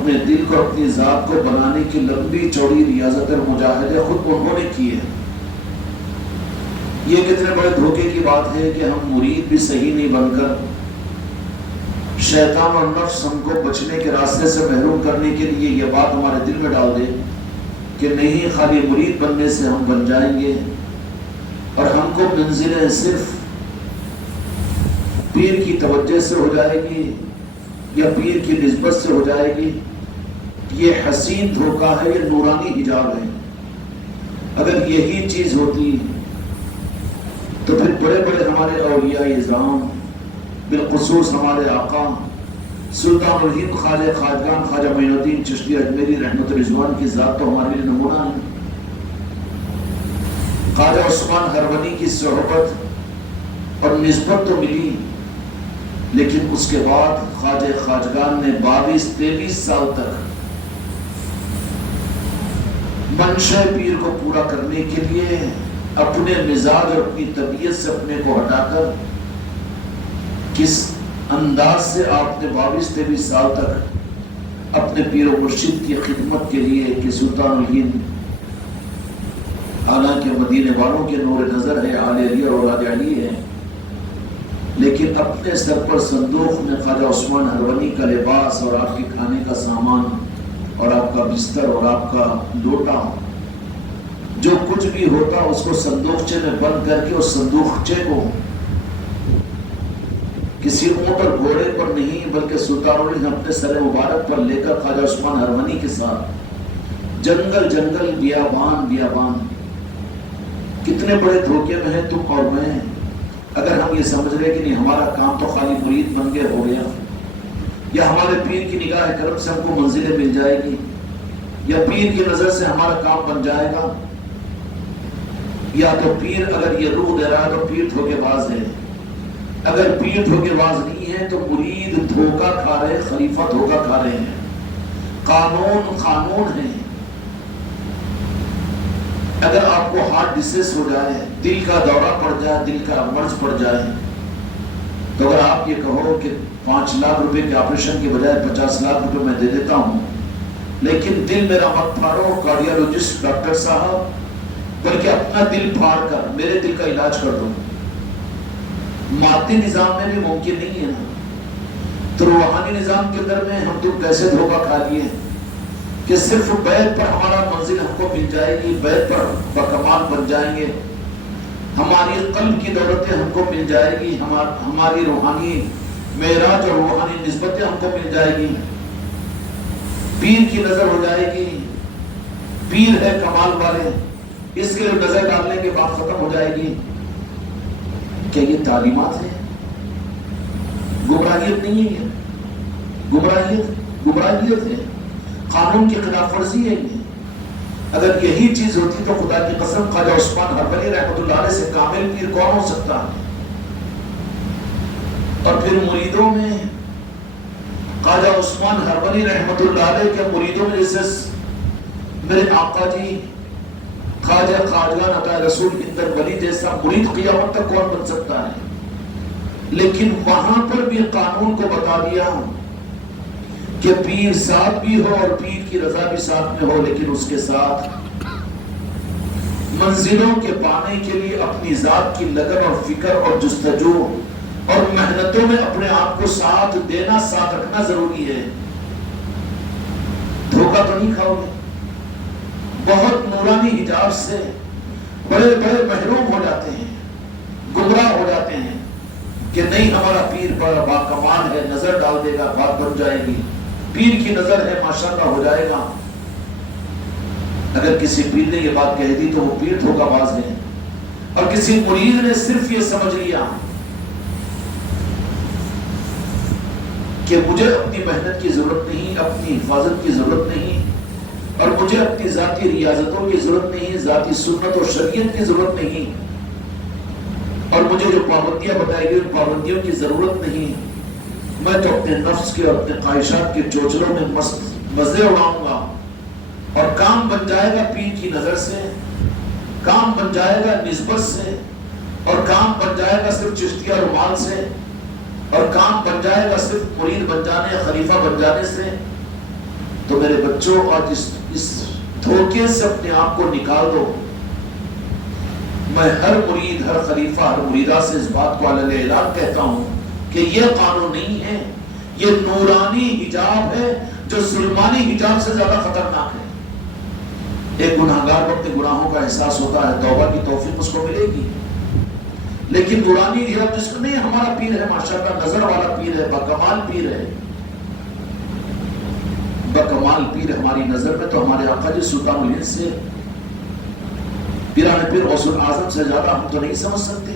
اپنے دل کو اپنی ذات کو بنانے کی لمبی چوڑی ریاضت اور مجاہدے خود انہوں نے کیے ہیں۔ یہ کتنے بڑے دھوکے کی بات ہے کہ ہم مرید بھی صحیح نہیں بن کر شیطان اور نفس ہم کو بچنے کے راستے سے محروم کرنے کے لیے یہ بات ہمارے دل میں ڈال دے کہ نہیں، خالی مرید بننے سے ہم بن جائیں گے اور ہم کو منزلیں صرف پیر کی توجہ سے ہو جائے گی یا پیر کی نسبت سے ہو جائے گی۔ یہ حسین دھوکہ ہے، یہ نورانی حجاب ہے۔ اگر یہی چیز ہوتی تو پھر بڑے بڑے ہمارے اولیاء اعظام، بالخصوص ہمارے آقا سلطان الہند خواجہ خواجگان خواجہ معین الدین چشتی اجمیری رحمت رضوان کی ذات تو ہمارے لیے نمونہ ہے۔ خواجہ عثمان ہرونی کی صحبت اور نسبت تو ملی، لیکن اس کے بعد خواجہ خواجگان نے 22-23 سال تک منشا پیر کو پورا کرنے کے لیے اپنے مزاج اور اپنی طبیعت سے اپنے کو ہٹا کر کس انداز سے آپ نے 22-23 سال تک اپنے پیر و مرشد کی خدمت کے لیے کہ سلطان الہند حالانکہ مدینے والوں کے نور نظر ہے، آل علی اور اولاد علی ہے، لیکن اپنے سر پر صندوق میں خواجہ عثمان ہرونی کا لباس اور آپ کے کھانے کا سامان اور آپ کا بستر اور آپ کا لوٹا، جو کچھ بھی ہوتا اس کو صندوقچے میں بند کر کے اس صندوقچے کو کسی اونٹ اور گھوڑے پر نہیں بلکہ سلطان الہند اپنے سر مبارک پر لے کر خواجہ عثمان ہرونی کے ساتھ جنگل جنگل، بیابان بیابان، کتنے بڑے دھوکے میں ہیں تم اور میں۔ اگر ہم یہ سمجھ رہے کہ نہیں ہمارا کام تو خالی مرید بن کے ہو گیا، یا ہمارے پیر کی نگاہ کرم سے ہم کو منزلیں مل جائے گی، یا پیر کی نظر سے ہمارا کام بن جائے گا، یا تو پیر اگر یہ روح دے رہا ہے تو پیر دھوکے باز ہے، اگر پیر دھوکے باز نہیں ہے تو مرید دھوکا کھا رہے، خلیفہ دھوکا کھا رہے ہیں۔ قانون قانون ہے۔ اگر آپ کو ہارٹ ڈیزیز ہو جائے، دل کا دورہ پڑ جائے، دل کا مرض پڑ جائے، تو اگر آپ یہ کہو کہ 5 لاکھ روپے کے آپریشن کے بجائے 50 لاکھ روپے میں دے دیتا ہوں، لیکن دل میرا مت پھاڑو کارڈیالوجسٹ ڈاکٹر صاحب، بلکہ اپنا دل پھاڑ کر میرے دل کا علاج کر دو، مادی نظام میں بھی ممکن نہیں ہے نا، تو روحانی نظام کے اندر میں ہم تو کیسے دھوکہ کھا لیے کہ صرف بیت پر ہمارا منزل ہم کو مل جائے گی، بیت پر بکمال بن جائیں گے، ہماری قلب کی دولتیں ہم کو مل جائے گی، ہماری روحانی معراج اور روحانی نسبتیں ہم کو مل جائے گی، پیر کی نظر ہو جائے گی، پیر ہے کمال والے، اس کے لیے نظر ڈالنے کے بعد ختم ہو جائے گی۔ کیا یہ تعلیمات ہے؟ گمراہیت نہیں ہے، گمراہیت ہے، قانون کی خلاف ورزی ہے یہ۔ اگر یہی چیز ہوتی تو خدا کی قسم خواجہ عثمان ہرونی رحمۃ اللہ علیہ سے کامل پیر کون ہو سکتا ہے؟ اور پھر مریدوں میں خواجہ عثمان ہرونی رحمۃ اللہ علیہ کے مریدوں میں جیسے میرے آقا جی خواجہ خواجگان عطا رسول اندر ولی جیسا مرید قیامت تک کون بن سکتا ہے؟ لیکن وہاں پر بھی قانون کو بتا دیا کہ پیر ساتھ بھی ہو اور پیر کی رضا بھی ساتھ میں ہو، لیکن اس کے ساتھ منزلوں کے پانے کے لیے اپنی ذات کی لگن اور فکر اور جستجو اور محنتوں میں اپنے آپ کو ساتھ دینا، ساتھ رکھنا ضروری ہے۔ دھوکہ تو نہیں کھاؤ گے۔ بہت نورانی حجاب سے بڑے بڑے محروم ہو جاتے ہیں، گمراہ ہو جاتے ہیں کہ نہیں ہمارا پیر بڑا باکمال ہے، نظر ڈال دے گا، بات بن جائے گی، پیر کی نظر ہے ماشاءاللہ ہو جائے گا۔ اگر کسی پیر نے یہ بات کہہ دی تو وہ پیر دھوکہ باز ہے، اور کسی مرید نے صرف یہ سمجھ لیا کہ مجھے اپنی محنت کی ضرورت نہیں، اپنی حفاظت کی ضرورت نہیں، اور مجھے اپنی ذاتی ریاضتوں کی ضرورت نہیں، ذاتی سنت اور شریعت کی ضرورت نہیں، اور مجھے جو پابندیاں بتائی گئی ان پابندیوں کی ضرورت نہیں، میں تو اپنے نفس کے اور اپنے خواہشات کے چوچلوں میں مزے اڑاؤں گا، اور کام بن جائے گا پیر کی نظر سے، کام بن جائے گا نسبت سے، اور کام بن جائے گا صرف چشتیہ رومال سے، اور کام بن جائے گا صرف مرید بن جانے یا خلیفہ بن جانے سے، بچو اور اس دھوکے سے اپنے آپ کو نکال دو. میں ہر مرید، ہر خلیفہ، ہر مریدہ سے اس بات کو علیہ اعلان کہتا ہوں کہ یہ قانون نہیں ہے، یہ نورانی حجاب ہے جو ظلمانی حجاب سے زیادہ خطرناک ہے. ایک گناہگار کو اپنے گناہوں کا احساس ہوتا ہے، توبہ کی توفیق اس کو ملے گی، لیکن نورانی حجاب جس میں نہیں، ہمارا پیر ہے ماشاءاللہ، نظر والا پیر ہے، بکمال پیر ہے، بکمال پیر ہماری نظر میں تو ہمارے آقا جی سلطان الہند سے، پیران پیر غوث الاعظم سے زیادہ ہم تو نہیں سمجھ سکتے.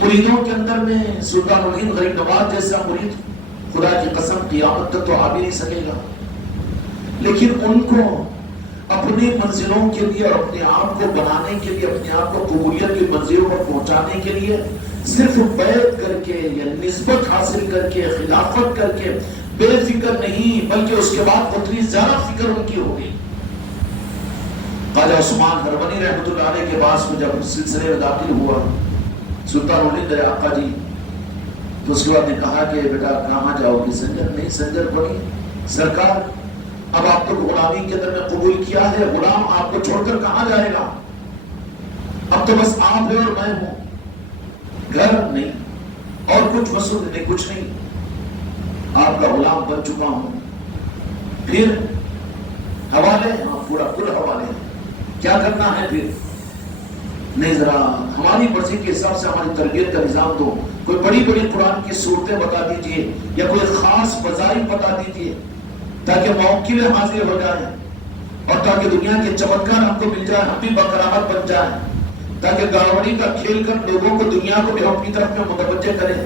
مریدوں کے اندر میں سلطان الہند غریب نواز جیسا مرید خدا کی قسم قیامت تک تو آ بھی نہیں سکے گا. لیکن ان کو اپنی منزلوں کے لیے اور اپنے آپ کو بنانے کے لیے، اپنے آپ کو قبولیت کی منزلوں پر پہنچانے کے لیے صرف بیعت کر کے یا نسبت حاصل کر کے، خلافت کر کے بے فکر نہیں، بلکہ اس کے بعد اتنی زیادہ فکر ان کی ہوگی. خواجہ عثمان ہرونی رحمۃ اللہ علیہ کے پاس میں جب سلسلے میں داخل ہوا سلطان الہند آقا جی، تو اس کے بعد نے کہا کہ بیٹا کہاں جاؤ گے؟ سنجر نہیں، سنجر پڑی سرکار، اب آپ کو غلامی کے اندر میں قبول کیا ہے، غلام آپ کو چھوڑ کر کہاں جائے گا؟ اب تو بس آپ ہے اور میں ہوں، گھر نہیں اور کچھ وصول نہیں، کچھ نہیں، آپ کا غلام بن چکا ہوں. پھر حوالے، ہاں پورا حوالے، کیا کرنا ہے پھر؟ نہیں، ذرا ہماری مرضی کے حساب سے ہماری تربیت کا نظام دو، کوئی بڑی بڑی قرآن کی صورتیں بتا دیجئے یا کوئی خاص وظائف بتا دیجئے تاکہ موقع حاضر ہو جائیں اور تاکہ دنیا کے چمتکار ہم کو مل جائے، ہم بھی بکرامت بن جائیں، تاکہ گاوڑی کا کھیل کر لوگوں کو، دنیا کو بھی اپنی طرف میں متوجہ کریں.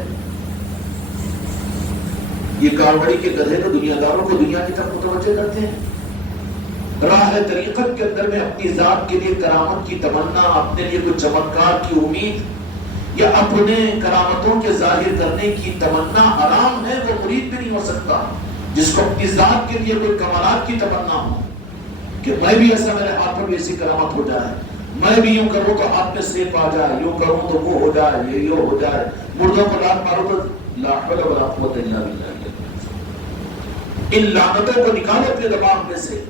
یہ گاوڑی کے گدھے تو دنیا داروں کو دنیا کی طرف متوجہ کرتے ہیں. راہ طریقت کے اندر میں اپنی ذات کے لیے کرامت کی تمنا، اپنے لیے کوئی چمتکار کی امید یا اپنے کرامتوں کے ظاہر کرنے کی تمنا حرام ہے. وہ مرید بھی نہیں ہو سکتا جس کو اپنی ذات کے لیے کوئی کمالات کی تمنا ہو کہ میں بھی ایسا، میرے ہاتھ پر بھی ایسی کرامت ہو جائے، میں بھی یوں کروں تو ہاتھ میں سیف آ جائے، یوں کروں تو وہ ہو جائے، یہ ہو جائے، مردوں کو لات مارو تو لا حول ولا قوت الا باللہ. ان لعنتوں کو نکالو اپنے دماغ میں سے.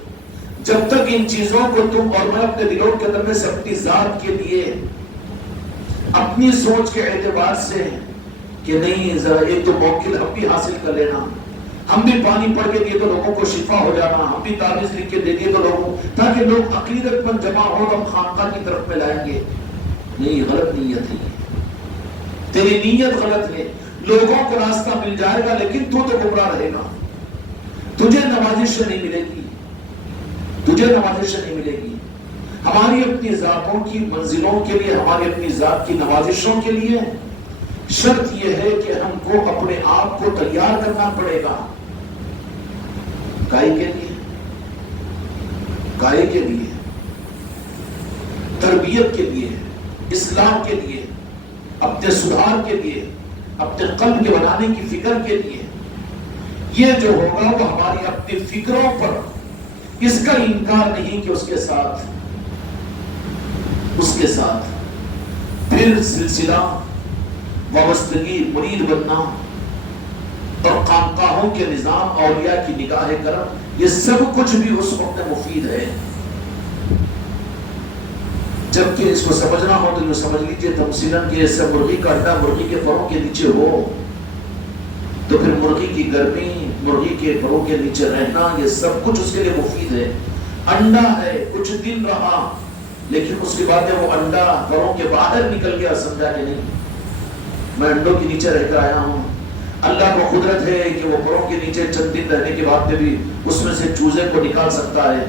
جب تک ان چیزوں کو تم اور میں اپنے دلوں کے اندر میں سے اپنی ذات کے لیے، اپنی سوچ کے اعتبار سے کہ نہیں ذرا ایک تو موکل ہم بھی حاصل کر لینا، ہم بھی پانی پڑھ کے دیے تو لوگوں کو شفا ہو جانا، ہم بھی تعویذ لکھ کے دے دیے تو لوگوں، تاکہ لوگ عقیدت مند جمع ہو تو ہم خانقاہ کی طرف میں لائیں گے. نہیں، غلط نیت ہے، تیری نیت غلط ہے. لوگوں کو راستہ مل جائے گا لیکن تو گمراہ رہے گا. تجھے نوازش نہیں ملے گی، تجھے نوازش نہیں ملے گی. ہماری اپنی ذاتوں کی منزلوں کے لیے، ہماری اپنی ذات کی نوازشوں کے لیے شرط یہ ہے کہ ہم کو اپنے آپ کو تیار کرنا پڑے گا. کائے کے لیے، کائے کے لیے، تربیت کے لیے، اصلاح کے لیے، اپنے سدھار کے لیے، اپنے قلب کے بنانے کی فکر کے لیے. یہ جو ہوگا وہ ہماری اپنی فکروں پر، اس کا انکار نہیں کہ اس کے ساتھ پھر سلسلہ وابستگی، مرید بننا اور خانقاہوں کے نظام، اولیاء کی نگاہ کرم، یہ سب کچھ بھی اس وقت مفید ہے. جبکہ اس کو سمجھنا ہو تو یہ سمجھ لیجئے تمثیلاً کہ ایسا مرغی کا انڈا مرغی کے پروں کے نیچے ہو تو پھر مرغی کی گرمی، مرغی کے پروں کے نیچے رہنا، یہ سب کچھ اس کے لیے مفید ہے. انڈا ہے، کچھ دن رہا، لیکن اس کے بعد وہ انڈا پروں کے باہر نکل گیا، سمجھا کہ نہیں میں انڈوں کے نیچے رہ کر آیا ہوں. اللہ کو قدرت ہے کہ وہ پروں کے نیچے چند دن رہنے کے بعد میں بھی اس میں سے چوزے کو نکال سکتا ہے.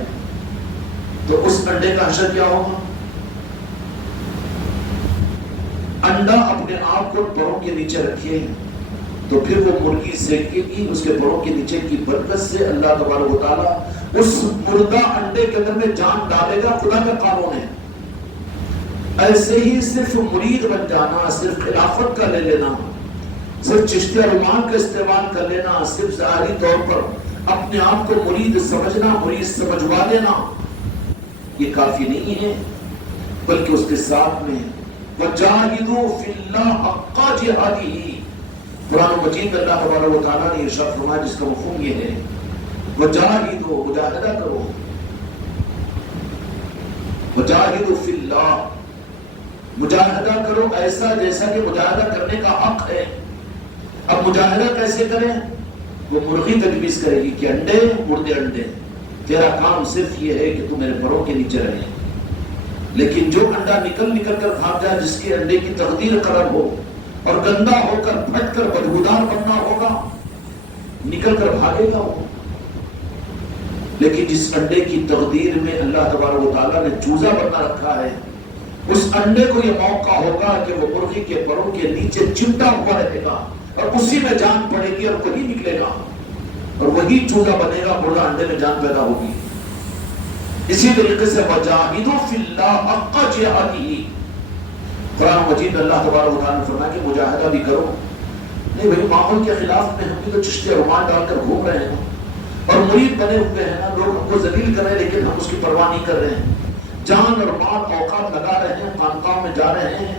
تو اس انڈے کا حشر کیا ہوگا؟ انڈا اپنے آپ کو پروں کے نیچے رکھے تو پھر وہ مرغی سینکے گی، اس کے پروں کے نیچے کی برکت سے اللہ تبارک و تعالی اس مردہ انڈے کے اندر میں جان ڈالے گا. خدا کا قانون ہے. ایسے ہی صرف مرید بن جانا، صرف خلافت کا لے لینا، صرف چشتیہ رومان کا استعمال کر لینا، صرف ظاہری طور پر اپنے آپ کو مرید سمجھنا، مرید سمجھوا لینا، یہ کافی نہیں ہے. بلکہ اس کے ساتھ میں وَجَاهِدُوا فِي اللَّهِ حَقَّ جِهَادِهِ، قرآن مجید اللہ تبارک و تعالیٰ نے ارشاد فرمایا جس کا مفہوم یہ ہے وجاہدوا، مجاہدہ کرو، وجاہدوا فی اللہ، مجاہدہ کرو ایسا جیسا کہ مجاہدہ کرنے کا حق ہے۔ اب مجاہدہ کیسے کریں؟ وہ مرغی تجویز کرے گی کہ انڈے مردے انڈے، تیرا کام صرف یہ ہے کہ تو میرے پروں کے نیچے رہے، لیکن جو انڈا نکل کر بھاگ جائے، جس کے انڈے کی تقدیر خراب ہو اور گندا ہو کر پھٹ کر بدبودار بننا ہوگا، نکل کر بھاگے گا وہ۔ لیکن جس انڈے کی تقدیر میں اللہ تبارک و تعالیٰ نے چوزا بنا رکھا ہے، اس انڈے کو یہ موقع ہوگا کہ وہ مرغی کے پروں کے نیچے چمٹا ہوا رہے گا اور اسی میں جان پڑے گی اور وہی نکلے گا اور وہی چوزا بنے گا، مردہ انڈے میں جان پیدا ہوگی۔ اسی طریقے سے وجاہدوا فی اللہ حق جہادہ، قرآن مجید اللہ تبارک و تعالیٰ نے فرمایا کہ مجاہدہ بھی کرو۔ نہیں بھائی، ماحول کے خلاف میں ہم بھی تو چشتے رومان ڈال کر گھوم رہے ہیں اور مرید بنے ہوئے ہیں نا، لوگ ہم کو ذلیل کر رہے ہیں لیکن ہم اس کی پرواہ نہیں کر رہے ہیں، جان اور مال اوقات لگا رہے ہیں، خانقاہوں میں جا رہے ہیں،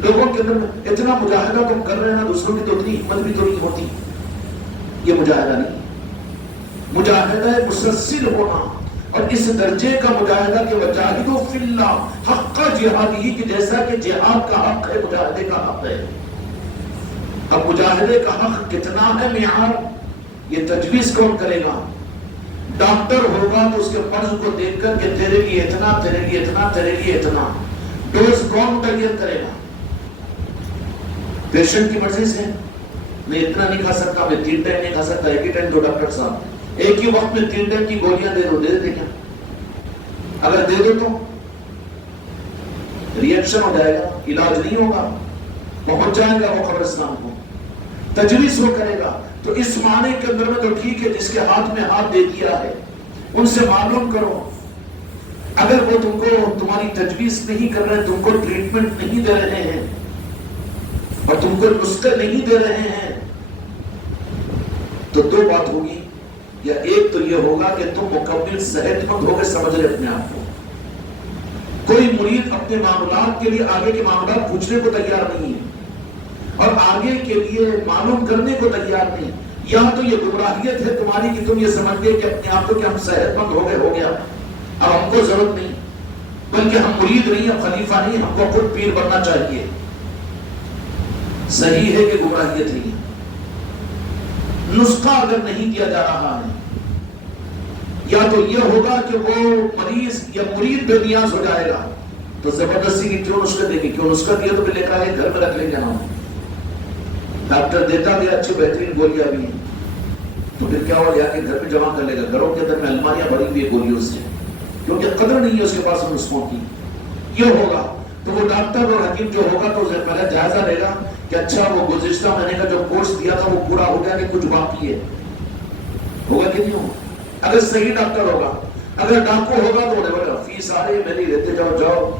لوگوں کے اندر اتنا مجاہدہ تم کر رہے ہیں نا، دوسروں کی تو اتنی ہمت بھی تو نہیں ہوتی۔ یہ مجاہدہ نہیں، مجاہدہ ہے مسلسل ہونا، اور اس درجے کا مجاہدہ کہ وجاہدوا فی اللہ حق جہادہ، کہ جیسا کہ جہاد کا حق ہے مجاہدے کا حق ہے۔ اب مجاہدے کا حق کتنا ہے معیار، یہ تجویز کون کرے گا؟ ڈاکٹر ہوگا تو اس کے مرض کو دیکھ کر کہ تیرے لیے اتنا، تیرے لیے اتنا، تیرے لیے اتنا، ڈوز کون تیار کرے گا؟ پیشنٹ کی مرضی سے میں اتنا نہیں کھا سکتا، میں 3 ٹائم نہیں کھا سکتا، ایک ہی ٹائم دو ڈاکٹر صاحب، ایک ہی وقت میں 3 ٹائم کی گولیاں دے دو، دے دیتے کیا؟ اگر دے دو تو ریئیکشن ہو جائے گا، علاج نہیں ہوگا، پہنچ جائے گا وہ قبرستان کو۔ تجویز وہ کرے گا تو اس معنی کے اندر میں تو ٹھیک ہے، جس کے ہاتھ میں ہاتھ دے دیا ہے ان سے معلوم کرو، اگر وہ تم کو تمہاری تجویز نہیں کر رہے، تم کو ٹریٹمنٹ نہیں دے رہے ہیں اور تم کو نسخے نہیں دے رہے ہیں، تو 2 بات ہوگی، یا ایک تو یہ ہوگا کہ تم مکمل صحت مند ہو کے سمجھ رہے اپنے آپ کو۔ کوئی مرید اپنے معاملات کے لیے آگے کے معاملات پوچھنے کو تیار نہیں ہے اور آگے کے لیے معلوم کرنے کو تیار نہیں، یا تو یہ گمراہیت ہے تمہاری کہ تم یہ سمجھ گئے کہ اپنے آپ کو کہ ہم صحت مند ہو گئے، ہو گیا، اب ہم کو ضرورت نہیں، بلکہ ہم مرید نہیں، ہم خلیفہ نہیں، ہم کو خود پیر بننا چاہیے۔ صحیح ہے کہ گمراہیت ہے، نسخہ اگر نہیں دیا جا رہا ہے، یا تو یہ ہوگا کہ وہ مریض یا مرید بے نیاز ہو جائے گا، تو زبردستی کی کیوں نسخہ دے گی؟ کیوں نسخہ دیا تو پھر لے کر آگے گھر میں رکھ لیں گے ہم، ڈاکٹر دیتا بھی اچھی بہترین گولیاں بھی ہیں، تو پھر کیا ہو گیا کہ گھر میں جمع کر لے گا، گھروں کے اندر میں الماریاں بھری ہوئی ہے گولیوں سے، کیونکہ قدر نہیں ہے اس کے پاس ان نسخوں کی۔ یہ ہوگا تو وہ ڈاکٹر اور حکیم جو ہوگا تو اسے پہلے جائزہ لے گا کہ اچھا وہ گزشتہ مہینے کا جو کورس دیا تھا وہ پورا ہو گیا کہ کچھ باقی ہے، ہوگا کہ نہیں ہوگا؟ اگر صحیح ڈاکٹر ہوگا، اگر ڈاکو ہوگا تو انہیں بولے فیس آ رہی ہے میری، لیتے جاؤ، جاؤ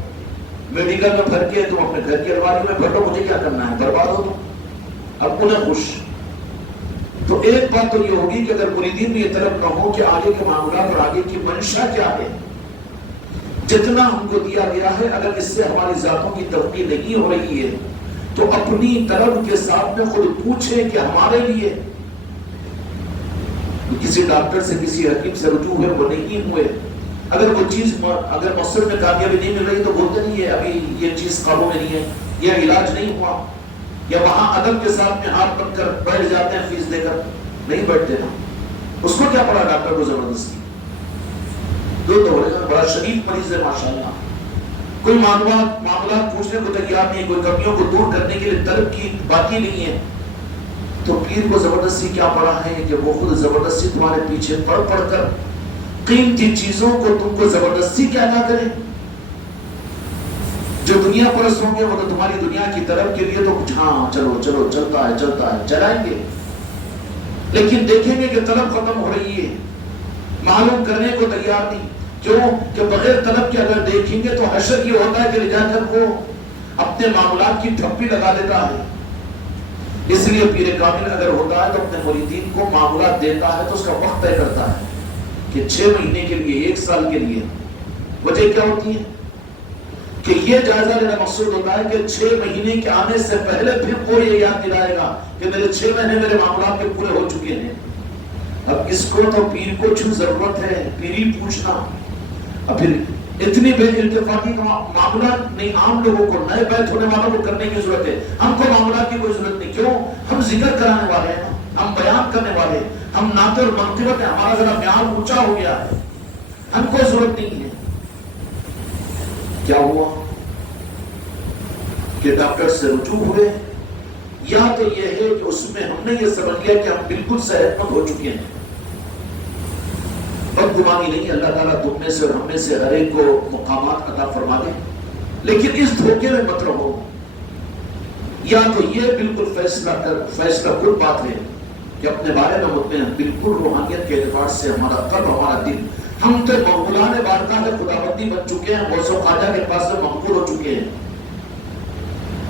میڈیکل میں بھر کے تم اپنے گھر کی الماری میں بھرو، مجھے کیا کرنا ہے، برباد ہو تم، اب انہیں خوش۔ تو ایک بات تو یہ ہوگی کہ اگر مریدین میں یہ طلب نہ ہو کہ آگے کے معاملات اور آگے کی منشا کیا ہے، جتنا ہم کو دیا گیا ہے اگر اس سے ہماری ذاتوں کی ترقی نہیں ہو رہی ہے تو اپنی طلب کے ساتھ میں خود پوچھیں کہ ہمارے لیے کسی ڈاکٹر سے کسی حکیم سے رجوع ہے وہ نہیں ہوئے، اگر وہ چیز اگر مقصد میں کامیابی نہیں مل رہی تو بولتے نہیں ہے ابھی یہ چیز قابو میں نہیں ہے، یہ علاج نہیں ہوا، یا وہاں ادب کے ساتھ میں ہاتھ بن کر بیٹھ جاتے ہیں فیس دے کر، نہیں بیٹھتے نا، اس کو کیا پڑا ڈاکٹر کو زبردستی، دو تو بڑا شریف مریض ہے ماشاءاللہ، کوئی معاملات پوچھنے کو تیار نہیں، کوئی کمیوں کو دور کرنے کے لیے طلب کی بات ہی نہیں ہے، تو پیر کو زبردستی کیا پڑا ہے کہ وہ خود زبردستی تمہارے پیچھے پڑھ کر قیمتی چیزوں کو تم کو زبردستی کیا نہ کرے۔ جو دنیا پرست ہوں گے وہ تو تمہاری دنیا کی طرف کے لیے تو کچھ ہاں چلو چلو چلتا ہے چلائیں گے، لیکن دیکھیں گے کہ طلب ختم ہو رہی ہے، معلوم کرنے کو تیار نہیں، کیوں کہ بغیر طلب کے اگر دیکھیں گے تو حشر یہ ہوتا ہے کہ لے جا کر وہ اپنے معاملات کی ٹھپی لگا دیتا ہے۔ اس لیے پیر کامل اگر ہوتا ہے تو اپنے مریدین کو معاملات دیتا ہے تو اس کا وقت طے کرتا ہے کہ 6 مہینے کے لیے، 1 سال کے لیے۔ وجہ کیا ہوتی ہے کہ یہ جائزہ لینا مقصود ہوتا ہے کہ 6 مہینے کے آنے سے پہلے پھر کوئی یہ یاد دلائے گا کہ میرے 6 مہینے میرے معاملات میں پورے ہو چکے ہیں، اب اس کو تو پیر کو چھو ضرورت ہے پیری پوچھنا، اب پھر اتنی بے التفاقی کا معاملات نہیں، عام لوگوں کو نئے بیت ہونے والوں کو کرنے کی ضرورت ہے، ہم کو معاملات کی کوئی ضرورت نہیں. کیوں؟ ہم ذکر کرانے والے ہیں، ہم بیان کرنے والے، ہم نعت اور منقبت ہیں، ہمارا ذرا معیار اونچا ہو گیا ہے، ہم کو ضرورت نہیں ہے. کیا ہوا کہ ڈاکٹر سے رجوع ہوئے، یا تو یہ ہے کہ اس میں ہم نے یہ سمجھ لیا کہ ہم بالکل صحت مند ہو چکے ہیں. بدگمانی نہیں، اللہ تعالیٰ تم میں سے اور ہم میں سے ہر ایک کو مقامات عطا فرما دے، لیکن اس دھوکے میں مت رہو. یا تو یہ بالکل فیصلہ کل بات ہے کہ اپنے بارے میں مطمئن، بالکل روحانیت کے اعتبار سے ہمارا قلب، ہمارا دل، ہم تو مغولان بارگاہ میں خداوندی بن چکے ہیں، غوث و خواجہ کے پاس سے مقبول ہو چکے ہیں.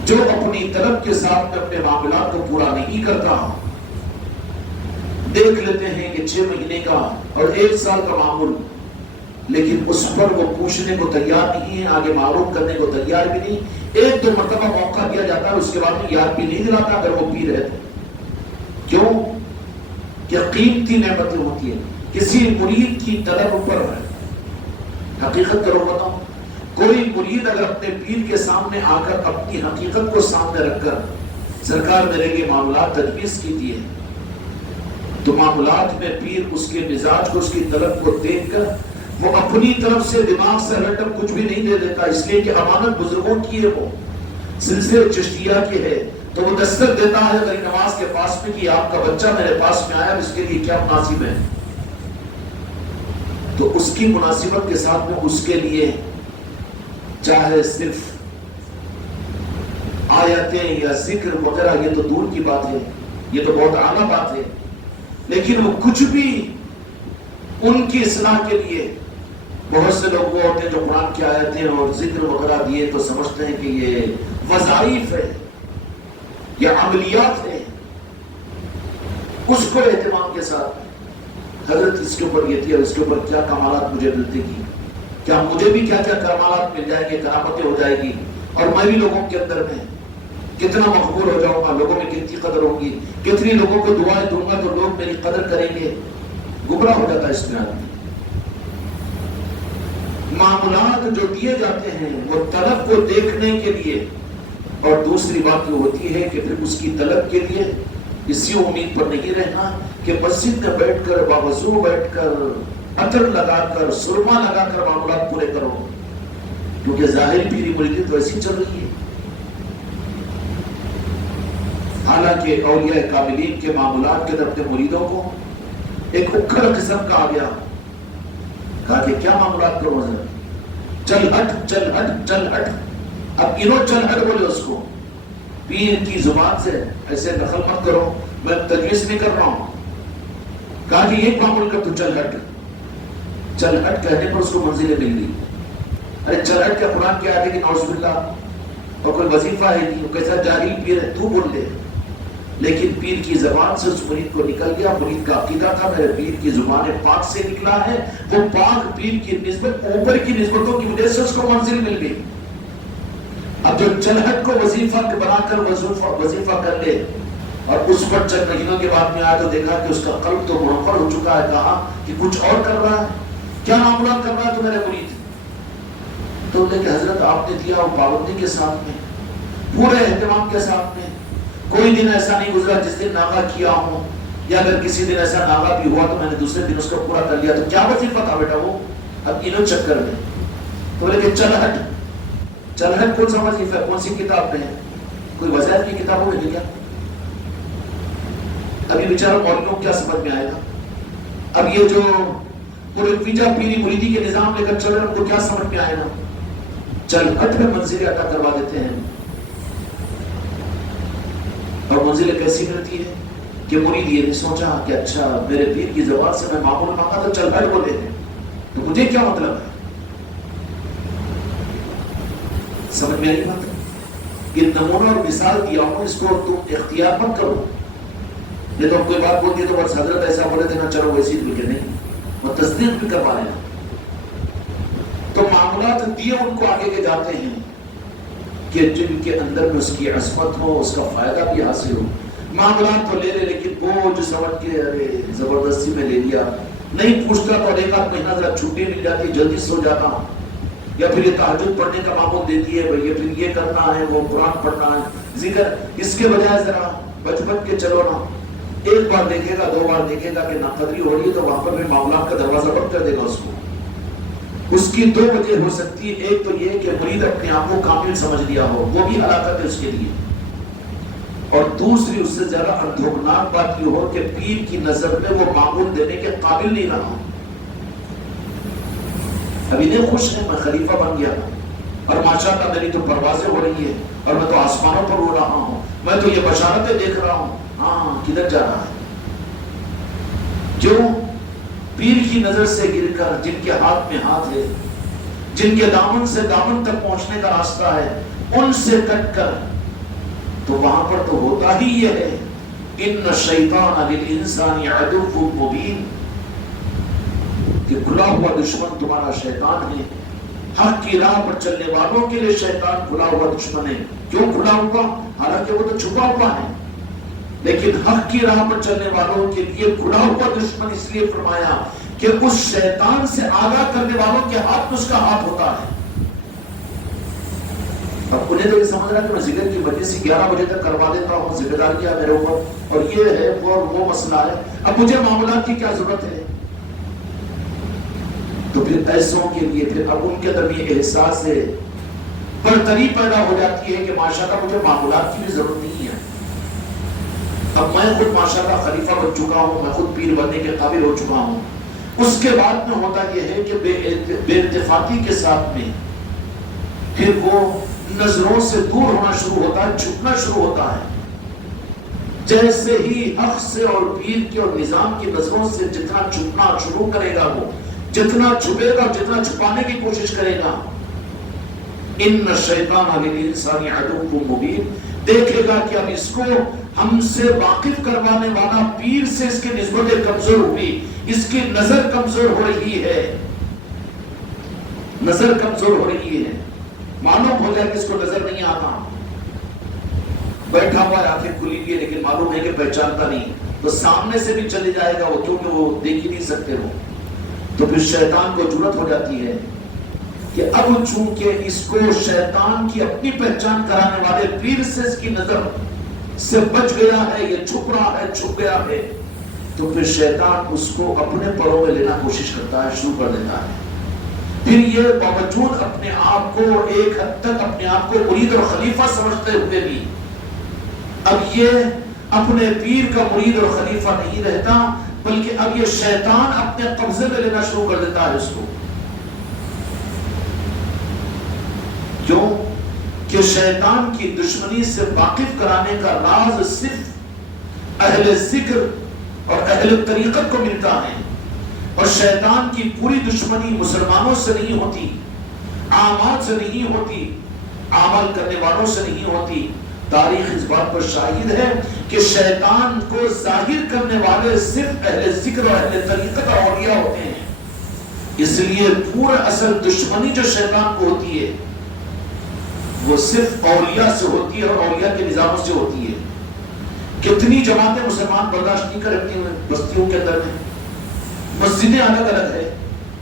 جو اپنی طلب کے ساتھ میں اپنے معاملات کو پورا نہیں کرتا، دیکھ لیتے ہیں کہ 6 مہینے کا اور 1 سال کا معمول، لیکن اس پر وہ پوچھنے کو تیار نہیں ہے، آگے معروف کرنے کو تیار بھی نہیں. 1-2 مرتبہ موقع دیا جاتا ہے، اس کے بعد میں یاد بھی نہیں دلاتا اگر وہ پیر ہے. کیوں؟ کہ قیمتی نعمتیں ہوتی ہیں، کسی مرید کی طلب پر ہے. حقیقت کرو بتاؤ، کوئی مرید اگر اپنے پیر کے سامنے آ کر اپنی حقیقت کو سامنے رکھ کر سرکار میرے لیے معاملات تجویز کیتی ہے، تو معاملات میں پیر اس کے مزاج کو، اس کی طلب کو دیکھ کر وہ اپنی طرف سے دماغ سے رٹب کچھ بھی نہیں دے دیتا، اس لیے کہ امانت بزرگوں کی ہے، وہ سلسلے چشتیہ کی ہے. تو وہ دستک دیتا ہے غریب نواز کے پاس میں کہ آپ کا بچہ میرے پاس میں آیا، اس کے لیے کیا مناسب ہے. تو اس کی مناسبت کے ساتھ میں اس کے لیے چاہے صرف آیتیں یا ذکر وغیرہ، یہ تو دور کی بات ہے، یہ تو بہت اعلیٰ بات ہے، لیکن وہ کچھ بھی ان کی اصلاح کے لیے. بہت سے لوگ وہ ہوتے ہیں جو قرآن کی آیتیں اور ذکر وغیرہ دیے تو سمجھتے ہیں کہ یہ وظائف ہے یا عملیات ہے، اس کو اہتمام کے ساتھ حضرت اس کے اوپر یہ تھی، اس کے اوپر کیا کمالات مجھے ملتے گی، کیا مجھے بھی کیا کیا کمالات مل جائیں گے، کرامتیں ہو جائے گی، اور میں بھی لوگوں کے اندر میں کتنا مقبول ہو جاؤں گا، لوگوں میں کتنی قدر ہوگی، کتنی لوگوں کو دعائیں دوں گا تو لوگ میری قدر کریں گے. گمراہ ہو جاتا ہے اس میں آدمی. معاملات جو دیے جاتے ہیں وہ طلب کو دیکھنے کے لیے، اور دوسری بات یہ ہوتی ہے کہ پھر اس کی طلب کے لیے اسی امید پر نہیں رہنا کہ مسجد میں بیٹھ کر، باوضو بیٹھ کر، عطر لگا کر، سرما لگا کر معاملات پورے کرو، کیونکہ ظاہر پیری مریدی تو ایسی چل رہی ہے. حالانکہ اولیاء کاملین کے معاملات کے طرف مریدوں کو ایک اکھڑ قسم کا آ گیا، کہا کہ کیا معاملات کرو حضرت، چل ہٹ چل ہٹ چل ہٹ. اب انہوں چل ہٹ بولے اس کو، پیر کی زبان سے ایسے نقل مت کرو، میں تجویز نہیں کر رہا ہوں. کہا کہ ایک معمول کر تو چل ہٹ. چل ہٹ کہنے پر اس کو منزلیں مل گئی. ارے چل ہٹ کا قرآن کیا ہے کہ نعوذ باللہ، اور کوئی وظیفہ ہے نہیں، وہ کیسا جاہل پیر ہے، تو بول دے. لیکن پیر کی زبان سے اس مرید کو نکل گیا، مرید کا عقیدہ تھا میرے پیر کی زبان پاک سے نکلا ہے، وہ پاک پیر کی نسبت اوپر کی نسبتوں کی وجہ سے اس کو منزل مل گئی. اب جو چلہٹ کو وظیفہ بنا کر وظیفہ کر لے اور اس پر چند مہینوں کے بعد میں آیا تو دیکھا کہ اس کا قلب تو منفر ہو چکا ہے، کہا کہ کچھ اور کر رہا ہے، کیا معاملات کر رہا ہے تو میرے مرید. تو انہوں نے کہ حضرت آپ نے دیا وہ پابندی کے ساتھ میں، پورے اہتمام کے ساتھ میں، کوئی دن ایسا نہیں گزرا جس دن ناغہ کیا ہوں، یا اگر کسی دن ایسا ناغہ بھی ہوا تو میں نے دوسرے دن اس کو پورا کر لیا. تو کیا وظیفہ تھا بیٹا وہ؟ اب انہوں چکر میں تو بولے کہ چل ہٹ. چل ہٹ کون سا وظیفہ ہے، کون سی کتاب میں ہے؟ کوئی وظائف کی کتابوں میں ہے کیا؟ ابھی بیچارہ مولویوں کو کیا سمجھ میں آئے گا؟ اب یہ جو مرویجہ پیری مریدی کے نظام لے کر چل رہے ہیں ان کو کیا سمجھ میں آئے گا؟ چل ہٹ میں منزلیں عطا کروا دیتے ہیں. اور منزلیں کیسی ملتی ہے کہ مرید یہ نہیں سوچا کہ اچھا میرے پیر کی زبان سے میں معمول مانگا تو چل ہٹ بولے ہیں، تو مجھے کیا مطلب ہے؟ سمجھ میں آئی بات؟ یہ نمونہ اور مثال دیا ہوں، اس کو تم اختیار مت کرو. یہ تو کوئی بات بولتی ہے تو بس حضرت ایسا بولے تھے نا چلو ویسی بول کے نہیں، وہ تصدیق بھی کروا لینا. تو معاملات دیے ان کو آگے کے جاتے ہیں کہ جن کے اندر میں اس کی عصمت ہو، اس کا فائدہ بھی حاصل ہو. معاملات تو لے لے لیکن بوجھ سمجھ کے ارے زبردستی میں لے لیا، نہیں پوچھتا تو ایک آدھ مہینہ ذرا چھٹی مل جاتی جلدی سو جاتا ہوں، یا پھر یہ تہجد پڑھنے کا معمول دیتی ہے بھئی پھر یہ کرنا ہے وہ قرآن پڑھنا ہے ذکر، اس کے بجائے ذرا بچ بچ کے چلو نا، ایک بار دیکھے گا دو بار دیکھے گا کہ ناقدری ہو رہی ہے تو وہاں پر بھی معاملات کا دروازہ بند کر دے گا اس کو۔ اس کی دو وجہ ہو سکتی ہے، ایک تو یہ کہ مرید اپنے آپ کو کامل سمجھ لیا ہو، وہ بھی ہلاکت ہے اس کے لیے، اور دوسری اس سے زیادہ اندھوکناک بات یہ ہو کہ پیر کی نظر میں وہ معمول دینے کے قابل نہیں رہا۔ ابھی نہیں خوش ہے میں خلیفہ بن گیا اور ماشاءاللہ میری تو پروازیں ہو رہی ہے اور میں تو آسمانوں پر اڑ رہا ہوں، میں تو یہ بشارتیں دیکھ رہا ہوں، ہاں کدھر جا رہا ہے؟ کیوں؟ پیر کی نظر سے گر کر، جن کے ہاتھ میں ہاتھ ہے، جن کے دامن سے دامن تک پہنچنے کا راستہ ہے، ان سے کٹ کر، تو وہاں پر تو ہوتا ہی یہ ہے ان الشیطان للانسان عدو مبین، کہ کھلا ہوا دشمن تمہارا شیطان ہے۔ حق کی راہ پر چلنے والوں کے لیے شیطان کھلا ہوا دشمن ہے۔ کیوں کھلا ہوا؟ حالانکہ وہ تو چھپا ہوا ہے، لیکن حق کی راہ پر چلنے والوں کے لیے کھلا ہوا دشمن اس لیے فرمایا کہ اس شیطان سے آگاہ کرنے والوں کے ہاتھ میں اس کا ہاتھ ہوتا ہے۔ اب انہیں تو یہ سمجھ رہا ہے کہ میں ذکر کی وجہ سے 11 بجے تک کروا دیتا ہوں، ذمہ داری ہے میرے اوپر، اور یہ ہے وہ مسئلہ ہے، اب مجھے معاملات کی کیا ضرورت ہے؟ تو پھر ایسوں کے لیے پھر اب ان کے اندر یہ احساس ہے، برتری پیدا ہو جاتی ہے کہ ماشاءاللہ مجھے معاملات کی بھی ضرورت نہیں ہے، اب میں خود ماشاءاللہ خلیفہ بن چکا ہوں، میں خود پیر بننے کے قابل ہو چکا ہوں۔ اس کے بعد میں ہوتا یہ ہے کہ بے اتفاقی کے ساتھ میں پھر وہ نظروں سے دور ہونا شروع ہوتا ہے، چھپنا شروع ہوتا ہے۔ جیسے ہی حق سے اور پیر کے اور نظام کی نظروں سے جتنا چھپنا شروع کرے گا، وہ جتنا چھپے گا، جتنا چھپانے کی کوشش کرے گا، ان الشیطان للانسان عدو مبین، دیکھے گا کہ اب اس کو ہم سے واقف کروانے والا پیر سے اس کی نسبت کمزور ہوئی، اس کی نظر کمزور ہو رہی ہے، نظر کمزور ہو رہی ہے، معلوم ہو جائے کہ اس کو نظر نہیں آتا، بیٹھا ہوا ہے آنکھیں کھلی ہوئی ہے لیکن معلوم ہے کہ پہچانتا نہیں، تو سامنے سے بھی چلے جائے گا وہ، کیونکہ وہ دیکھ ہی نہیں سکتے وہ، تو پھر شیطان کو جرأت ہو جاتی ہے کہ اب چونکہ اس کو شیطان کی اپنی پہچان کرانے والے پیر سے اس کی نظر سے بچ گیا ہے، یہ چھپ رہا ہے، چھپ گیا ہے، تو پھر شیطان اس کو اپنے پروں میں لینا کوشش کرتا ہے، شروع کر دیتا ہے۔ پھر یہ باوجود اپنے آپ کو ایک حد تک اپنے آپ کو مرید اور خلیفہ سمجھتے ہوئے بھی اب یہ اپنے پیر کا مرید اور خلیفہ نہیں رہتا، بلکہ اب یہ شیطان اپنے قبضے میں لینا شروع کر دیتا ہے اس کو۔ کیوں؟ کہ شیطان کی دشمنی سے واقف کرانے کا راز صرف اہل ذکر اور اہل طریقت کو ملتا ہے، اور شیطان کی پوری دشمنی مسلمانوں سے نہیں ہوتی، اعمال سے نہیں ہوتی، عمل کرنے والوں سے نہیں ہوتی۔ تاریخ اس بات پر شاہد ہے کہ شیطان کو ظاہر کرنے والے صرف اہل ذکر اور اہل طریقت اور اولیاء ہوتے ہیں، اس لیے پورا اصل دشمنی جو شیطان کو ہوتی ہے وہ صرف اولیاء سے ہوتی ہے اور اولیاء کے نظاموں سے ہوتی ہے۔ کتنی جماعتیں مسلمان برداشت نہیں کرتی ہیں بستیوں کے اندر میں، مسجدیں الگ الگ ہے،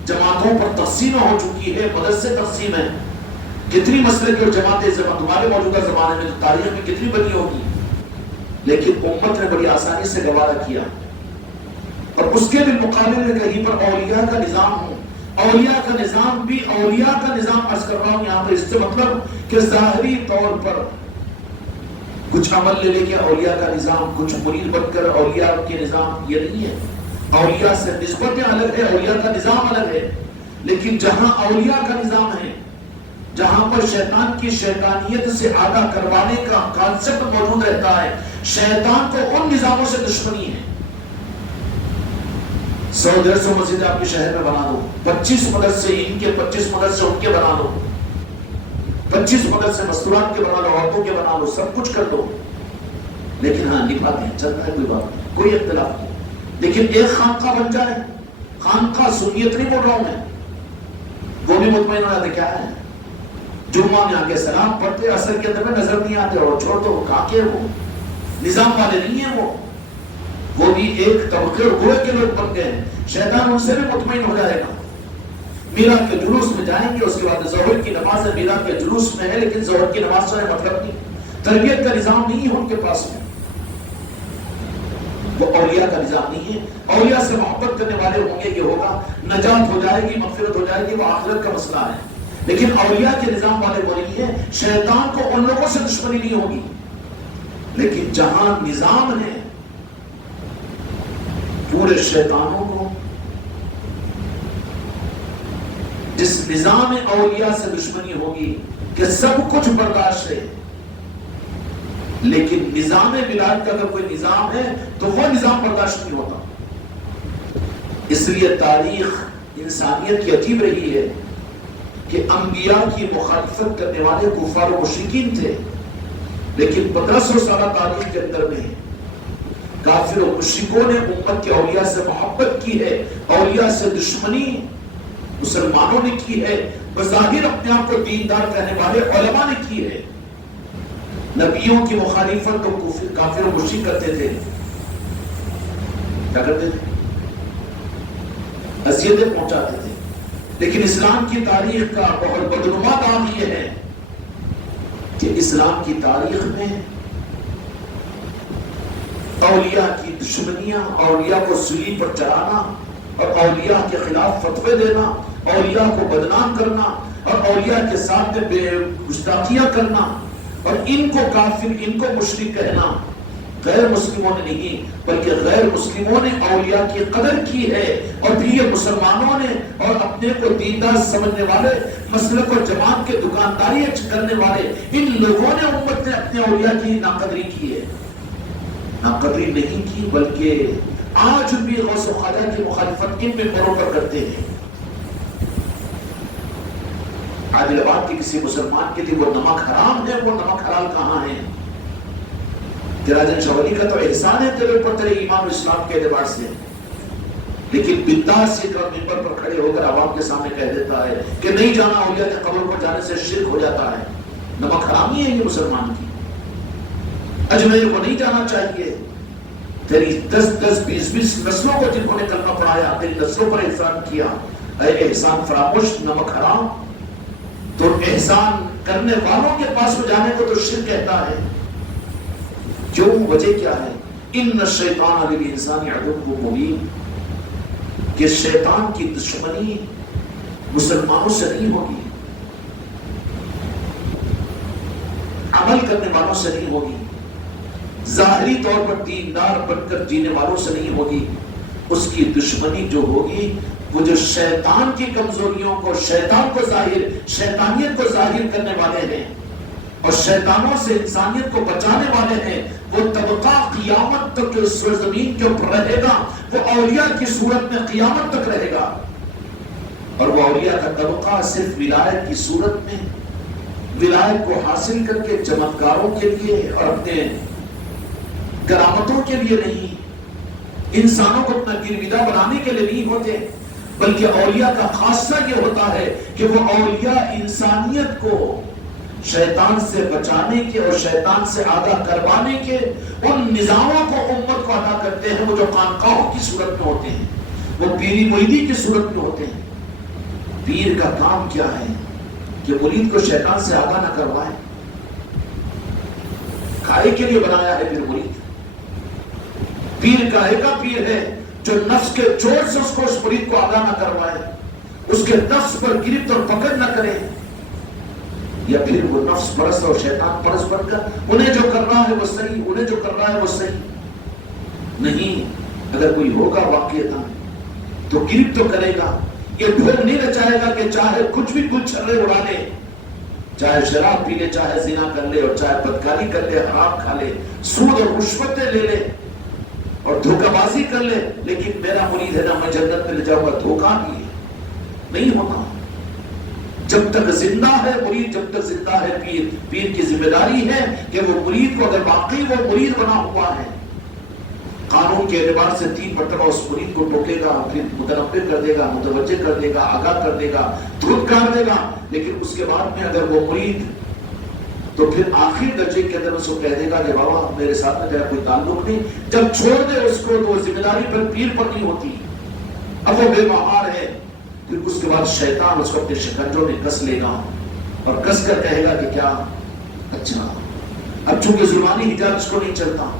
جماعتوں پر تقسیم ہو چکی ہے، مدرسے تقسیم ہے، کتنی مسلک اور جماعتیں تمہارے موجودہ زمانے میں تاریخ میں کتنی بنی ہوگی، لیکن امت نے بڑی آسانی سے گوارا کیا، اور اس کے بھی مقابل میں کہیں پر اولیاء کا نظام ہو، اولیاء کا نظام بھی اولیاء کا نظام عرض کر رہا ہوں یہاں پر، اس سے مطلب کہ ظاہری طور پر کچھ عمل لے لے کے اولیاء کا نظام، کچھ مرید بن کر اولیاء کے نظام، یہ نہیں ہے۔ اولیاء سے نسبتیں الگ ہے، اولیاء کا نظام الگ ہے، لیکن جہاں اولیاء کا نظام ہے، جہاں پر شیطان کی شیطانیت سے آگاہ کروانے کا کانسیپٹ موجود رہتا ہے، شیطان کو ان نظاموں سے دشمنی ہے۔ 100-150 مسجدیں آپ کے شہر میں بنا دو، 25 مدرسے ان کے، 25 مدرسے ان کے بنا دو، 25 مدرسے مستورات کے بنا لو، عورتوں کے بنا لو، سب کچھ کر دو، لیکن ہاں نبھاتے ہیں، چلتا ہے، کوئی بات نہیں، کوئی اختلاف نہیں، لیکن ایک خانقاہ بن جائے، خانقاہ سنیت نہیں بول رہا ہوں میں، وہ بھی مطمئن ہو جاتے کیا ہے، جمعہ میں آ کے سلام پڑھتے، اثر کے اندر میں نظر نہیں آتے، اور چھوڑ دو، کہاں کے وہ نظام والے نہیں ہیں وہ بھی ایک طبقے اور گروہ کے لوگ بن گئے ہیں. شیطان ان سے بھی مطمئن ہو جائے گا. میلاد کے جلوس میں جائیں گے, اس کے بعد ظہر کی نماز ہے, میلاد کے جلوس میں ہے لیکن ظہر کی نماز سے مطلب نہیں. تربیت کا نظام نہیں ہے ان کے پاس میں, وہ اولیاء کا نظام نہیں ہے. اولیاء سے محبت کرنے والے ہوں گے, یہ ہوگا, نجات ہو جائے گی, مغفرت ہو جائے گی, وہ آخرت کا مسئلہ ہے. لیکن اولیاء کے نظام والے وہ نہیں ہے. شیطان کو ان لوگوں سے دشمنی نہیں ہوگی, لیکن جہاں نظام ہے پورے شیطانوں کو, جس نظام اولیاء سے دشمنی ہوگی کہ سب کچھ برداشت ہے, لیکن نظام ولایت کا اگر کوئی نظام ہے تو وہ نظام برداشت نہیں ہوتا. اس لیے تاریخ انسانیت کی عجیب رہی ہے کہ انبیاء کی مخالفت کرنے والے کفار و مشرکین تھے, لیکن 1500 سالہ تاریخ کے اندر میں کافر و مشرکوں نے امت کے اولیاء سے محبت کی ہے, اولیاء سے دشمنی مسلمانوں نے کی ہے. بظاہر اپنے آپ کو دیندار کہنے والے علماء نے کی ہے. نبیوں کی مخالفت تو کافر و مشرک کرتے تھے. کیا کرتے تھے؟ اذیتیں پہنچاتے تھے. لیکن اسلام کی تاریخ کا بہت بدنما کام یہ ہے کہ اسلام کی تاریخ میں اولیاء کی دشمنیاں, اولیاء کو سلی پر چڑھانا اور اولیاء کے خلاف فتوے دینا, اولیاء کو بدنام کرنا اور اولیاء کے ساتھ بے گستاخیاں کرنا اور ان کو کافر, ان کو مشرک کہنا, غیر مسلموں نے نہیں بلکہ غیر مسلموں نے اولیاء کی قدر کی ہے. اور پھر یہ مسلمانوں نے اور اپنے کو دیندار سمجھنے والے, مسلک اور جماعت کے دکانداری کرنے والے ان لوگوں نے امت نے اپنے اولیاء کی ناقدری کی ہے. ناقدری نہیں کی بلکہ آج بھی غوث و خواجہ کی مخالفت ان ممبروں پر کرتے ہیں. عادل آباد کے کسی مسلمان کے لیے وہ نمک حرام ہے, وہ نمک حلال کہاں ہے؟ راجن شولی کا تو احسان ہے تیرے اوپر تیرے ایمان اسلام کے اعتبار سے, لیکن بدعت سے ممبر پر کھڑے ہو کر عوام کے سامنے کہہ دیتا ہے کہ نہیں جانا اولیاء کے قبر پر جانے سے شرک ہو جاتا ہے. نمک حرامی ہے یہ مسلمان کی. اجمیر کو نہیں جانا چاہیے. تیری 10-20 نسلوں کو جنہوں نے کلمہ پڑھایا, تیری نسلوں پر احسان کیا, اے احسان فراموش, نمک حرام. تو احسان کرنے والوں کے پاس میں جانے کو تو شرک کہتا ہے. کیوں؟ وجہ کیا ہے؟ ان الشیطان للانسان عدو مبین, کہ شیطان کی دشمنی مسلمانوں سے نہیں ہوگی, عمل کرنے والوں سے نہیں ہوگی, ظاہری طور پر دیندار بن کر جینے والوں سے نہیں ہوگی. اس کی دشمنی جو ہوگی وہ جو شیطان کی کمزوریوں کو, شیطان کو ظاہر, شیطانیت کو ظاہر کرنے والے ہیں اور شیطانوں سے انسانیت کو بچانے والے ہیں, وہ طبقہ قیامت تک جو سرزمین کے اوپر رہے گا وہ اولیاء کی صورت میں قیامت تک رہے گا. اور وہ اولیاء کا طبقہ صرف ولایت کی صورت میں, ولایت کو حاصل کر کے چمتکاروں کے لیے اور اپنے کرامتوں کے لیے نہیں, انسانوں کو اپنا گرویدہ بنانے کے لیے نہیں ہوتے, بلکہ اولیاء کا خاصہ یہ ہوتا ہے کہ وہ اولیاء انسانیت کو شیطان سے بچانے کے اور شیطان سے آگاہ کروانے کے ان نظاموں کو امت کو ادا کرتے ہیں, وہ جو خانقاہوں کی صورت میں ہوتے ہیں, وہ پیری مریدی کی صورت میں ہوتے ہیں. پیر کا کام کیا ہے کہ مرید کو شیطان سے آگاہ نہ کروائے. کھائے کے لیے بنایا ہے پھر مرید. پیر کاہے کا پیر ہے جو نفس کے چوٹ سے اس مرید کو آگاہ نہ کروائے, اس کے نفس پر گرفت اور پکڑ نہ کرے, یا پھر وہ نفس پرست اور شیطان پرست بن کر انہیں جو کر رہا ہے وہ صحیح, انہیں جو کر رہا ہے وہ صحیح نہیں. اگر کوئی ہوگا واقعتا تو گرفت تو کرے گا, یہ ڈھول نہیں رچائے گا کہ چاہے کچھ بھی کچھ چھلے اڑا لے, چاہے شراب پی لے, چاہے زنا کر لے اور چاہے بدکاری کر لے, حرام کھا لے, سود اور رشوتیں لے لے اور دھوکہ بازی کر لے, لیکن میرا مرید ہے نا میں جنت میں لے جاؤں گا. دھوکہ نہیں ہوتا. جب تک زندہ ہے مرید, جب تک زندہ ہے پیر, پیر کی ذمہ داری ہے کہ وہ مرید کو, اگر واقعی وہ مرید بنا ہوا ہے, قانون کے اعتبار سے 3 مرتبہ اس مرید کو ٹوکے گا, پھر متنبہ کر دے گا, متوجہ کر دے گا, آگاہ کر دے گا, دھودکار دے گا. لیکن اس کے بعد میں اگر وہ مرید تو پھر آخری درجے کے اندر اس کو کہہ دے گا کہ بابا میرے ساتھ میں تیرا کوئی تعلق نہیں. جب چھوڑ دے اس کو تو وہ ذمہ داری پر پیر پر نہیں ہوتی. اب وہ بے مہار ہے. پھر اس کے بعد شیطان اس کو اپنے شکنجوں میں کس لے گا اور کس کر کہے گا کہ کیا اچھا اب چونکہ ظلمانی حجاب اس کو نہیں چلتا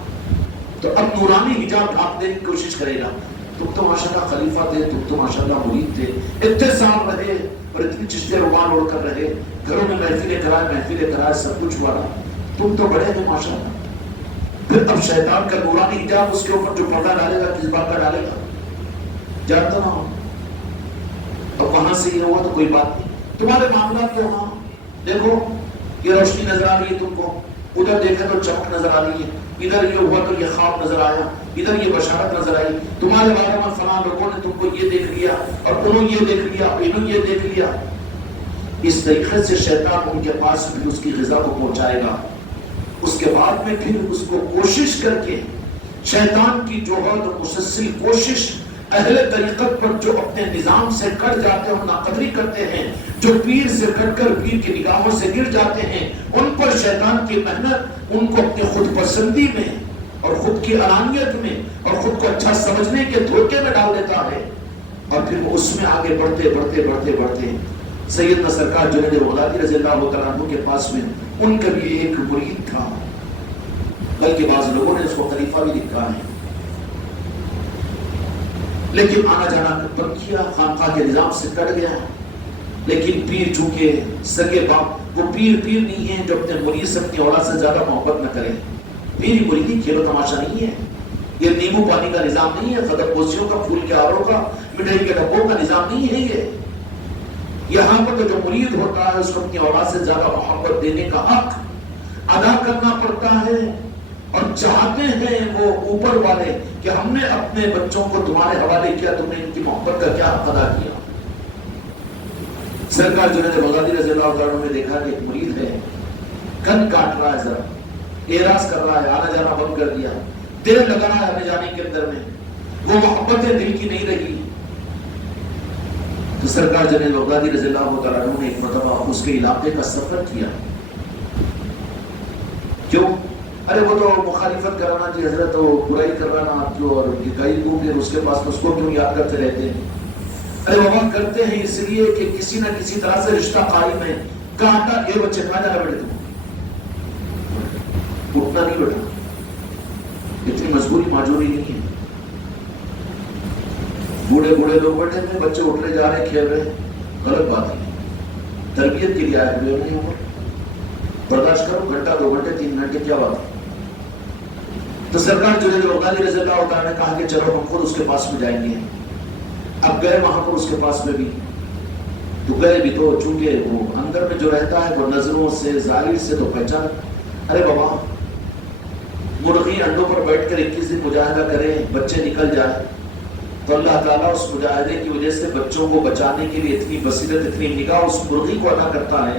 تو اب نورانی حجاب ڈھانپنے کی کوشش کرے گا. تم تو ماشاءاللہ خلیفہ تھے, تم تو ماشاءاللہ مرید تھے, اتنے سال رہے اور اتنی چشتے رومان اوڑھ کر رہے, گھروں میں محفلیں کرائے سب کچھ ہوا, تم تو بڑے تھے ماشاءاللہ. پھر اب شیطان کا نورانی حجاب اس کے اوپر جو پردہ ڈالے گا کس بات کا ڈالے گا جانتا نہ ہو. اب وہاں سے یہ ہوا تو کوئی بات نہیں. تمہارے معاملات کے وہاں دیکھو یہ روشنی نظر آ رہی ہے تم کو, ادھر دیکھے تو چمک نظر آ رہی ہے, ادھر یہ ہوا تو یہ خواب نظر آیا, ادھر یہ بشارت نظر آئی, تمہارے بارے میں فلاں لوگوں نے تم کو یہ دیکھ لیا اور انہوں یہ دیکھ لیا, انہوں یہ دیکھ لیا. اس طریقے سے شیطان ان کے پاس بھی اس کی غذا کو پہنچائے گا. اس کے بعد میں پھر اس کو کوشش کر کے شیطان کی جوہد اور مسلسل کوشش اہل طریقت پر جو اپنے نظام سے کٹ جاتے ہیں اور ناقدری کرتے ہیں, جو پیر سے کٹ کر پیر کی نگاہوں سے گر جاتے ہیں, ان پر شیطان کی محنت ان کو اپنی خود پسندی میں اور خود کی علانیت میں اور خود کو اچھا سمجھنے کے دھوکے میں ڈال دیتا ہے. اور پھر وہ اس میں آگے بڑھتے سیدنا سرکار جنید بغدادی رضی اللہ تعالیٰ عنہ کے پاس میں ان کا بھی ایک مرید تھا, بلکہ بعض لوگوں نے اس کو خلیفہ بھی لکھا ہے, لیکن آنا جانا بند کیا, خانقاہ کے نظام سے کٹ گیا. لیکن پیر چونکہ سگے باپ, وہ پیر نہیں ہے جو اپنے مرید سے اپنی اولاد سے زیادہ محبت نہ کرے. پیری مریدی کھیلو تماشا نہیں ہے, یہ نیمبو پانی کا نظام نہیں ہے, خدم پوسیوں کا, پھول کے آروں کا, مٹھائی کے ڈبوں کا نظام نہیں ہے. یہ یہاں پر تو جو مرید ہوتا ہے اس کو اپنی اولاد سے زیادہ محبت دینے کا حق ادا کرنا پڑتا ہے, اور چاہتے ہیں وہ اوپر والے کہ ہم نے اپنے بچوں کو تمہارے حوالے کیا, تم نے ان کی محبت کا کیا حق ادا کیا. سرکار جنید بغدادی رضی اللہ عنہ نے دیکھا کہ ایک مرید ہے, کن کاٹ رہا ہے, ذرا اعراض کر رہا ہے, آنا جانا بند کر دیا, دیر لگا رہا ہے آنے جانے کے اندر میں, وہ محبتیں دل کی نہیں رہی. تو سرکار جنید بغدادی رضی اللہ عنہ نے ایک مرتبہ اس کے علاقے کا سفر کیا. کیوں؟ ارے وہ تو مخالفت کرانا جی حضرت, وہ برائی کرانا آپ کو, اور کئی کو پھر اس کے پاس اس کو کیوں یاد کرتے رہتے ہیں. ارے بابا کرتے ہیں اس لیے کہ کسی نہ کسی طرح سے رشتہ قائم ہے. کہاں یہ بچے کہاں جانا بیٹے, تم اٹھنا نہیں بیٹا, اتنی مجبوری معجوری نہیں ہے. بوڑھے لوگ بیٹھے ہیں, بچے اٹھ رہے جا رہے کھیل رہے, غلط بات ہے. تربیت کے لیے آئے ہوئے نہیں ہو, برداشت کرو, گھنٹہ 2 گھنٹے 3 گھنٹے کیا بات ہے. تو سرکار جنید بغدادی رضی اللہ تعالیٰ نے کہا کہ چلو ہم خود اس کے پاس میں جائیں گے. اب گئے وہاں پر اس کے پاس میں بھی, تو گئے بھی تو چونکہ وہ اندر میں جو رہتا ہے وہ نظروں سے ظاہر سے تو پہچان. ارے بابا مرغی انڈوں پر بیٹھ کر 21 دن مجاہدہ کرے, بچے نکل جائے, تو اللہ تعالیٰ اس مجاہدے کی وجہ سے بچوں کو بچانے کے لیے اتنی بصیرت, اتنی نگاہ اس مرغی کو عطا کرتا ہے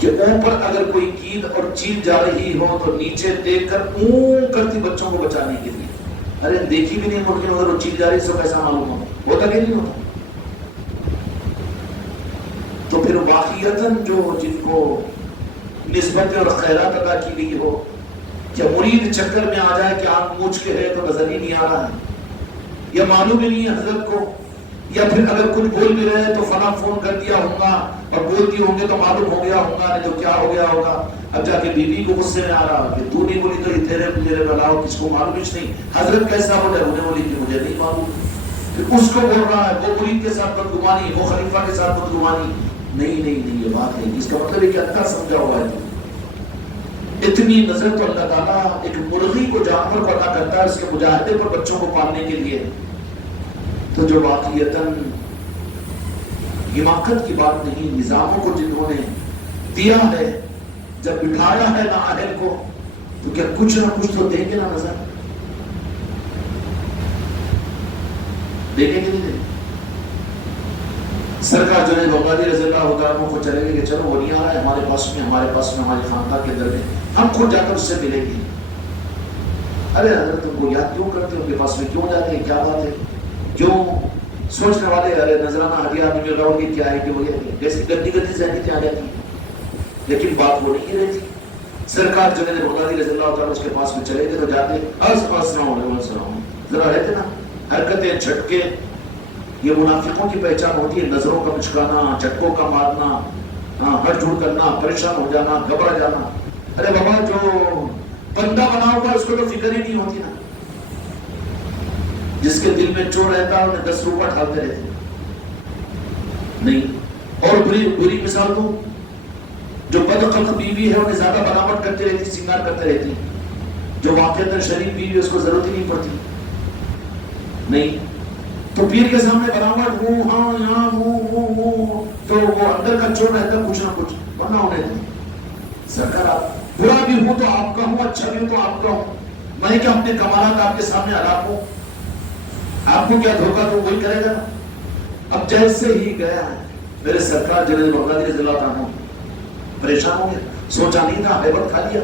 کہ اوپر اگر کوئی کیل اور چیل جا رہی ہو تو نیچے دیکھ کر اون کرتی بچوں کو بچانے کے لیے. ارے دیکھی بھی نہیں مرغی, اگر وہ چیل جا رہی سو کیسا معلوم ہوتا کہ نہیں ہوتا. تو پھر واقعیتاً جو جن کو نسبت اور خیرات ادا کی گئی ہو, کیا مرید چکر میں آ جائے کہ آنکھ موچھ کے ہے تو نظر ہی نہیں آ رہا ہے, یا معلوم ہی نہیں ہے حضرت کو, یا پھر اگر کچھ بول بھی رہے تو فلاں فون کر دیا ہوگا اور بول دیے ہوں گے تو معلوم ہو گیا ہوگا, نہیں تو کیا ہو گیا ہوگا. اب جا کے بیوی کو غصے میں آ رہا کہ تو نہیں بولی تو یہ تیرے بلاؤ, کس کو معلوم ہی نہیں. حضرت کیسا ہو جائے, انہیں بولی کہ مجھے نہیں معلوم. پھر اس کو بول رہا ہے, وہ مرید کے ساتھ بدگمانی, وہ خلیفہ کے ساتھ بدگمانی. نہیں یہ بات ہے. اس کا مطلب ہے کہ اچھا سمجھا ہوا ہے. اتنی نظر تو اللہ تعالیٰ ایک مرغی کو جانور کو عطا کرتا ہے اس کے مجاہدے پر بچوں کو پالنے کے لیے. تو جو واقعیتاً حماقت کی بات نہیں, نظاموں کو جنہوں نے دیا ہے, جب بٹھایا ہے نااہل کو, تو کیا کچھ نہ کچھ تو دیں گے نا نظر, دیکھیں گے نہیں. سرکار جنید بغدادی رضی اللہ عنہ کو چلے گے کہ چلو وہ نہیں آ رہا ہے ہمارے پاس میں ہمارے خاندان کے اندر میں, ہم خود جا کر اس سے ملیں گے. ارے حضرت تم کو یاد کیوں کرتے, ان کے پاس میں کیوں جاتے ہیں, کیا بات ہے, کیوں سوچنے والے ارے نذرانہ ہدیہ نہیں مل رہا ہوگی, کیا ہے کہ وہ کیسی گندی ذہنیتیں آ جاتی ہیں. لیکن بات وہ نہیں رہتی. سرکار جنید بغدادی رضی اللہ تعالیٰ اس کے پاس میں چلے گئے تو جاتے السلام ذرا رہتے نا حرکتیں جھٹکے. یہ منافقوں کی پہچان ہوتی ہے, نظروں کا مچکانا, جھٹکوں کا مارنا, ہٹ جڑ کرنا, پریشان ہو جانا, گھبرا جانا. ارے بابا جو بندہ بنا ہوا اس کو تو فکر ہی نہیں ہوتی نا. جس کے دل میں چور رہتا ہے انہیں 10 روپے ڈالتے رہتے نہیں. اور بری مثال دو, جو بدخلق بیوی ہے انہیں زیادہ بناوٹ کرتے رہتی, سنگار کرتے رہتی. جو واقعتاً شریف بیوی اس کو ضرورت ہی نہیں پڑتی نہیں. تو پیر کے سامنے بناوٹ ہوں ہاں یہاں ہوں تو وہ اندر کا چور رہتا کچھ نہ کچھ ورنہ انہیں نہیں. سرکار آپ برا بھی ہوں تو آپ کا ہوں, اچھا بھی ہوں تو آپ کا ہوں. میں کیا اپنے کمالات آپ کے سامنے ہلاک ہوں؟ آپ کو کیا دھوکہ دوں, وہی کرے گا. اب جیسے ہی گیا میرے سرکار جنید بغدادی رضی اللہ عنہ پریشان ہو گئے. سوچا نہیں تھا, ہیبت کھا لیا,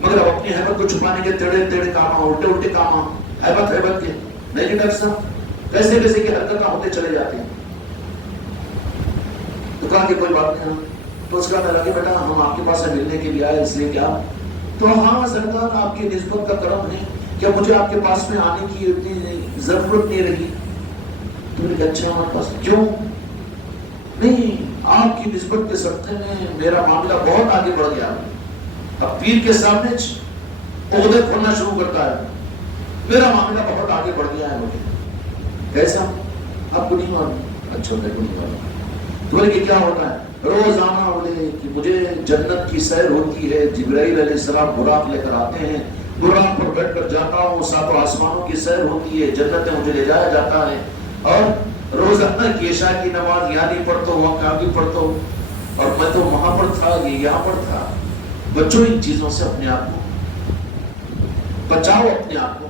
مگر اب اپنی ہیبت کو چھپانے کے ٹیڑے کام, الٹے کام, ہیبت کے نہیں. ڈاکٹر صاحب کیسے کی حرکتیں ہوتے چلے جاتے ہیں. تو کہا کہ کوئی بات نہیں. تو اس کا میں لگے بیٹا ہم آپ کے پاس ملنے کے لیے آئے, اس لیے کیا؟ تو ہاں سرکار آپ کی نسبت کا کرم ہے, کیا مجھے آپ کے پاس میں آنے کی اتنی ضرورت نہیں رہی. تو نے کہا اچھا ہمارے پاس کیوں نہیں, آپ کی نسبت کے صدقے میں میرا معاملہ بہت آگے بڑھ گیا. اب پیر کے سامنے عہدے کھولنا شروع کرتا ہے, میرا معاملہ بہت آگے بڑھ گیا ہے. مجھے کیسا آپ کو نہیں معلوم؟ اچھا میرے کو نہیں معلوم. تو بولے کہ کیا ہوتا ہے؟ روزانہ بولے کہ مجھے جنت کی سیر ہوتی ہے, جبرائیل علیہ السلام براق لے کر آتے ہیں, براق پر بیٹھ کر جاتا ہوں, 7 آسمانوں کی سیر ہوتی ہے, جنت میں مجھے لے جایا جاتا ہے. اور روزانہ کی عشاء کی نماز یہاں نہیں پڑھتا ہوں, وہاں کہاں بھی پڑھتا ہوں, اور میں تو وہاں پر تھا, یہ یہاں پر تھا. بچوں ان چیزوں سے اپنے آپ کو بچاؤ, اپنے آپ کو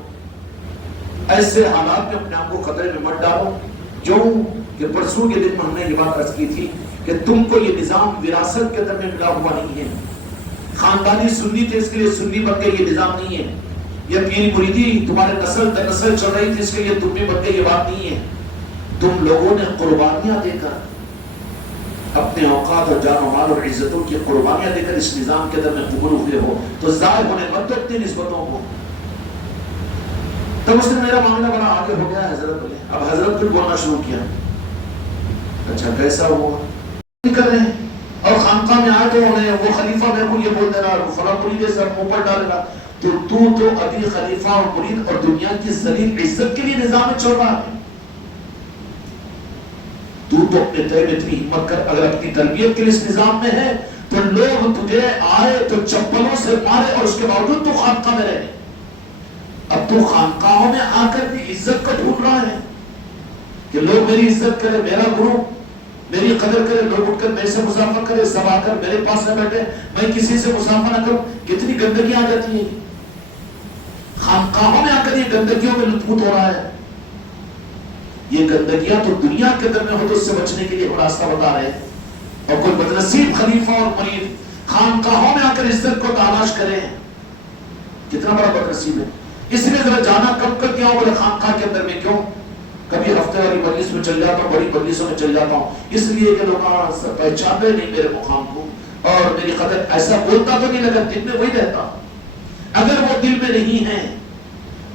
ایسے حالات میں اپنے آپ کو خطرے میں مت ڈالو. جو کہ پرسوں کے دن میں ہم نے یہ بات عرض کی تھی کہ تم کو یہ نظام وراثت کے اندر میں ملا ہوا نہیں ہے. خاندانی سنی تھے اس کے لیے سنی بن گئے, یہ نظام نہیں ہے. یہ پیری مریدی تمہارے نسل در نسل چل رہی تھی, اس کے لیے تم بھی بن گئے, یہ بات نہیں ہے. تم لوگوں نے قربانیاں دے کر اپنے اوقات اور جان و مال اور عزتوں کی قربانیاں دے کر اس نظام کے اندر میں قبول ہوئے ہو, تو ظاہر ہونے مت دو اپنی نسبتوں کو. تب اس نے میرا معاملہ بڑا آگے ہو گیا حضرت نے. اب حضرت پھر بولنا شروع کیا, اچھا کیسا ہوا کر رہے ہیں. اور خانقاہ میں آئے تو انہیں وہ خلیفہ میرے کو یہ بول دے رہا, فلاں مرید سے اوپر ڈالے گا, تو ابھی خلیفہ اور مرید اور دنیا کی ذلیل عزت کے لیے نظام میں چل رہا ہے. تو اپنے تئے میں اتنی ہمت کر, اگر اپنی تربیت کے لیے اس نظام میں ہے تو لوگ تجھے آئے تو چپلوں سے مارے اور اس کے باوجود تو خانقاہ میں رہے. اب تو خانقاہوں میں آ کر بھی عزت کو ڈھونڈ رہا ہے کہ لوگ میری عزت کرے, میرا گرو میری قدر کرے, لوگ اٹھ کر میرے سے مسافہ کرے, سب آ کر میرے پاس نہ بیٹھے, میں کسی سے مسافہ نہ کروں. کتنی گندگی آ جاتی ہے خانقاہوں میں. آ کر یہ گندگیوں میں لطف ہو رہا ہے. یہ گندگیاں تو دنیا کے اندر میں ہو تو اس سے بچنے کے لیے ہم راستہ بتا رہے ہیں. اور کوئی بدنصیب خلیفہ اور مرید خانقاہوں میں آ کر عزت کو تلاش کرے, کتنا بڑا بدنصیب ہے. اس لیے ذرا جانا کب کر کیا ہوں, بولے خانقاہ کے اندر میں کیوں, کبھی ہفتے والی مجلس میں چل جاتا ہوں, بڑی مجلسوں میں چل جاتا ہوں, اس لیے کہ لوگ پہچانتے نہیں میرے مقام کو اور میری قدر. ایسا بولتا تو نہیں لگا, دل میں وہی رہتا. اگر وہ دل میں نہیں ہے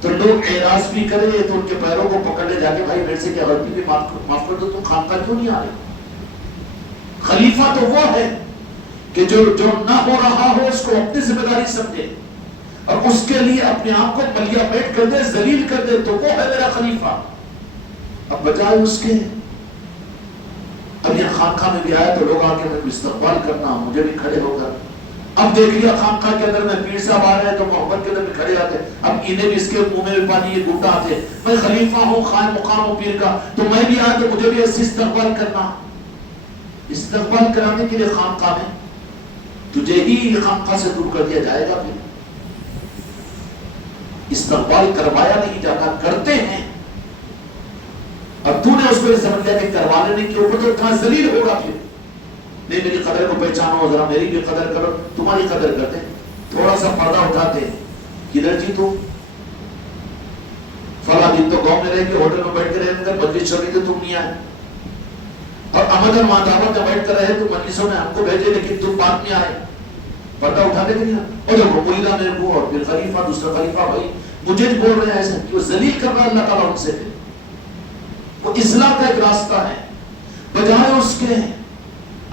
تو لوگ اعراض بھی کرے تو ان کے پیروں کو پکڑ لے جا کے, بھائی میرے سے کیا غلطی بھی معاف کر دو, تم خانقاہ کیوں نہیں آ رہے. خلیفہ تو وہ ہے کہ جو نہ ہو رہا ہو اس کو اپنی ذمہ داری سمجھے اور اس کے لیے اپنے آپ کو ملیا پیٹ کر دے, ذلیل کر دے, تو وہ ہے میرا خلیفہ. اب بجائے اس کے اب یہ خانقاہ میں بھی آیا تو لوگ آگے میں استقبال کرنا, مجھے بھی کھڑے ہو کر. اب دیکھ لیا خانقاہ کے اندر میں پیر صاحب آ رہے ہیں تو محبت کے اندر میں کھڑے آتے, اب انہیں بھی اس کے منہ میں بھی پانی یہ گھونٹا آتے. میں خلیفہ ہوں, قائم مقام ہوں پیر کا, تو میں بھی آیا تو مجھے بھی ایسی استقبال کرنا. استقبال کرانے کے لیے خانقاہ میں تجھے ہی خانقاہ سے دور کر دیا جائے گا. پھر استقبال کروایا نہیں جاتا, کرتے ہیں. اب تو نے اس کو یہ سمجھ لیا کہ کروا لینے کے اوپر تو اتنا ذلیل ہوگا. پھر نہیں, میری قدر کو پہچانو, ذرا میری بھی قدر کرو. تمہاری قدر کرتے, تھوڑا سا پردہ اٹھاتے, کدھر جی تو فلاں دن تو گاؤں میں رہ کے ہوٹل میں بیٹھ کے رہے, مجلس چل رہی تھی تم نہیں آئے. اور امدن وہاں دعوت میں بیٹھ کر رہے تو مجلسوں میں ہم کو بھیجے لیکن تم بعد میں آئے، پردہ اٹھانے کے لیے اور جب مریدہ میرے کو اور پھر خلیفہ دوسرا خلیفہ بھائی مجھے بول رہے ہیں ایسا کہ وہ ذلیل کر رہا ہے اللہ تعالیٰ ان سے، وہ اصلاح کا ایک راستہ ہے، بجائے اس کے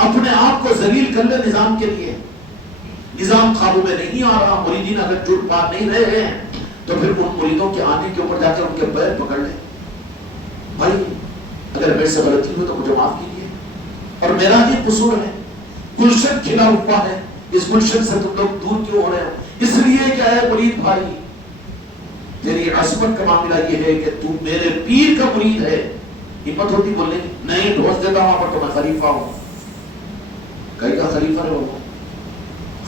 اپنے آپ کو ذلیل کر لے نظام کے لیے، نظام قابو میں نہیں آ رہا، مریدین اگر جھوٹ پا نہیں رہے ہیں تو پھر ان مریدوں کے آنے کے اوپر جا کر ان کے پیر پکڑ لیں، بھائی اگر میرے سے غلطی ہوئی تو مجھے معاف کیجیے اور میرا ہی قصور ہے، گلشن کھلا ہوا ہے، اس گلشن سے تم لوگ دور کیوں ہو رہے ہو؟ اس لیے کہ اے مرید بھائی تیری عصمت کا معاملہ یہ ہے کہ تو میرے پیر کا مرید ہے، ہمت ہوتی بولنے نہیں ڈھوس دیتا ہوں وہاں پر تو میں خلیفہ ہوں، کہیں کا خلیفہ ہے وہ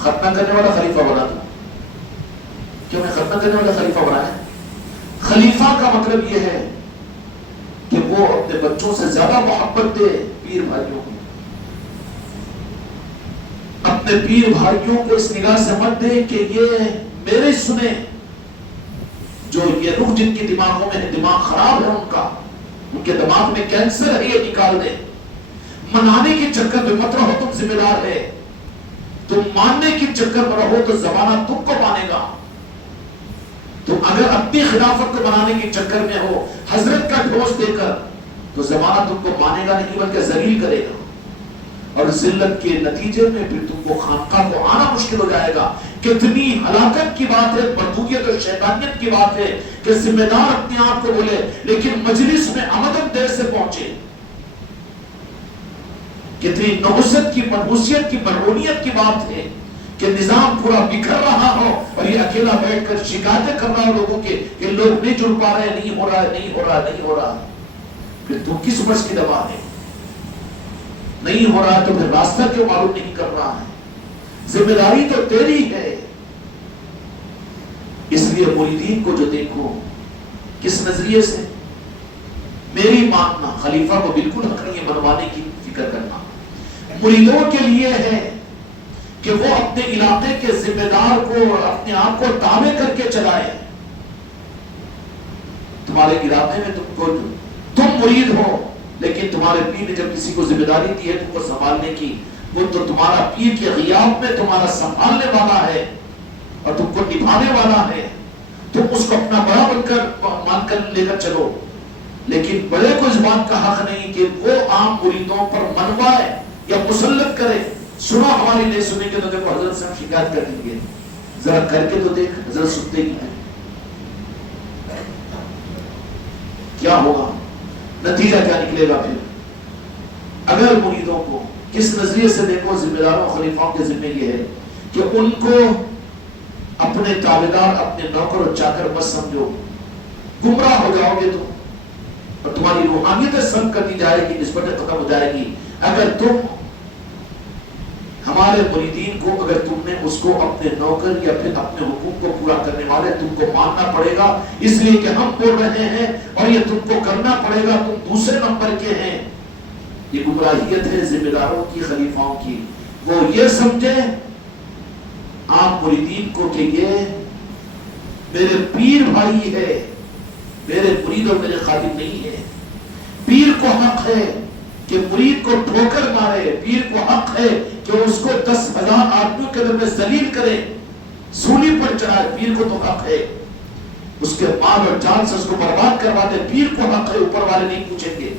ختنہ کرنے والا خلیفہ بنا تھا، کیوں میں ختنہ کرنے والا خلیفہ بنا ہے؟ خلیفہ کا مطلب یہ ہے کہ وہ اپنے بچوں سے زیادہ محبت دے پیر بھائیوں کو، اپنے پیر بھائیوں کو اس نگاہ سے مت دے کہ یہ میرے سنے، جو یہ روح جن کی دماغوں میں ہے، دماغ خراب ہے ان کے دماغ میں کینسر ہے، یہ نکال دے، منانے کے چکر میں مت رہو، تم ذمہ دار ہے، تم ماننے کے چکر میں رہو تو زمانہ تم کو مانے گا، تم اگر اپنی خلافت کو بنانے کے چکر میں ہو حضرت کا ڈھوس دے کر تو زمانہ تم کو مانے گا نہیں بلکہ ذلیل کرے گا، اور ذلت کے نتیجے میں پھر تم کو خانقاہ کو آنا مشکل ہو جائے گا۔ کتنی ہلاکت کی بات ہے، بردویت اور شیطانیت کی بات ہے کہ ذمہ دار اپنے آپ کو بولے لیکن مجلس میں آمدن دیر سے پہنچے، کتنی نحوست کی منحوسیت کی مرہونیت کی بات ہے کہ نظام پورا بکھر رہا ہو اور یہ اکیلا بیٹھ کر شکایتیں کر رہا ہو لوگوں کے کہ لوگ نہیں جڑ پا رہے، نہیں ہو رہا ہے، نہیں ہو رہا ہے، نہیں ہو رہا ہے، پھر تو کس مرض کی دوا ہے؟ نہیں ہو رہا ہے تو پھر راستہ کیوں معلوم نہیں کر رہا ہے؟ ذمہ داری تو تیری ہے، اس لیے مریدین کو جو دیکھو کس نظریے سے، میری ماننا خلیفہ کو بالکل حق نہیں ہے منوانے کی فکر کرنا، مریدوں کے لیے ہے کہ وہ اپنے علاقے کے ذمہ دار کو اپنے آپ کو تابع کر کے چلائے، تمہارے علاقے میں تم مرید ہو لیکن تمہارے پیر نے جب کسی کو ذمہ داری دی ہے تم کو سنبھالنے کی، وہ تو تمہارا پیر کے غیاب میں تمہارا سنبھالنے والا ہے اور تم کو نبھانے والا ہے، تم اس کو اپنا بڑا بن کر مان کر لے کر چلو، لیکن بڑے کو اس بات کا حق نہیں کہ وہ عام مریدوں پر منوائے یا مسلط کرے، سنا ہماری نہیں سنے کے تو دیکھو حضرت سے ہم شکایت کر دیں گے، ذرا کر کے تو دیکھ حضرت سنتے ہی ہیں، کیا ہوگا نتیجہ کیا نکلے گا؟ پھر اگر مریدوں کو کس نظریے سے دیکھو، ذمہ داروں خلیفاؤں کے ذمہ یہ ہے کہ ان کو اپنے تابعدار اپنے نوکر اور چاکر مت سمجھو، گمراہ ہو جاؤ گے تو اور تمہاری روحانیت سلب کر دی جائے گی، نسبت ختم ہو جائے گی۔ اگر تم ہمارے مریدین کو اگر تم نے اس کو اپنے نوکر یا پھر اپنے حقوق کو پورا کرنے والے تم کو ماننا پڑے گا، اس لیے کہ ہم بول رہے ہیں اور یہ تم کو کرنا پڑے گا، تم دوسرے نمبر کے ہیں، یہ گمراہیت ہے ذمہ داروں کی خلیفاؤں کی۔ وہ یہ سمجھے عام مریدین کو کہ یہ میرے پیر بھائی ہے، میرے مرید اور میرے خادم نہیں ہے، پیر کو حق ہے کہ مرید کو ٹھوکر مارے، پیر کو حق ہے کہ اس کو 10,000 آدمیوں کے درمیان ذلیل کرے، سولی پر چڑھائے، پیر کو تو حق ہے اس کے مال اور جان سے اس کو برباد کروا دے، پیر کو حق ہے، اوپر والے نہیں پوچھیں گے،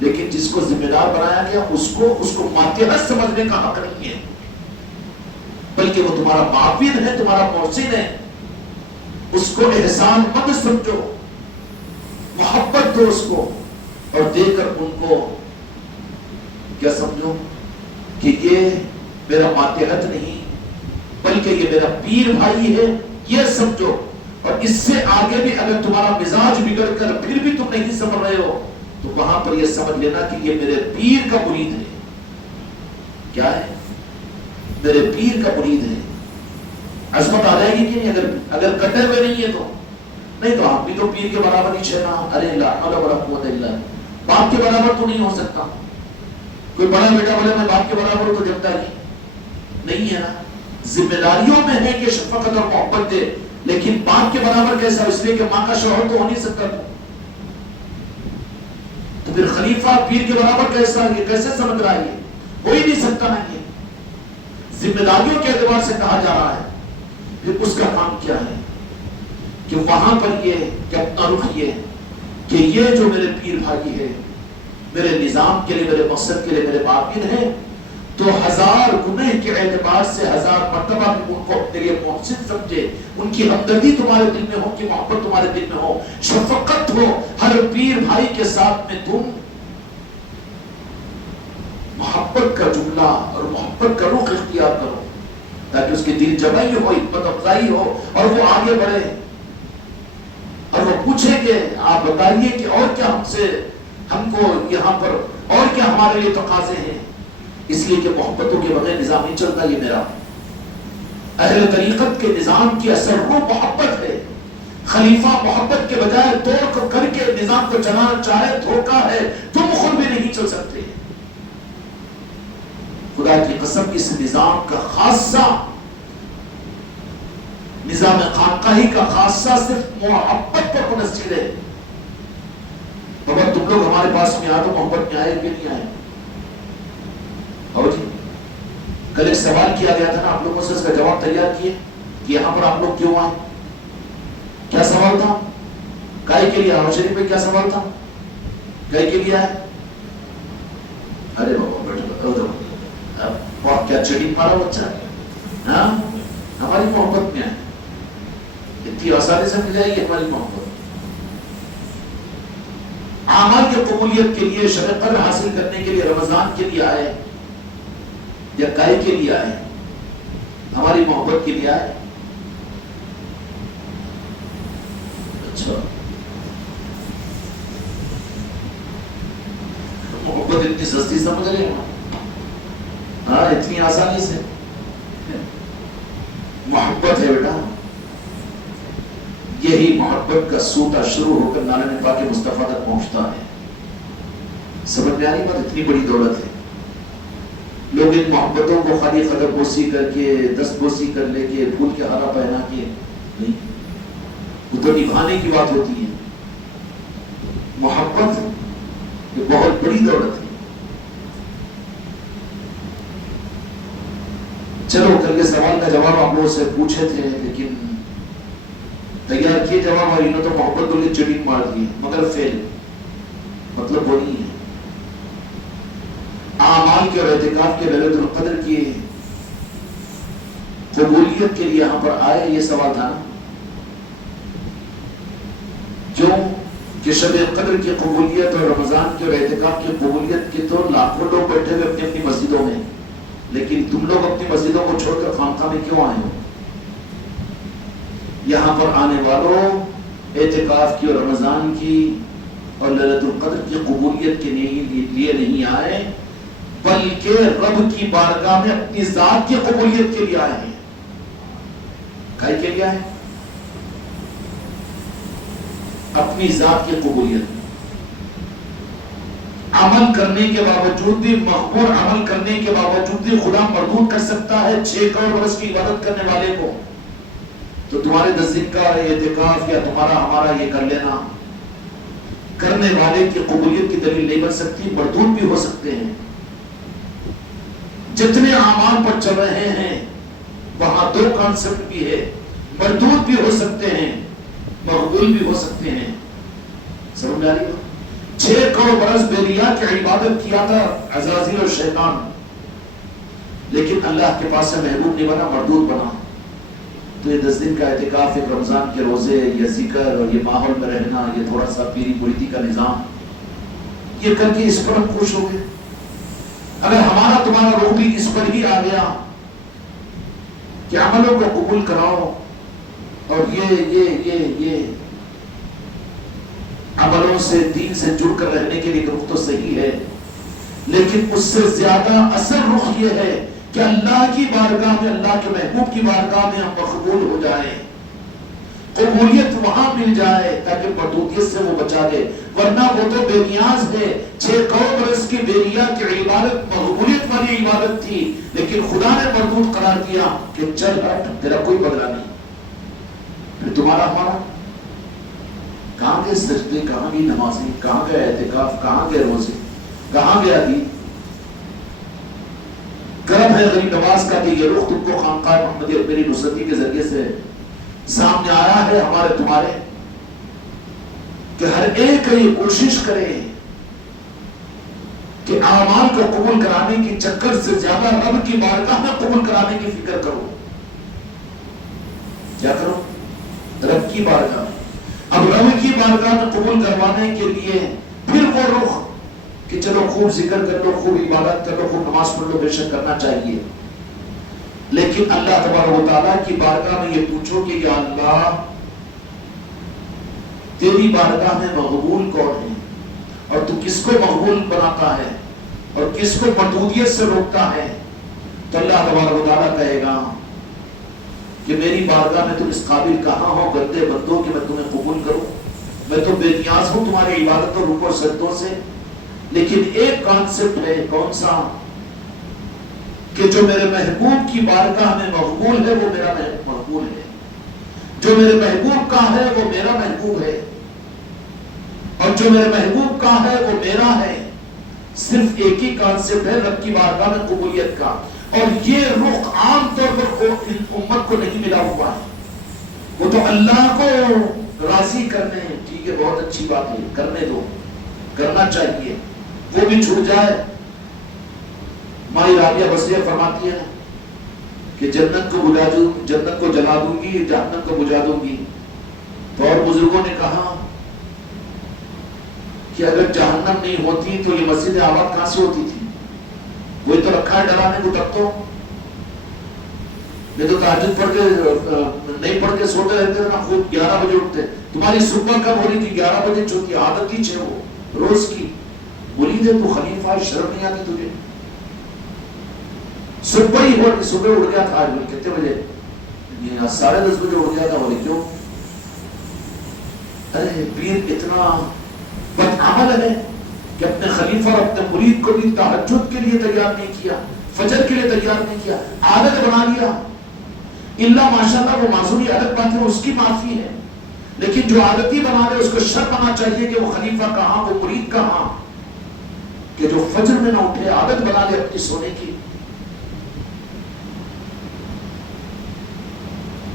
لیکن جس کو ذمہ دار بنایا گیا اس کو ماتحت سمجھنے کا حق نہیں ہے، بلکہ وہ تمہارا معاون ہے، تمہارا محسن ہے، اس کو احسان مند سمجھو، محبت دو اس کو، اور دے کر ان کو کیا سمجھو کہ یہ میرا ماتحت نہیں بلکہ یہ میرا پیر بھائی ہے، یہ سمجھو۔ اور اس سے آگے بھی اگر تمہارا مزاج بگڑ کر پھر بھی تم نہیں سمجھ رہے ہو تو وہاں پر یہ سمجھ لینا کہ یہ میرے پیر کا مرید ہے۔ کیا ہے؟ میرے پیر کا مرید ہے۔ عظمت آ جائے گی کہ نہیں؟ اگر کٹے ہوئے نہیں ہے تو نہیں تو آپ بھی تو پیر کے برابر ہی چھنا، ارے اللہ ولا قوت الا باللہ، باپ کے برابر تو نہیں ہو سکتا، کوئی بڑا بیٹا بولے میں باپ کے برابر ہوں تو جمتا ہی نہیں ہے نا۔ ذمہ داریوں میں ہے کہ شفقت اور محبت دے، لیکن باپ کے برابر کیسا؟ اس لیے کہ ماں کا شوہر تو ہو نہیں سکتا، تو پھر خلیفہ پیر کے برابر کیسا، یہ کیسے سمجھ رہا ہے؟ یہ ہو ہی نہیں سکتا نا۔ یہ ذمہ داریوں کے اعتبار سے کہا جا رہا ہے۔ پھر اس کا کام کیا ہے کہ وہاں پر یہ کہ اپنا رخ یہ کہ یہ جو میرے پیر بھائی ہے، میرے نظام کے لیے، میرے مقصد کے لیے میرے معاون ہیں، تو 1000 گنے کے اعتبار سے 1000 مرتبہ بھی ان کو اپنے لیے محسن سمجھے، ان کی ہمدردی تمہارے دل میں ہو، کہ محبت تمہارے دل میں ہو، شفقت ہو ہر پیر بھائی کے ساتھ میں، تم محبت کا جملہ اور محبت کا رخ اختیار کرو تاکہ اس کے دل جمعی ہو، حکمت افزائی ہو اور وہ آگے بڑھے اور وہ پوچھے کہ آپ بتائیے کہ اور کیا ہم کو یہاں پر اور کیا ہمارے لیے تقاضے ہیں، اس لیے کہ محبتوں کے بغیر نظام نہیں چلتا۔ یہ میرا اہل طریقت کے نظام کی اثر وہ محبت ہے۔ خلیفہ محبت کے بجائے توڑ کر کے نظام کو چلانا چاہے دھوکہ ہے، تم خود بھی نہیں چل سکتے۔ خدا کی قسم اس نظام کا خاصہ، نظام خانقاہی کا خاصہ صرف محبت پر منحصر ہے۔ تم لوگ ہمارے پاس میں آئے تو محبت میں آئے کہ نہیں آئے؟ اور جی کل ایک سوال کیا گیا تھا نا، آپ لوگوں سے اس کا جواب تیار کیے کہ یہاں پر آپ لوگ کیوں آئے؟ کیا سوال تھا؟ کائے کے لیے آئے؟ شریف میں کیا سوال تھا؟ کائے کے لیے آئے؟ ارے بابا بیٹھا اور کیا چڑی مارا بچہ، ہاں ہماری محبت میں آئے، اتنی آسانی سے مل جائے گی ہماری محبت۔ اعمال کی قبولیت کے لیے، شب قدر حاصل کرنے کے لیے، رمضان کے لیے آئے یا کائے کے لیے آئے؟ ہماری محبت کے لیے آئے۔ اچھا محبت اتنی سستی سمجھ رہے ہیں؟ ہاں اتنی آسانی سے محبت ہے بیٹا، یہی محبت کا سوتا شروع ہو کر نالہ پاک مصطفیٰ تک پہنچتا ہے۔ سمجھ میں آ رہی بات؟ اتنی بڑی دولت ہے۔ لوگ ان محبتوں کو خالی قدر بوسی کر کے، دست بوسی کر لے کے، پھول کے ہارا پہنا کے نہیں، وہ تو نبھانے کی بات ہوتی ہے۔ محبت یہ بہت بڑی دولت ہے۔ چلو کل کے سوال کا جواب آپ لوگوں سے پوچھے تھے، لیکن تیار کیے جواب اور انہوں تو محبت کو لے چڑی مار دی، مگر فیل، مطلب وہ نہیں ہے۔ اعمال کے اور اعتکاف کے لیلۃ القدر کی قبولیت کے لیے یہاں پر آئے، یہ سوال تھا نا، جو کہ شب قدر کی قبولیت اور رمضان کے اور اعتکاف کی قبولیت کے تو لاکھوں لوگ بیٹھے ہوئے اپنی اپنی مسجدوں میں، لیکن تم لوگ اپنی مسجدوں کو چھوڑ کر خانقاہ میں کیوں آئے ہو؟ یہاں پر آنے والوں اعتکاف کی اور رمضان کی اور لیلۃ القدر کی قبولیت کے لیے نہیں آئے، بلکہ رب کی بارگاہ میں اپنی ذات کی قبولیت کے لیے آئے ہیں۔ کائے کے لیے آئے؟ اپنی ذات کی قبولیت۔ عمل کرنے کے باوجود بھی، مقبول عمل کرنے کے باوجود بھی خدا مردود کر سکتا ہے 6 کروڑ برس کی عبادت کرنے والے کو، تو تمہارے 10 دن کا اعتکاف یا تمہارا ہمارا یہ کر لینا کرنے والے کی قبولیت کی دلیل نہیں بن سکتی، مردود بھی ہو سکتے ہیں۔ جتنے اعمال پر چل رہے ہیں وہاں 2 کانسیپٹ بھی ہے، مردود بھی ہو سکتے ہیں، مقبول بھی ہو سکتے ہیں۔ سمجھ میں آ رہی ہے؟ 6 کروڑ برس بے ریا کی عبادت کیا تھا عزازیل اور شیطان، لیکن اللہ کے پاس سے محبوب نہیں بنا، مردود بنا۔ تو یہ 10 دن کا اعتکاف، ایک رمضان کے روزے، یہ ذکر اور یہ ماحول میں رہنا، یہ تھوڑا سا پیری پوریتی کا نظام، یہ کر کے اس پر ہم خوش ہو گئے۔ اگر ہمارا تمہارا روح بھی اس پر ہی آ گیا کہ عملوں کو قبول کراؤ اور یہ عملوں سے، دین سے جڑ کر رہنے کے لیے رخ تو صحیح ہے، لیکن اس سے زیادہ اثر رخ یہ ہے کہ اللہ کی بارگاہ میں، اللہ کے محبوب کی بارگاہ میں ہم مقبول ہو جائیں، قبولیت وہاں مل جائے تاکہ مردودیت سے وہ بچا دے، ورنہ وہ تو بے نیاز ہے۔ 6 کروڑ برس کی بے ریا کی عبادت مقبولیت والی عبادت تھی، لیکن خدا نے مردود قرار دیا کہ چل ہٹ، تیرا کوئی بدلہ نہیں۔ پھر تمہارا ہمارا کہاں گئے سجدے، کہاں گئی نمازیں، کہاں گئے اعتکاف، کہاں گئے روزے، کہاں گیا دین؟ کرم ہے غریب نواز کا کہ یہ رخ تم کو خانقاہ محمدیہ میری نصرتی کے ذریعے سے سامنے آیا ہے ہمارے تمہارے، کہ ہر ایک یہ کوشش کرے کہ اعمال کو قبول کرانے کی چکر سے زیادہ رب کی بارگاہ میں قبول کرانے کی فکر کرو. کیا کرو؟ رب کی بارگاہ میں. اب رب کی بارگاہ میں قبول کروانے کے لیے پھر وہ رخ کہ چلو خوب ذکر کر لو، خوب عبادت کر لو، خوب نماز پڑھ لو، بے شک کرنا چاہیے، لیکن اللہ تبارک و تعالیٰ کی بارگاہ میں یہ پوچھو کہ یا اللہ تیری بارگاہ میں مقبول کون ہے، اور تو کس کو مقبول بناتا ہے اور کس کو مردودیت سے روکتا ہے. تو اللہ تبارک و تعالیٰ کہے گا کہ میری بارگاہ میں تم اس قابل کہاں ہو گندے بندوں کہ میں تمہیں قبول کروں. میں تو بے نیاز ہوں تمہاری عبادت اور رکوع اور سجدوں سے، لیکن ایک کانسیپٹ ہے. کون سا؟ کہ جو میرے محبوب کی بارگاہ میں مقبول ہے وہ میرا مقبول ہے، جو میرے محبوب کا ہے وہ میرا محبوب ہے، اور جو میرے محبوب کا ہے وہ میرا ہے. صرف ایک ہی کانسیپٹ ہے رب کی بارگاہ میں قبولیت کا، اور یہ رخ عام طور پر امت کو نہیں ملا ہوا ہے. وہ تو اللہ کو راضی کرنے ہیں، ٹھیک ہے بہت اچھی بات ہے، کرنے دو، کرنا چاہیے، وہ بھی چھوٹ جائے. مائی رابعہ بصریہ فرماتی ہے کہ جنت کو جلا دوں گی، جہنم کو بجھا دوں گی. تو اور بزرگوں نے کہا کہ اگر جہنم نہیں ہوتی تو یہ مسجد آباد کہاں سے ہوتی تھی؟ وہی تو رکھا ہے ڈرانے کو. تب تو یہ تو تہجد پڑھ کے نہیں پڑھ کے سوتے رہتے تھے نا، خود 11 بجے اٹھتے. تمہاری صبح کب ہو رہی تھی؟ 11 بجے چھوٹی عادت ہی 6 وہ روز کی. مرید ہے تو خلیفہ، شرم نہیں آتی تجھے؟ صبح ہی ہو، صبح اٹھ گیا تھا. آج کتنے بجے؟ 10:30 بجے اٹھ گیا تھا. بولے کیوں؟ ارے پیر اتنا بدعمل ہے کہ اپنے خلیفہ اور اپنے مرید کو بھی تہجد کے لیے تیار نہیں کیا، فجر کے لیے تیار نہیں کیا، عادت بنا لیا. اللہ ماشاءاللہ وہ معذوری عادت بات ہے، اس کی معافی ہے، لیکن جو عادتی بنا لے اس کو شرم آنا چاہیے کہ وہ خلیفہ کہاں، وہ مرید کہاں، کہ جو فجر میں نہ اٹھے، عادت بنا لے اپنی سونے کی.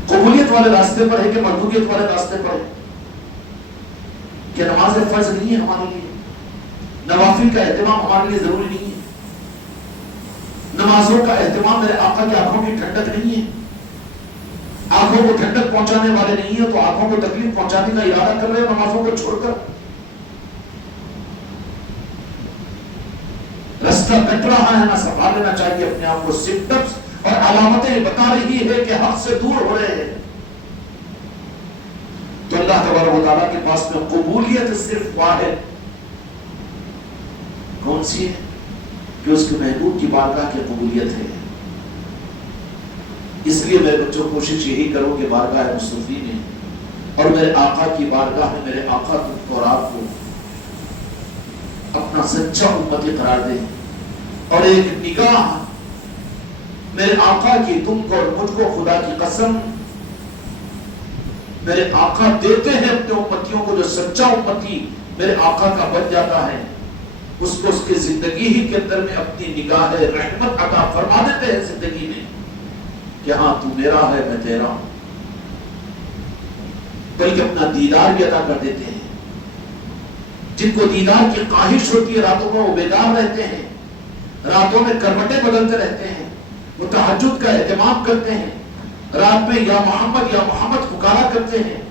قبولیت والے راستے پر ہے کہ مردودیت والے راستے پر ہے؟ کہ نماز فرض نہیں ہے ہمارے لیے، نوافل کا اہتمام ہمارے لیے ضروری نہیں ہے، نمازوں کا اہتمام میرے آقا کی آنکھوں کی ٹھنڈک نہیں ہے، آنکھوں کو ٹھنڈک پہنچانے والے نہیں ہیں تو آنکھوں کو تکلیف پہنچانے کا ارادہ کر رہے ہیں نمازوں کو چھوڑ کر. رستہ کٹ رہا ہے، نہ سنبھال لینا چاہیے اپنے آپ کو. سمپٹمز اور علامتیں بتا رہی ہے کہ حق سے دور ہو رہے ہیں. تو اللہ تبارک و تعالیٰ کے پاس میں قبولیت صرف واحد کون سی ہے؟ کہ اس کے محبوب کی بارگاہ کی قبولیت ہے. اس لیے میں بچوں کوشش یہی کروں کہ بارگاہ مصطفی میں اور میرے آقا کی بارگاہ میں میرے آقا کو اور آپ کو اپنا سچا امتی قرار دیں، اور ایک نگاہ میرے آقا کی تم کو اور مجھ کو خدا کی قسم میرے آقا دیتے ہیں اپنے امتیوں کو. جو سچا امتی میرے آقا کا بن جاتا ہے اس کو اس کی زندگی ہی کے اندر میں اپنی نگاہ رحمت عطا فرما دیتے ہیں زندگی میں کہ ہاں تو میرا ہے میں تیرا ہوں، بلکہ اپنا دیدار بھی عطا کر دیتے ہیں. جن کو دیدار کی خواہش ہوتی ہے راتوں میں وہ بیدار رہتے ہیں، راتوں میں کروٹیں بدلتے رہتے ہیں، وہ تہجد کا اہتمام کرتے ہیں، رات میں یا محمد پکارا کرتے ہیں،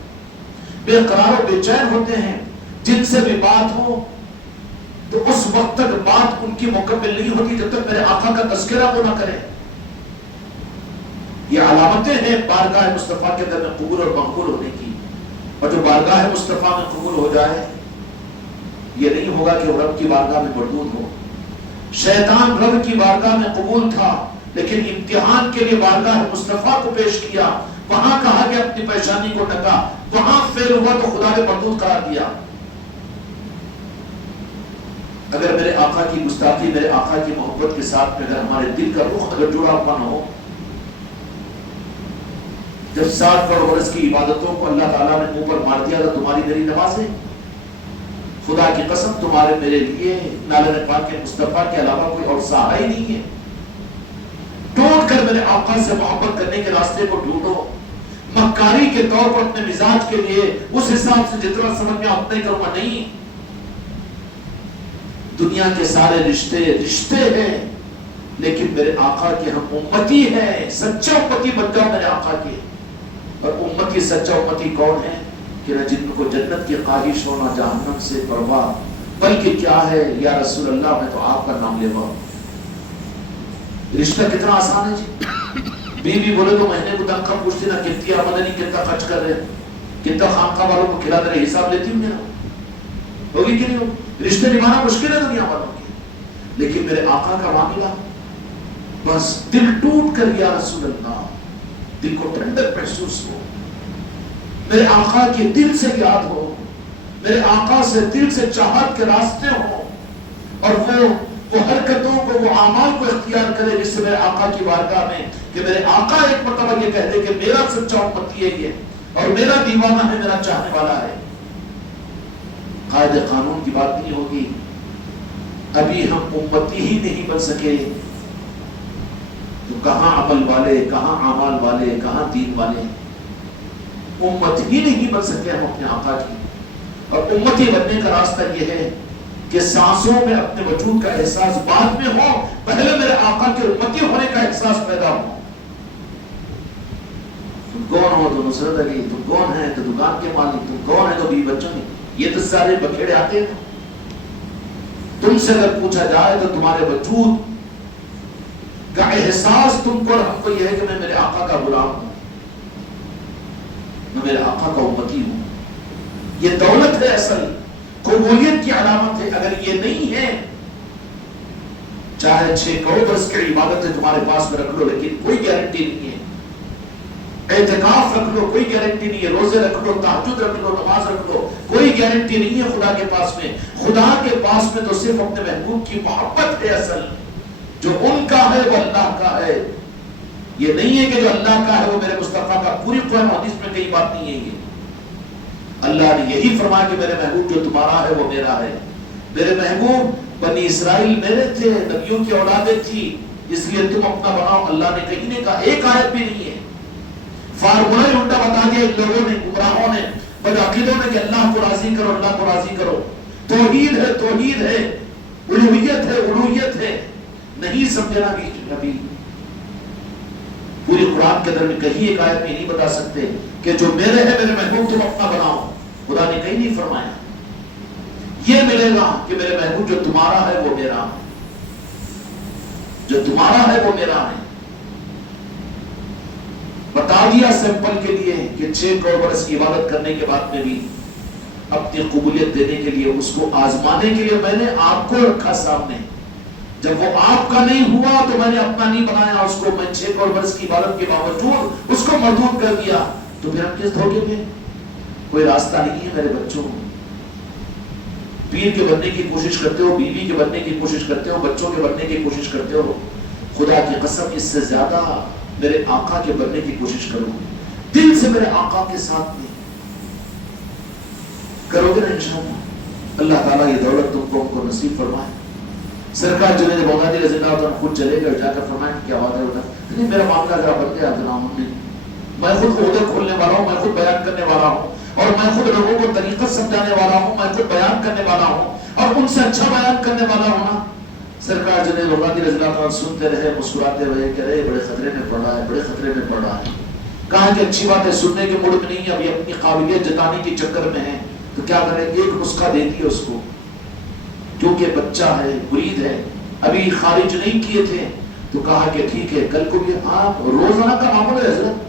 بے قرار و بے چین ہوتے ہیں. جن سے بھی بات ہو تو اس وقت تک بات ان کی مکمل نہیں ہوتی جب تک میرے آقا کا تذکرہ وہ نہ کریں. یہ علامتیں ہیں بارگاہ مصطفیٰ کے اندر میں قبول اور مقبول ہونے کی. اور جو بارگاہ مصطفیٰ میں قبول ہو جائے یہ نہیں ہوگا کہ وہ رب کی بارگاہ میں مردود ہو. شیطان رب کی بارگاہ میں قبول تھا لیکن امتحان کے لیے بارگاہ مصطفیٰ کو پیش کیا، وہاں کہا کہ اپنی پریشانی کو ڈھکا، وہاں فیل ہوا تو خدا نے مردود قرار دیا. اگر میرے آقا کی گستاخی میرے آقا کی محبت کے ساتھ میں اگر ہمارے دل کا رخ اگر جڑا ہوا نہ ہو جب 60 کروڑ برس کی عبادتوں کو اللہ تعالیٰ نے منہ پر مار دیا تو تمہاری میری نمازیں، خدا کی قسم تمہارے میرے لیے نالے پاک کے مصطفیٰ کے علاوہ کوئی اور سہارا ہی نہیں ہے. ٹوٹ کر میرے آقا سے محبت کرنے کے راستے کو ڈھونڈو. مکاری کے طور پر اپنے مزاج کے لیے اس حساب سے جتنا سمجھ میں اتنا ہی کروں گا نہیں. دنیا کے سارے رشتے رشتے ہیں لیکن میرے آقا کے ہم امتی ہیں. سچا امتی بن جاؤ میرے آقا کے. اور امتی سچا امتی کون ہے؟ کہ نہ جن کو جنت کی خواہش ہو نہ جہنم سے پرواہ، بلکہ کیا ہے یا رسول اللہ میں تو آپ کا نام لیوا. رشتہ کتنا آسان ہے جی. بیوی بولے تو مہینے کو تنخواہ پوچھتی، نہ کتنی آمدنی، کتنا خرچ کر رہے، کتنا خانقاہ والوں کو کھلا دے رہے، حساب لیتی ہوں میرا. ہوگی کہ نہیں ہو؟ رشتے نبھانا مشکل ہے دنیا والوں کے، لیکن میرے آقا کا معاملہ بس دل ٹوٹ کر یا رسول اللہ، دل کو ٹھنڈک محسوس ہو، میرے آقا کے دل سے یاد ہو، میرے آقا سے دل سے چاہت کے راستے ہو، اور وہ حرکتوں کو، وہ اعمال کو اختیار کرے جس سے میرے آقا کی بارگاہ میں کہ میرے آقا ایک مرتبہ یہ کہہ دے کہ میرا سچا امتی ہے یہ، اور میرا دیوانہ ہے، میرا چاہنے والا ہے. قائد قانون کی بات نہیں ہوگی. ابھی ہم امتی ہی نہیں بن سکے تو کہاں عمل والے، کہاں اعمال والے، کہاں دین والے. امت ہی نہیں بن سکے ہم اپنے آقا کی. اور امتی بننے کا راستہ یہ ہے کہ سانسوں میں اپنے وجود کا احساس بعد میں ہو، پہلے میرے آقا کے امتی ہونے کا احساس پیدا ہو. تم کون ہو تو نصرت علی، تم کون ہے تو دکان کے مالک، تم کون ہے تو بیوی بچوں کی، یہ تو سارے بکھیڑے آتے ہیں. تم سے اگر پوچھا جائے تو تمہارے وجود کا احساس تم کو اور ہم کو یہ ہے کہ میں میرے آقا کا غلام ہوں، میں میرے آقا کا امتی ہوں. یہ دولت ہے، اصل قبولیت کی علامت ہے. اگر یہ نہیں ہے، چاہے 6 کروڑ برس کی عبادتیں تمہارے پاس میں رکھ لو لیکن کوئی گارنٹی نہیں ہے. اعتکاف رکھ لو کوئی گارنٹی نہیں ہے. روزے رکھ لو، تہجد رکھ لو، نماز رکھ لو، کوئی گارنٹی نہیں ہے خدا کے پاس میں. خدا کے پاس میں تو صرف اپنے محبوب کی محبت ہے اصل. جو ان کا ہے وہ اللہ کا ہے. یہ نہیں ہے کہ جو اللہ کا ہے وہ میرے مصطفیٰ کا. پوری قرآن حدیث میں کئی بات نہیں ہے. یہ اللہ نے یہی فرمایا کہ میرے محبوب جو تمہارا ہے وہ میرا ہے. میرے محبوب بنی اسرائیل میرے تھے، نبیوں کی اولادیں تھی، اس لیے تم اپنا بناؤ. اللہ نے کہیں نہیں کہا، ایک آیت بھی نہیں ہے. فارمولہ الٹا بتا دیا ان لوگوں نے، گمراہوں نے، بدعقیدوں نے کہ اللہ کو راضی کرو، اللہ کو راضی کرو. توحید ہے، توحید ہے، الوہیت ہے، الوہیت ہے. نہیں سمجھنا بھی نبی. پوری قرآن کے اندر میں کہیں ایک آیت میں نہیں بتا سکتے کہ جو میرے ہے میرے محبوب تم اپنا بناؤ. خدا نے کہیں نہیں فرمایا. یہ ملے گا کہ میرے محبوب جو تمہارا ہے وہ میرا ہے، جو تمہارا ہے وہ میرا ہے. بتا دیا سمپل کے لیے کہ 6 کروڑ برس کی عبادت کرنے کے بعد میں بھی اپنی قبولیت دینے کے لیے، اس کو آزمانے کے لیے میں نے آپ کو رکھا سامنے. جب وہ آپ کا نہیں ہوا تو میں نے اپنا نہیں بنایا اس کو. میں 6 کروڑ برس کی عبادت کے باوجود اس کو مردود کر دیا. تو پھر ہم کس دھوکے میں؟ کوئی راستہ نہیں ہے میرے بچوں. پیر کے بننے کی کوشش کرتے ہو، بیوی کے بننے کی کوشش کرتے ہو، بچوں کے بننے کی کوشش کرتے ہو. خدا کی قسم اس سے زیادہ میرے آقا کے بننے کی کوشش کرو. دل سے میرے آقا کے ساتھ میں کرو گے نا انشاءاللہ اللہ تعالیٰ یہ دولت تم کو نصیب فرمائے. سرکار جنید بغدادی رضی اللہ عنہ خود چلے گئے، جا کر فرمائیں کیا بات ہے ہوتا نہیں میرا معاملہ ذرا بن گیا جناب، میں خود عہدے کھولنے والا ہوں، میں خود بیان کرنے والا ہوں، اور میں خود لوگوں کو طریقت سمجھانے والا ہوں، میں خود بیان کرنے والا ہوں اور ان سے اچھا بیان کرنے والا ہوں نا. سرکار جنید بغدادی رضی اللہ عنہ سنتے رہے، مسکراتے ہوئے کہ رہے بڑے خطرے میں پڑ رہا ہے، بڑے خطرے میں پڑ رہا ہے. کہا کہ اچھی بات ہے، سننے کے موڈ میں نہیں ہے، ابھی اپنی قابلیت جتانے کے چکر میں ہے، تو کیا کریں ایک نسخہ دے دیا اس کو، کیونکہ بچہ ہے، مرید ہے، ابھی خارج نہیں کیے تھے. تو کہا کہ ٹھیک ہے کل کو بھی آپ روزانہ کا معاملہ ہے حضرت،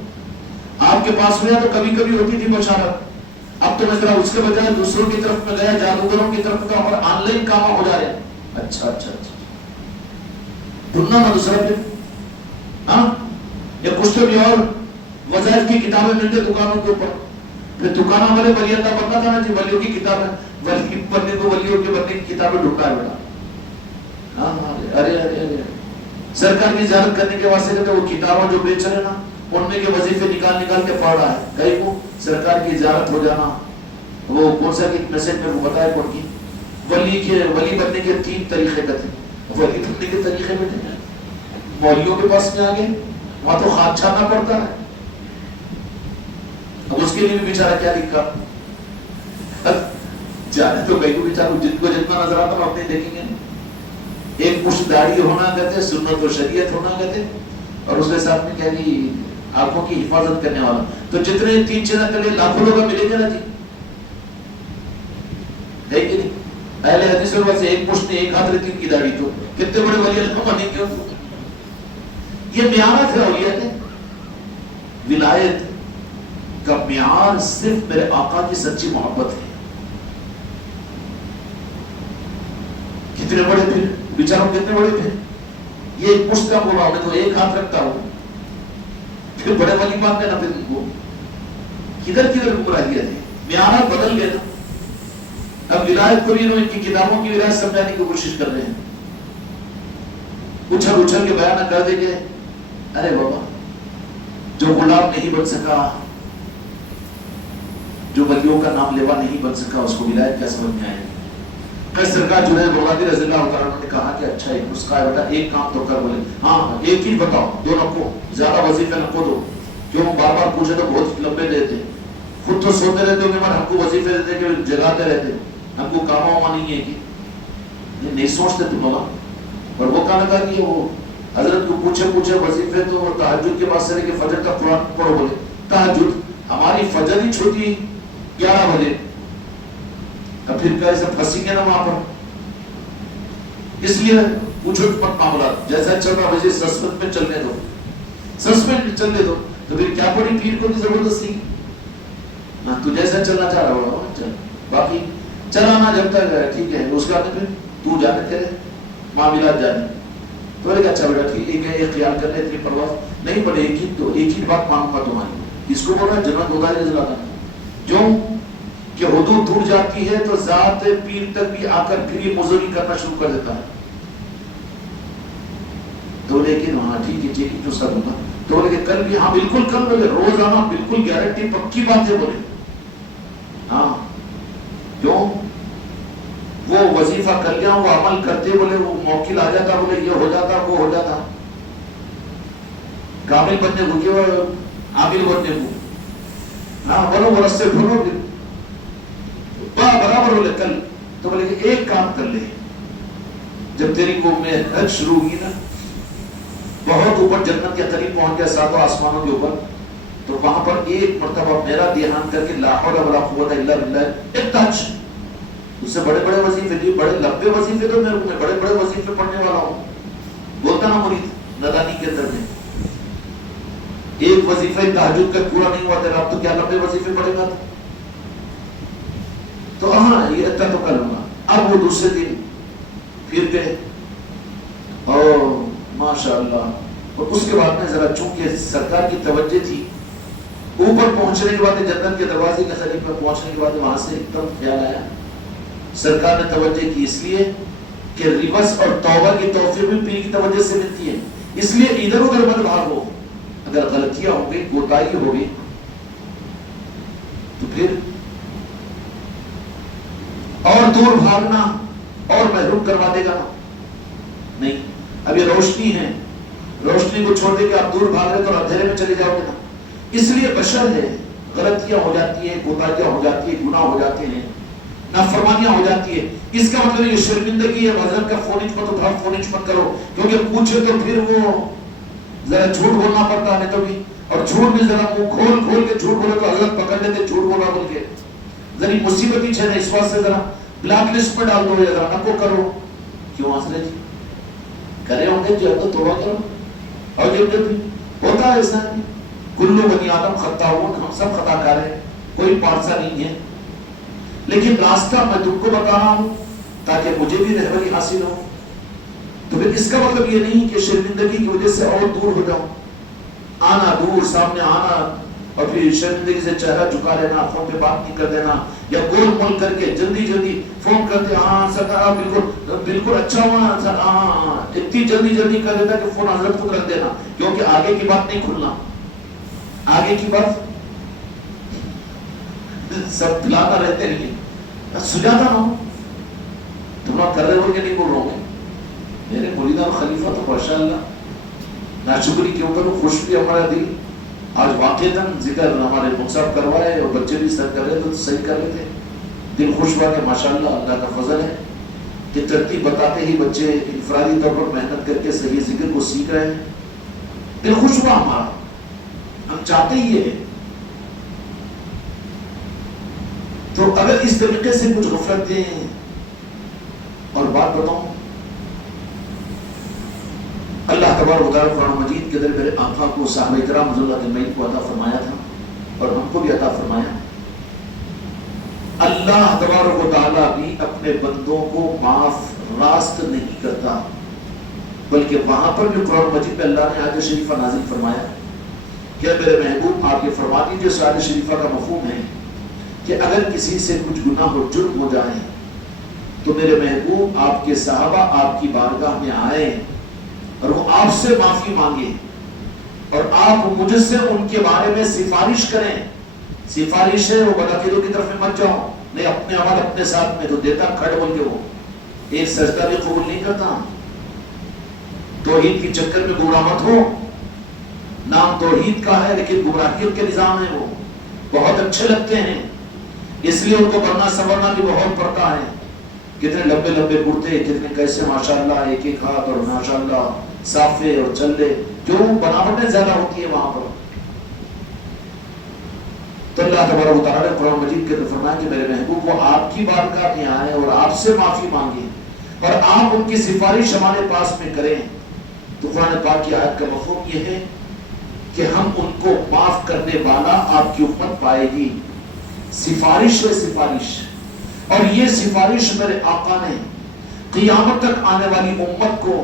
آپ کے پاس میں تو کبھی کبھی ہوتی تھی بشارت، اب تو میں ذرا اس کے بجائے دوسروں کی طرف میں گیا، جادوگروں کی طرف کا، اور آن لائن کام ہو جائے. اچھا اچھا اچھا ڈھونڈنا نا دوسرا پھر، ہاں یا کچھ تو بھی اور وظائف کی کتابیں ملتے دکانوں کے اوپر. پھر دکانوں والے ولی اللہ بننا تھا نا جی، ولیوں کی کتابیں، ولی بننے کو ولیوں کے بننے کی کتابیں ڈھونڈا ہے بیٹا. ہاں ارے ارے ارے سرکار کی زیارت کرنے کے واسطے کہتے وہ کتابیں جو بیچ رہے نا ان میں کے وظیفے نکال کے پڑھ رہا ہے. کئی کو سرکار کی زیارت ہو جانا, وہ کون سا ایک میسج میں وہ بتایا کون کی ولی بننے کے 3 طریقے کا تھے. ولی بننے کے طریقے میں تھے مولویوں کے پاس میں آگے, وہاں تو خاک چھانا پڑتا ہے. اب اس کے لیے بھی بیچارہ کیا لکھا جانے تو کئی کو بیچارہ جن کو جتنا نظر آتا ہم اپنے دیکھیں گے. ایک مشت داڑھی ہونا کہتے, سنت و شریعت ہونا کہتے, اور اس کے ساتھ میں کیا جی آنکھوں کی حفاظت کرنے والا. تو جتنے 3 چیزیں کر لے لاکھوں لوگ ملیں گے نا جی, ہے کہ نہیں؟ اہل حدیث میں سے ایک مشت نے ایک ہاتھ رہتی ان کی داڑھی, تو کتنے بڑے ولی اللہ بنیں گے. یہ معیارات ہے اولیاء کے. ولایت کا معیار صرف میرے آقا کی سچی محبت ہے. کتنے بڑے پھر بیچاروں کتنے بڑے پھر, یہ ایک مشت کا بولا میں تو ایک ہاتھ رکھتا ہوں, پھر بڑے ولی بات میں نہ پھر ان کو کدھر گمراہیت ہے. معیارات بدل گئے نا. اب ولایت کو بھی ان کی کتابوں کی ولایت سمجھانے کی کوشش کر رہے ہیں. اچھل کے بیان کر دیں گے, ارے بابا جو غلام نہیں بن سکا, جو ولیوں کا نام لیوا نہیں بن سکا, اس کو ولایت کیا سمجھ میں آئے گی. سرکار جنید بغدادی رضی اللہ تعالیٰ نے کہا کہ اچھا ایک نسخہ ہے بیٹا, ایک کام تو کر. بولے ہاں ایک ہی بتاؤ, 2 نکو, زیادہ وظیفے نکو دو. کیوں بار بار پوچھے تو بہت لمبے دیتے, خود تو سوتے رہتے ہو کہ ہم کو وظیفے دیتے کہ جگاتے رہتے, ہم کو کام واما نہیں ہے کہ نہیں سوچتے تم بابا. اور وہ کہا لگا کہ وہ حضرت کو پوچھے وظیفے تو تہجد کے بعد سے لے کے فجر کا قرآن پڑھو. بولے تہجد ہماری فجر ہی چھوٹی 11 بجے, اب پھر کیسے پھنسی گے نا وہاں پر. اس لیے پوچھو مت معاملات, جیسا چل رہا وجہ سسپت میں چلنے دو, سسپینڈ چلنے دو. تو پھر کیا پڑی پیر کو بھی زبردستی, تو جیسا چلنا چاہ رہا ہو چل, باقی چلانا جب تک ٹھیک ہے. اس کے بعد پھر تو جانے تیرے معاملات جانے. تو ایک اچھا بیٹا ٹھیک ہے, ایک خیال کر لے, اتنی پرواز نہیں, بڑے ایک ہی بات مانوں گا تمہاری. اس کو بول رہا ہے جنت بغدادی رضی اللہ عنہ, جو کہ حدود ٹوٹ جاتی ہے تو ذات پیر تک بھی آ کر پھر یہ مزوری کرنا شروع کر دیتا ہے. تو لیکن ہاں ٹھیک ہے چیک جو سب ہوگا. تو لیکن کل بھی ہاں بالکل کل بولے, روزانہ بالکل گارنٹی پکی بات ہے. بولے ہاں کیوں وہ وظیفہ کر لیا, وہ عمل کرتے, بولے وہ موکل آ جاتا, بولے یہ ہو جاتا وہ ہو جاتا. کامل بننے کو کیوں عامل بننے کو, ہاں بولو وہ رستے ڈھونڈو پھر برابر بولے کل. تو بولے کہ ایک کام کر لے, جب تیری کو میں حج شروع ہوگی نا, بہت اوپر جنت کے قریب پہنچ گیا 7 آسمانوں کے اوپر, تو وہاں پر ایک مرتبہ میرا دھیان کر کے لا حول ولا قوت الا باللہ ایک تاج. اس سے بڑے بڑے وظیفے دی, بڑے لمبے وظیفے تو میں بڑے بڑے وظیفے پڑھنے والا ہوں. بولتا نا مرید ندانی کے اندر میں, ایک وظیفہ تہجد کا پورا نہیں ہوا تیرا, اب تو کیا لمبے وظیفے پڑھے گا. تو ہاں یہ اتنا تو کر لوں گا. اب وہ دوسرے دن پھر گئے اور ماشاءاللہ, اور اس کے بعد میں ذرا چونکہ سرکار کی توجہ تھی, اوپر پہنچنے کے بعد جنت کے دروازے کے قریب میں پہنچنے کے بعد وہاں سے ایک دم خیال آیا, سرکار نے توجہ کی اس لیے کہ ریورس اور توبہ کی توفیق بھی پیر کی توجہ سے ملتی ہے. اس لیے ادھر ادھر مت بھاگو, اگر غلطیاں ہو گئی, کوتاہی ہو گئی, تو پھر اور دور بھاگنا اور محروم کروا دے گا نہیں. اب یہ روشنی ہے, روشنی کو چھوڑ دے کے آپ دور بھاگ رہے تو اندھیرے میں چلے جاؤ گے نا. اس لیے بشر ہے, غلطیاں ہو جاتی ہیں, کوتاہیاں ہو جاتی ہیں, گناہ ہو جاتے ہیں, نافرمانیاں ہو جاتی ہے. اس کا مطلب یہ شرمندگی ہے. حضرت کا فون مت اٹھاؤ, فون مت کرو, کیونکہ پوچھے تو پھر وہ ذرا جھوٹ بولنا پڑتا ہے تو بھی, اور جھوٹ بھی ذرا منہ کھول کے جھوٹ بولے تو حضرت پکڑ لیتے جھوٹ بولا بول کے. ذرا مصیبت ہی ہے, اس واسطے ذرا بلیک لسٹ میں ڈال دو, یا ذرا نہ کو کرو. کیوں آسرے جی کرے ہوں گے جو تو توبہ کرو. اور جب ہوتا ہے ایسا, کلو بنی آدم خطاؤن, ہم سب خطا کار ہیں, کوئی پارسا نہیں ہے. لیکن راستہ میں تم کو بتا رہا ہوں تاکہ مجھے بھی رہبری حاصل ہو. تو پھر اس کا مطلب یہ نہیں کہ شرمندگی کی وجہ سے اور دور ہو جاؤں, آنا دور سامنے آنا اور پھر شرمندگی سے چہرہ جھکا لینا, فون پہ بات نہیں کر دینا, یا گول مول کر کے جلدی فون کرتے, ہاں سر بالکل اچھا ہوا سر, ہاں اتنی جلدی کر دیتا کہ فون حضرت کو رکھ دینا, کیونکہ آگے کی بات نہیں کھلنا. آگے کی بات سب پلانا رہتے نہیں، سجاتا نہ ہو. تم لوگ کر رہے ہو کہ نہیں بول رہا ہوں؟ میرے مریدان خلیفہ تو ماشاء اللہ ناشکری کیوں کروں، خوش بھی ہمارا دل. آج واقعتاً ذکر ہمارے مقصد کروائے اور بچے بھی سر کر رہے تو صحیح کر رہے تھے. دل خوش ہوا کہ ماشاءاللہ اللہ کا فضل ہے کہ ترتیب بتاتے ہی بچے انفرادی طور پر محنت کر کے صحیح ذکر کو سیکھ رہے ہیں. دل خوش ہوا ہمارا، ہم چاہتے ہی یہ ہے. تو اگر اس طریقے سے کچھ غفلت دیں. اور بات بتاؤں، اللہ تبارک و تعالیٰ قرآن مجید کے اندر میرے آقا کو صحابہ کرام رضی اللہ اجمعین کو عطا فرمایا تھا اور ہم کو بھی عطا فرمایا. اللہ تبارک و تعالیٰ بھی اپنے بندوں کو معاف راست نہیں کرتا، بلکہ وہاں پر بھی قرآن مجید میں اللہ نے آیت شریفہ نازل فرمایا کہ میرے محبوب آپ یہ فرما دیجیے. آیت شریفہ کا مفہوم ہے کہ اگر کسی سے کچھ گناہ و جرم ہو جائیں تو میرے محبوب آپ کے صحابہ آپ کی بارگاہ میں آئیں اور وہ آپ سے معافی مانگے اور آپ مجھ سے ان کے بارے میں سفارش کریں. سفارش ہے وہ بدعقیدوں کی طرف میں مت جاؤ، نہیں اپنے عمل اپنے ساتھ میں تو دیتا کھڑ بول کے وہ ایک سجدہ بھی قبول نہیں کرتا. توحید کے چکر میں گمراہ مت ہو. نام توحید کا ہے لیکن گمراہیت کے نظام ہے، وہ بہت اچھے لگتے ہیں اس لیے ان کو بننا سنورنا بھی بہت پڑتا ہے. کتنے لمبے لمبے کرتے، کتنے کیسے ماشاءاللہ ایک ایک ہاتھ اور ماشاءاللہ صافے اور چلے، کیوں بناوٹیں زیادہ ہوتی ہے وہاں پر. تو اللہ تبارک و تعالیٰ نے قرآن مجید کے اندر فرمایا کہ میرے محبوب وہ آپ کی بارگاہ میں آئیں اور آپ سے معافی مانگیں اور آپ ان کی سفارش ہمارے پاس میں کریں. تو قرآن پاک کی آیت کا مفہوم یہ ہے کہ ہم ان کو معاف کرنے والا آپ کی امت پائے گی. سفارش ہے سفارش، اور یہ سفارش میرے آقا نے قیامت تک آنے والی امت کو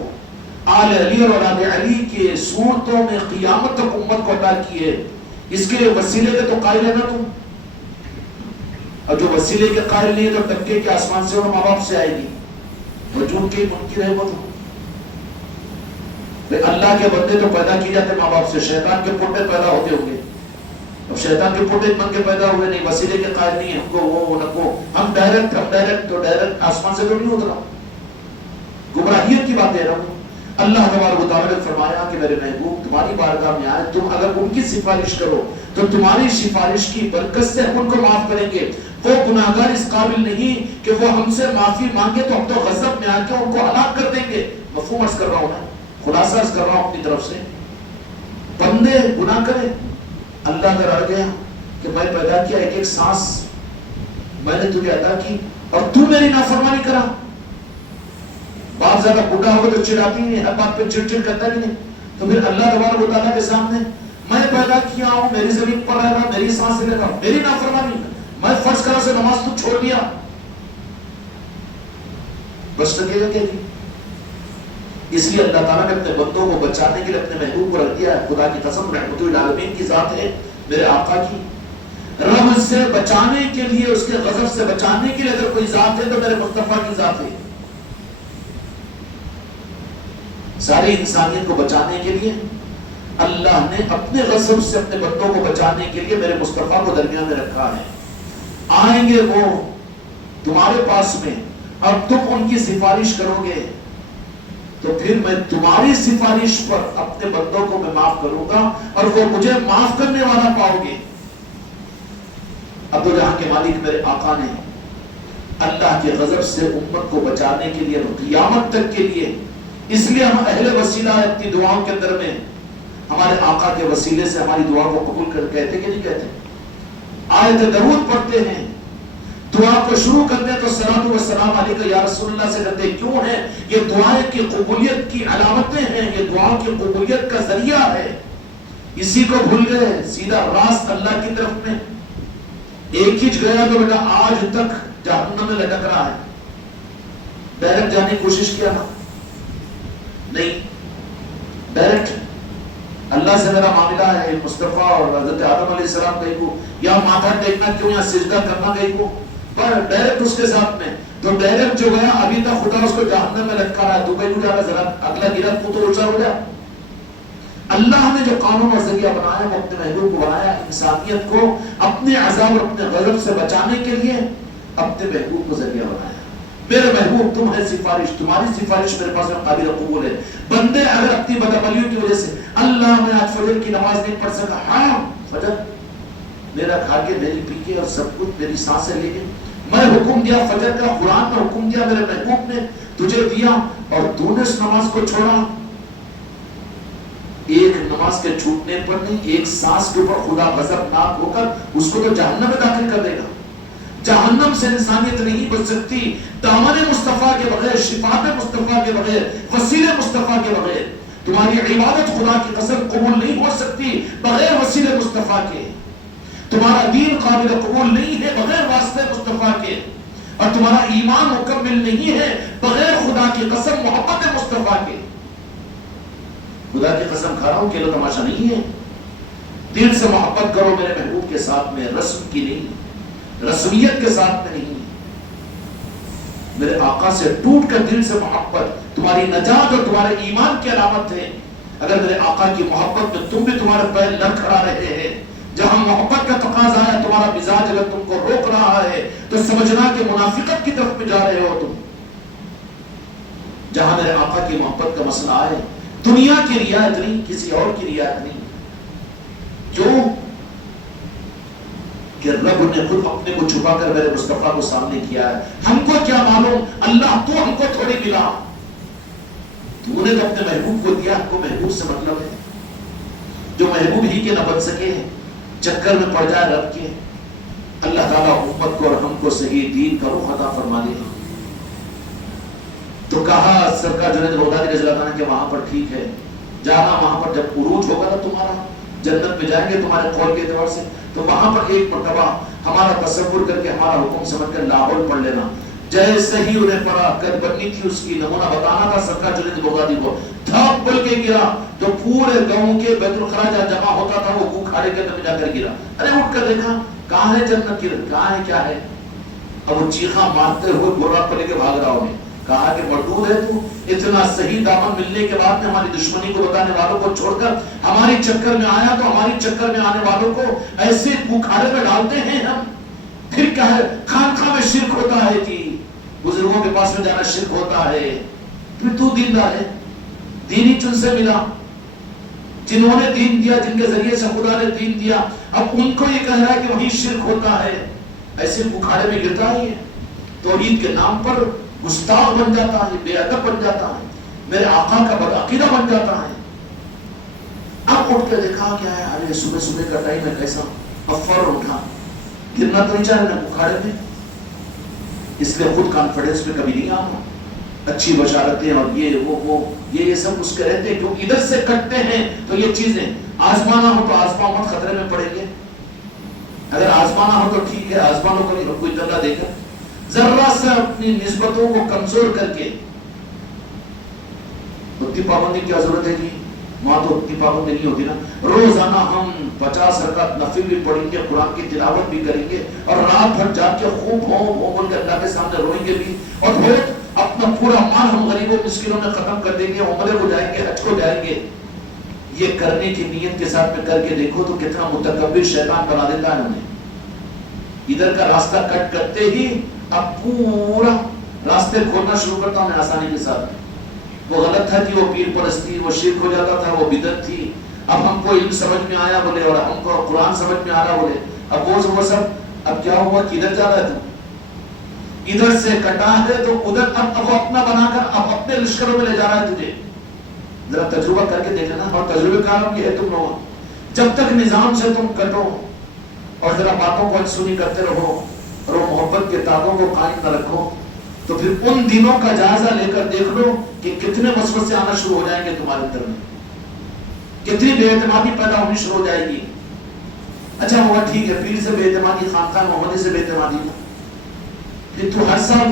آل علی اور اولاد علی کے صورتوں میں قیامت تک امت کو عطا کی ہے. اس کے وسیلے کے تو قائل ہے نا تم، اور جو وسیلے کے قائل نہیں ہے تو ٹپکے کے آسمان سے اور ماں باپ سے آئے گی. وجود کے منکر ہے وہ تو. اللہ کے بندے تو پیدا کیے جاتے ماں باپ سے، شیطان کے پوٹے پیدا ہوتے ہوں گے. اب شیطان کے پوٹے من کے پیدا ہوئے نہیں، وسیلے کے قائل نہیں ہے ہم کو وہ نہ کو. ہم ڈائریکٹ آسمان سے تو نہیں اترا. گمراہیت کی بات ہے نا. اللہ تبارک و تعالیٰ نے فرمایا کہ میرے محبوب تمہاری بارگاہ میں آئے، تم اگر ان کی سفارش کرو تو تمہاری سفارش کی برکت سے ہم ان کو معاف کریں گے. وہ گناہگار اس قابل نہیں کہ وہ ہم سے معافی مانگے تو ہم تو غضب میں آ کے ان کو ہلاک کر دیں گے. مفہوم عرض کر رہا ہوں میں، خلاصہ عرض کر رہا ہوں اپنی طرف سے. بندے گناہ کریں، اللہ کا رہ گیا کہ میں پیدا کیا ایک ایک سانس میں نے تجھے عطا کی اور تو میری نافرمانی کرا. باپ زیادہ بوڑھا ہوگا تو چڑھاتی نہیں، ہر بات پہ چڑ چڑ کرتا نہیں. تو پھر اللہ تبارک و تعالیٰ کے سامنے میں پیدا کیا ہوں، میری زمین پر رہ رہا، میری سانس لے رہا، میری نافرمانی، میں فرض کرا سے نماز تو چھوڑ دیا، بس سکے گا کیا جی؟ اس لیے اللہ تعالیٰ نے اپنے بندوں کو بچانے کے لیے اپنے محبوب کو رکھ دیا ہے. خدا کی قسم رحمت للعالمین کی ذات ہے میرے آقا کی. رب سے بچانے کے لیے، اس کے غضب سے بچانے کے لیے اگر کوئی ذات ہے تو میرے مصطفیٰ کی ذات ہے. ساری انسانیت کو بچانے کے لیے اللہ نے اپنے غضب سے اپنے بندوں کو بچانے کے لیے میرے مصطفیٰ کو درمیان میں رکھا ہے. آئیں گے وہ تمہارے پاس میں اور تم ان کی سفارش کرو گے تو پھر میں تمہاری سفارش پر اپنے بندوں کو میں معاف کروں گا اور وہ مجھے معاف کرنے والا پاؤ گے. اب تو جہاں کے مالک میرے آقا نے اللہ کے غضب سے امت کو بچانے کے لیے قیامت تک کے لیے، اس لیے ہم اہل وسیلہ اپنی دعاؤں کے اندر میں ہمارے آقا کے وسیلے سے ہماری دعا کو قبول کر کہتے کہ نہیں کہتے. آیت درود پڑھتے ہیں، دعا کو شروع کرتے ہیں تو صلاۃ و سلام علیک یا رسول اللہ سے کرتے. کیوں ہے؟ یہ دعائیں کی قبولیت کی علامتیں ہیں، یہ دعاؤں کی قبولیت کا ذریعہ ہے. اسی کو بھول گئے، سیدھا راست اللہ کی طرف میں ایک ہی گیا تو بیٹا آج تک جہنم میں لٹک رہا ہے. ڈائریکٹ جانے کی کوشش کیا نا؟ نہیں. ڈائریکٹ اللہ سے میرا معاملہ ہے، مصطفیٰ اور حضرت آدم علیہ السلام کہیں کو یا ماتھا ٹیکنا کیوں یا سجدہ کرنا کہیں کو، پر ڈائریکٹ اس کے ساتھ میں تو ڈائریکٹ جو گیا ابھی تک خدا اس کو جہنم میں لٹکا رہا ہے. تو کہیں کو جا رہا ذرا اگلا گرا تو روزہ ہو جا. اللہ نے جو قانون اور ذریعہ بنایا وہ اپنے محبوب کو بنایا انسانیت کو اپنے عذاب اور اپنے غضب سے بچانے کے لیے، اپنے محبوب کو ذریعہ بنایا۔ میرے محبوب تم ہے سفارش، تمہاری سفارش میرے پاس میں قابل قبول ہے۔ بندے اگر اپنی بدعملیوں کی وجہ سے اللہ میں آج فجر کی نماز نہیں پڑھ سکا، ہاں فجر میرا کھا کے میری پی کے اور سب کچھ میری سانسیں لے کے میں حکم دیا فجر کا، قرآن میں حکم دیا، میرے محبوب نے تجھے دیا اور تو نے اس نماز کو چھوڑا۔ ایک نماز کے چھوٹنے پر نہیں، ایک سانس کے اوپر خدا غضبناک ہو کر اس کو تو جہنم میں داخل کر دے گا۔ جہنم سے انسانیت نہیں بچ سکتی دامن مصطفیٰ کے بغیر، شفاعت مصطفیٰ کے بغیر، وسیلے مصطفیٰ کے بغیر۔ تمہاری عبادت خدا کی قسم قبول نہیں ہو سکتی بغیر وسیلے مصطفیٰ کے۔ تمہارا دین قابل قبول نہیں ہے بغیر واسطے مصطفیٰ کے، اور تمہارا ایمان مکمل نہیں ہے بغیر خدا کی قسم محبت مصطفیٰ کے۔ خدا کی قسم کھا رہا ہوں، کھیلو تماشا نہیں ہے۔ دل سے محبت کرو میرے محبوب کے ساتھ میں، رسم کی نہیں، رسمیت کے ساتھ میں نہیں، میرے آقا سے ٹوٹ کر دل سے محبت تمہاری نجات اور تمہارے ایمان کی علامت ہے۔ اگر میرے آقا کی محبت میں تم بھی تمہارے پیر لڑکھڑا رہے ہیں، جہاں محبت کا تقاضا ہے تمہارا مزاج اگر تم کو روک رہا ہے تو سمجھنا کہ منافقت کی طرف میں جا رہے ہو تم۔ جہاں میرے آقا کی محبت کا مسئلہ آئے، دنیا کی رعایت نہیں، کسی اور کی رعایت نہیں، کیوں کہ رب نے خود اپنے کو چھپا کر میرے مصطفیٰ کو سامنے کیا ہے۔ ہم کو کیا معلوم، اللہ تو ہم کو تھوڑی ملا، تو نے تو اپنے محبوب کو دیا، ہم کو محبوب سے مطلب ہے۔ جو محبوب ہی کے نہ بن سکے چکر میں پڑ جائے رب کے، اللہ تعالیٰ امت کو اور ہم کو صحیح دین کا رخ عطا فرما دے۔ تو کہا سرکار جنید بغدادی رضی اللہ عنہ کہ وہاں پر ٹھیک ہے جانا، وہاں پر جب عروج ہوگا نا تمہارا، جنت میں جائیں گے تمہارے قول کے اعتبار سے، تو وہاں پر ایک مرتبہ ہمارا تصور کر کے ہمارا حکم سمجھ کر لاہور پڑھ لینا۔ جیسے ہی انہیں پڑھا، قد بننی تھی اس کی، نمونہ بتانا تھا سرکار جنید بغدادی کو، تھپ بول کے گرا، جو پورے گاؤں کے بیت الخلا جہاں جمع ہوتا تھا وہ گو کھاڑے کے اندر جا کر گرا۔ ارے اٹھ کر دیکھا کہاں ہے جنت کی، کہاں ہے کیا ہے؟ اب وہ چیخا مارتے ہوئے گورا پلے کے بھاگ رہا ہوں، کہا کہ مردود ہے تو، اتنا صحیح دامن ملنے کے بعد میں ہماری دشمنی کو بتانے والوں کو چھوڑ کر ہماری چکر میں آیا، تو ہماری چکر میں آنے والوں کو ایسے بکھاڑے میں ڈالتے ہیں ہم۔ پھر کیا ہے، خانقاہ میں شرک ہوتا ہے کہ بزرگوں کے پاس میں جانا شرک ہوتا ہے، پھر تو دیندار ہے، دین ہی چن سے ملا، جنہوں نے دین دیا، جن کے ذریعے سے خدا نے دین دیا، اب ان کو یہ کہہ رہا ہے کہ وہی شرک ہوتا ہے، ایسے بکھاڑے میں گرتا ہی ہے، توحید کے نام پر گستاخ بن جاتا ہے، بے ادب بن جاتا ہے، میرے آقا کا بدعقیدہ بن جاتا ہے۔ اب اٹھ کے دیکھا کیا ہے، ارے صبح صبح کا ٹائم ہے، کیسا افر اٹھا، گرنا تو نہیں چاہے نا بکھاڑے میں، اس لیے خود کانفیڈنس پہ کبھی نہیں آنا، اچھی بشارتیں اور یہ سب اس کے رہتے ہیں، کیونکہ ادھر سے کٹتے ہیں تو یہ چیزیں آزمانا ہو تو آزما مت، خطرے میں پڑیں گے، اگر آزمانا ہو تو ٹھیک ہے، آزمانوں کو کوئی دلہ دے کر ذرا سے اپنی نسبتوں کو کمزور کر کے، اتنی پابندی کیا ضرورت ہے جی، وہاں تو اتنی پابندی نہیں ہوتی نا، روزانہ ہم 50 رکعت نفل بھی پڑھیں گے، قرآن کی تلاوت بھی کریں گے، اور رات بھر جا کے خوب ہو بول کے اللہ کے سامنے روئیں گے بھی، اور پھر اپنا پورا مال ہم غریبوں مسکینوں میں ختم کر دیں گے، عمرے کو جائیں گے، حج کو جائیں گے۔ یہ کرنے کی نیت کے ساتھ میں کر کے دیکھو تو کتنا متکبر شیطان بنا دیتا ہے ہمیں۔ ادھر کا راستہ کٹ کرتے ہی اب پورا راستے کھولنا شروع کرتا ہوں میں آسانی کے ساتھ۔ وہ غلط تھا کہ وہ پیر پرستی، وہ شرک ہو جاتا تھا، وہ بدعت تھی، اب ہم کو علم سمجھ میں آیا بولے، اور ہم کو قرآن سمجھ میں آ رہا بولے، اب وہ سب اب کیا ہوا، کدھر جا رہا ہے تو ادھر سے کٹا ہے تو ادھر اب وہ اپنا بنا کر اب اپنے لشکروں میں لے جا رہا ہے تجھے۔ ذرا تجربہ کر کے دیکھنا، اور تجربے کار یہ ہے تم لوگ، جب تک نظام سے تم کٹو اور ذرا باتوں کو انسونی کرتے رہو اور وہ محبت کے تاغوں کو قائم نہ رکھو، تو پھر ان دنوں کا جائزہ لے کر دیکھ لو کہ کتنے وسوسے آنا شروع ہو جائیں گے تمہارے اندر میں، کتنی بے اعتمادی پیدا ہونی شروع ہو جائے گی۔ اچھا ہوا ٹھیک ہے، پیر سے بے اعتمادی، خانقاہ محمدی سے بے اعتمادی، پھر تو ہر سال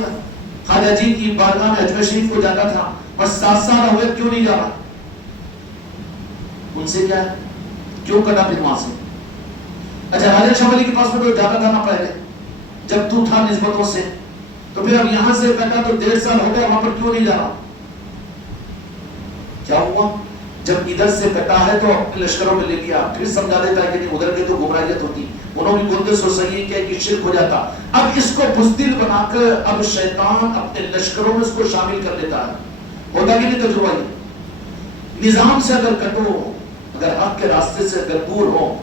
خواجہ جی کی بارگاہ میں اجمیر شریف کو جاتا تھا، اور 7 سال ہوئے کیوں نہیں جا رہا؟ ان سے کیا ہے، کیوں کٹا پھر وہاں سے؟ اچھا راجہ شاہ ولی کے پاس میں تو جاتا تھا نا پہلے جب تو تھا نسبتوں سے، تو پھر اب یہاں سے کٹا تو 1.5 سال ہو گیا، وہاں پر کیوں نہیں جا رہا؟ کیا ہوا؟ جب ادھر سے کٹا ہے تو اپنے لشکروں میں لے لیا، پھر سمجھا دیتا ہے کہ نہیں ادھر کے تو گمراہیت ہوتی، انہوں بھی بولتے سو صحیح کیا کہ شرک ہو جاتا. اب اس کو بزدل بنا کر اب شیطان اپنے لشکروں میں اس کو شامل کر لیتا ہے. ہوتا کہ نہیں تجربہ؟ نظام سے اگر کٹو، اگر حق کے راستے سے اگر دور ہو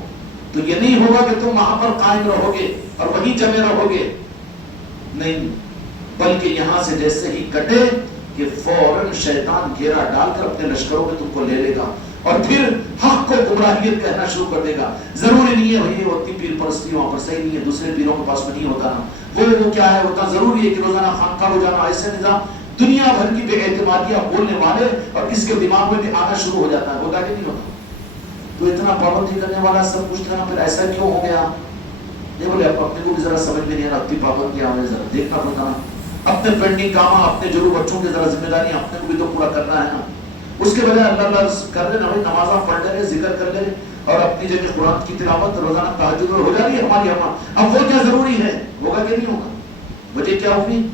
تو یہ نہیں ہوگا کہ تم وہاں پر قائم رہو گے اور وہیں جمے رہو گے، نہیں، بلکہ یہاں سے جیسے ہی کٹے کہ فوراً شیطان گھیرا ڈال کر اپنے لشکروں میں تم کو لے لے گا اور پھر حق کو گمراہیت کہنا شروع کر دے گا. ضروری نہیں ہے بھائی ہوتی پیر پرستی وہاں پر صحیح نہیں ہے، دوسرے پیروں کے پاس میں نہیں ہوتا نا، وہ کیا ہے ہوتا ضروری ہے کہ روزانہ خانقاہ ہو جانا. ایسے نظام دنیا بھر کی بے اعتمادیاں بولنے والے اور اس کے دماغ میں بھی آنا شروع ہو جاتا ہے. ہوتا کہ نہیں ہوتا؟ تو اتنا پابندی کرنے والا سب کچھ تھا، پھر ایسا کیوں ہو گیا؟ نہیں بولے اپنے کو بھی ذرا سمجھ میں نہیں آ رہا، اپنی پابندیاں ہمیں ذرا دیکھنا پڑتا نا، اپنے پینڈنگ کام، اپنے جو بچوں کی ذرا ذمہ داری اپنے کو بھی تو پورا کرنا ہے نا. اس کے بجائے اللہ اللہ کر رہے نا، نمازاں پڑھ لے رہے، ذکر کر لے رہے اور اپنی جگہ قرآن کی تلاوت روزانہ تہجد ہو جا رہی ہے ہماری اماں. اب وہ کیا ضروری ہے؟ ہوگا کہ نہیں ہوگا؟ وجہ کیا ہوگی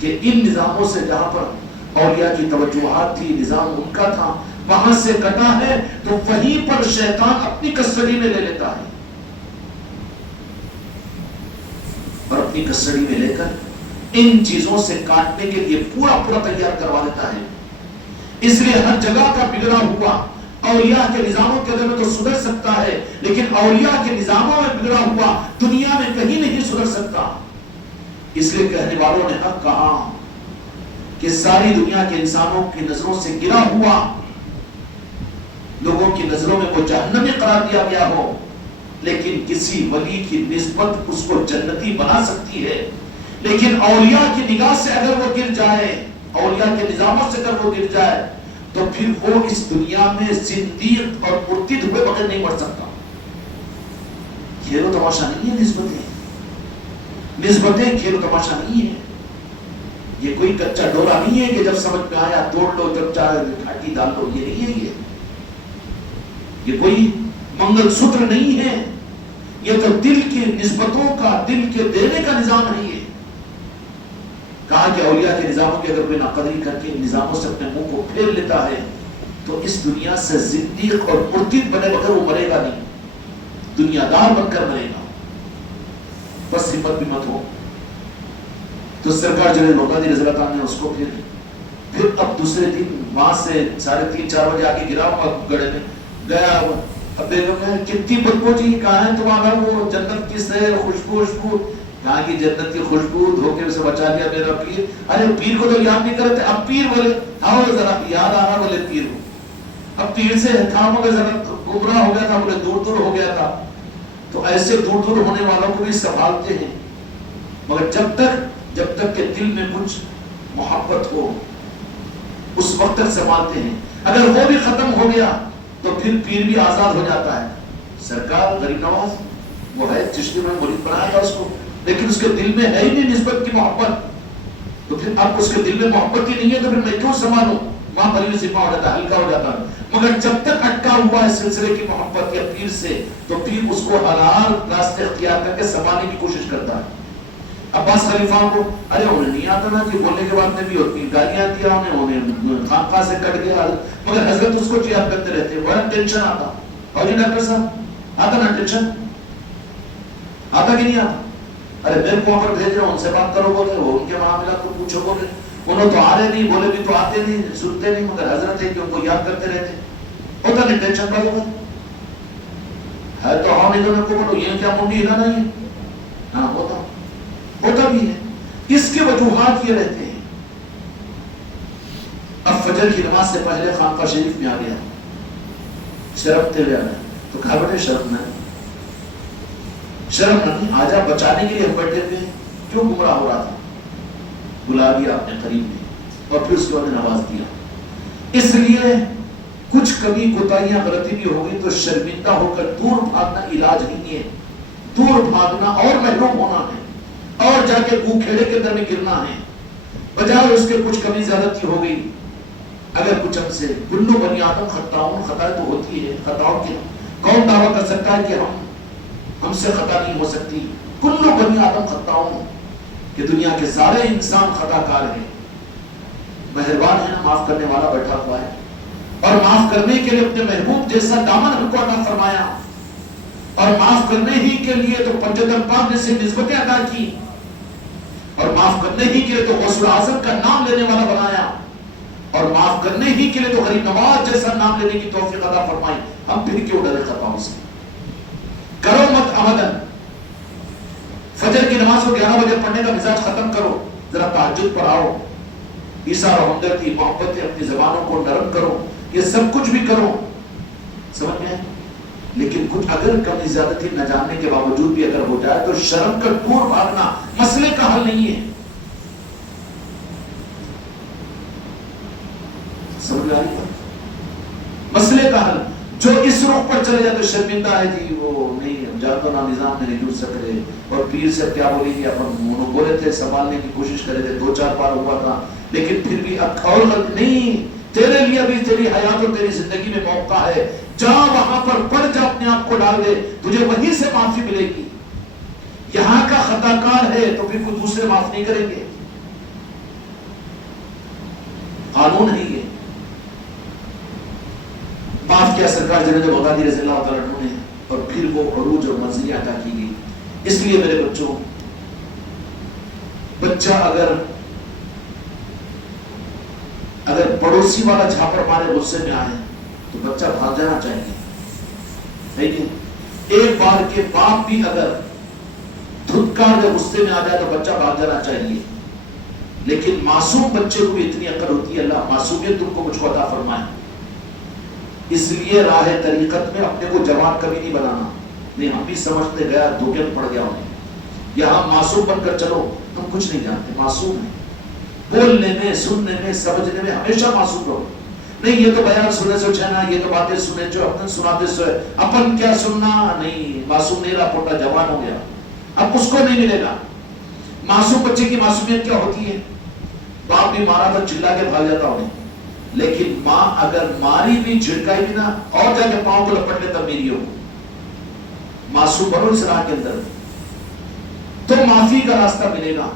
کہ ان نظاموں سے جہاں پر اولیاء کی توجہات تھی، نظام ان کا تھا، وہاں سے کٹا ہے تو وہیں پر شیطان اپنی کسٹڈی میں لے لیتا ہے اور اپنی کسٹڈی میں لے کر ان چیزوں سے کاٹنے کے لیے پورا پورا تیار کروا دیتا ہے. اس لیے ہر جگہ کا بگڑا ہوا اولیاء کے نظاموں کے اندر میں تو سدھر سکتا ہے، لیکن اولیاء کے نظاموں میں بگڑا ہوا دنیا میں کہیں نہیں سدھر سکتا. اس لیے کہنے والوں نے حق کہا کہ ساری دنیا کے انسانوں کی نظروں سے گرا ہوا لوگوں کی نظروں میں وہ جہنمی قرار دیا گیا ہو، لیکن کسی ولی کی نسبت اس کو جنتی بنا سکتی ہے. لیکن اولیاء کی نگاہ سے اگر وہ گر جائے، اولیاء کے نظاموں سے اگر وہ گر جائے تو پھر وہ اس دنیا میں زندیق اور مرتد ہوئے بغیر نہیں مر سکتا. کھیل و تماشا نہیں ہے نسبتیں کھیل و تماشا نہیں ہے. یہ کوئی کچا ڈورا نہیں ہے کہ جب سمجھ میں آیا توڑ لو، جب چاہے گھاٹی ڈال لو. یہ نہیں ہے، یہ کوئی منگل سوتر نہیں ہے. یہ تو دل کی نسبتوں کا، دل کے دینے کا نظام نہیں ہے. کہا کہ اولیاء کے نظاموں کی اگر کوئی ناقدری کر کے نظاموں سے اپنے منہ کو پھیر لیتا ہے تو اس دنیا سے زندیق اور مرتد بنے بغیر وہ مرے گا نہیں، دنیا دار بن کر مرے گا. بس ہمت بھی مت ہو. تو سرکار جو ہے رضی اللہ عنہ نے اس کو پھر اب دوسرے دن وہاں سے 3:30-4 بجے آگے گرا ہوا گڑے میں گیا. اب دیکھو کہ کتنی بدبو جی کہاں ہے تمہارا وہ جنت کی سیر خوشبو، کہاں کی جنت کی خوشبو، دھوکے سے بچا لیا میرا پیر. ارے پیر کو تو یاد نہیں کرتے، اب پیر بولے آؤ ذرا یاد آ رہا، بولے پیر کو. اب پیر سے تھام ہو گیا، ذرا گمراہ ہو گیا تھا، بولے دور ہو گیا تھا. تو ایسے دور ہونے والوں کو بھی سنبھالتے ہیں، مگر جب تک کہ دل میں کچھ محبت ہو اس وقت تک سنبھالتے ہیں. اگر وہ بھی ختم ہو گیا تو پھر پیر بھی آزاد ہو جاتا ہے. سرکار غریب نواز وہ ہے چشتی میں مرید بنایا تھا اس کو، لیکن اس کے دل میں ہے ہی نہیں نسبت کی محبت. تو پھر اب اس کے دل میں محبت ہی نہیں ہے تو پھر میں کیوں سنبھالوں؟ وہاں پر ذمہ ہو جاتا ہے، ہلکا ہو جاتا ہے. مگر جب تک اٹکا ہوا ہے سلسلے کی محبت یا پیر سے تو پھر اس کو حلال راستے اختیار کر کے سنبھالنے کی کوشش کرتا ہے. عباس خلیفہ کو ارے انہیں نہیں آتا نا کہ بولنے کے بعد میں بھی ہوتی گالیاں دیا انہیں خانقاہ سے کٹ گیا، مگر حضرت اس کو چیئر کرتے رہتے. بڑا ٹینشن آتا. اور جی ڈاکٹر صاحب آتا نا ٹینشن، آتا کہ نہیں آتا؟ ارے میرے کو وہاں پر بھیج رہے ہیں، ان سے بات کرو بولے، وہ ان کے معاملات کو پوچھو بولے، انہوں تو آ رہے نہیں، بولے بھی تو آتے نہیں، سنتے نہیں، مگر حضرت ہے کہ ان کو یاد کرتے رہتے. ہوتا نہیں ٹینشن پر ہوگا ہے تو ہم ادھر کو بولو یہ کیا منڈی ہلا نہیں ہے. ہاں ہوتا بھی ہے. اس کے وجوہات یہ رہتے ہیں. اب فجر کی نماز سے پہلے خانقاہ شریف میں آ گیا، شرمتے ہوئے آنا تو کہا بیٹے شرم نہیں، آجا بچانے کے لیے ہم بیٹھے تھے، کیوں گمراہ ہو رہا تھا؟ بلا دیا اپنے قریب میں اور پھر اس کے بعد نواز دیا. اس لیے کچھ کمی کوتاہیاں غلطی بھی ہوگی تو شرمندہ ہو کر دور بھاگنا علاج نہیں ہے. دور بھاگنا اور محروم ہونا ہے اور جا کے گو کھیڑے کے اندر میں گرنا ہے. بجائے اس کے کچھ کمی زیادتی ہو گئی، اگر کچھ ہم سے کلو بنی آدم خطاؤں، خطا تو ہوتی ہے، خطاؤں کی کون دعویٰ کر سکتا ہے کہ ہم سے خطا نہیں ہو سکتی؟ کلو بنی آدم خطاؤں، کہ دنیا کے سارے انسان خطا کار ہیں. مہربان ہے نا، معاف کرنے والا بیٹھا ہوا ہے. اور معاف کرنے کے لیے اپنے محبوب جیسا دامن ہم کو عطا فرمایا، اور معاف کرنے ہی کے لیے تو پنجتن پاک جیسے نسبتیں ادا کی، اور معاف کرنے ہی کے لیے تو غوث اعظم کا نام لینے والا بنایا، اور معاف کرنے ہی کے لیے تو غریب نواز جیسا نام لینے کی توفیق عطا فرمائی، ہم پھر کیوں ڈرے خطاؤں سے؟ کرو مت عمدن، فجر کی نماز کو 11 بجے پڑھنے کا مزاج ختم کرو، ذرا تہجد پر آؤ، ایثار و ہمدردی محبت اپنی زبانوں کو نرم کرو، یہ سب کچھ بھی کرو، سمجھ میں؟ لیکن کچھ اگر کمی زیادتی نہ جاننے کے باوجود بھی اگر ہو جائے تو شرم کا دور بھاگنا مسئلے کا حل نہیں ہے. سمجھ آئی بات؟ مسئلے کا حل جو اس رخ پر چلے جائے تو شرمندہ ہے جی وہ نہیں جانتا نا نظام میں نہیں جڑ سکتے، اور پیر سے کیا بولیں گے، اپن بولے تھے سنبھالنے کی کوشش کرے تھے، 2-4 بار ہوا تھا، لیکن پھر بھی اب اور غلط نہیں، تیرے لیے بھی تیری حیات اور تیری زندگی میں موقع ہے، جا وہاں پر پڑھ جا، اپنے آپ کو ڈال دے، تجھے وہیں سے معافی ملے گی. یہاں کا خطا کار ہے تو پھر کوئی دوسرے معاف نہیں کریں گے، قانون ہے یہ. معاف کیا سرکار جنید بغدادی رضی اللہ تعالیٰ عنہ نے، اور پھر وہ عروج اور منزلیں عطا کی گئی. اس لیے میرے بچوں، بچہ اگر پڑوسی والا جھاپڑ مارے غصے میں آئے تو بچہ بھاگ جانا چاہیے، لیکن ایک بار کے باپ بھی اگر دھتکار کے غصے میں آ جائے تو بچہ بھاگ جانا چاہیے. لیکن معصوم بچے کو اتنی عقل ہوتی ہے، اللہ معصومیت تم کو مجھ کو عطا فرمائے. اس لیے راہ طریقت میں اپنے کو جوان کبھی نہیں بنانا. نہیں، ہم بھی سمجھتے گیا دھوکے میں پڑ گیا انہیں. یہاں معصوم بن کر چلو، تم کچھ نہیں جانتے، معصوم ہے. بولنے میں، سننے میں، سمجھنے میں ہمیشہ معصوم رہو. نہیں یہ تو بیان سننے سے چھنا، یہ تو باتیں سنے جو اپن سناتے سو ہے، اپن کیا سننا. نہیں، معصوم نہیں رہا، پوٹا جوان ہو گیا، اب اس کو نہیں ملے گا. معصوم بچے کی معصومیت کیا ہوتی ہے؟ باپ بھی مارا تو چلا کے بھاگ جاتا انہیں، لیکن ماں اگر ماری بھی جھڑکائی بھی نا اور جا کے پاؤں کو لپٹ لے تب میری ہو. معصوم بنو اس راہ کے اندر تو معافی کا راستہ ملے گا.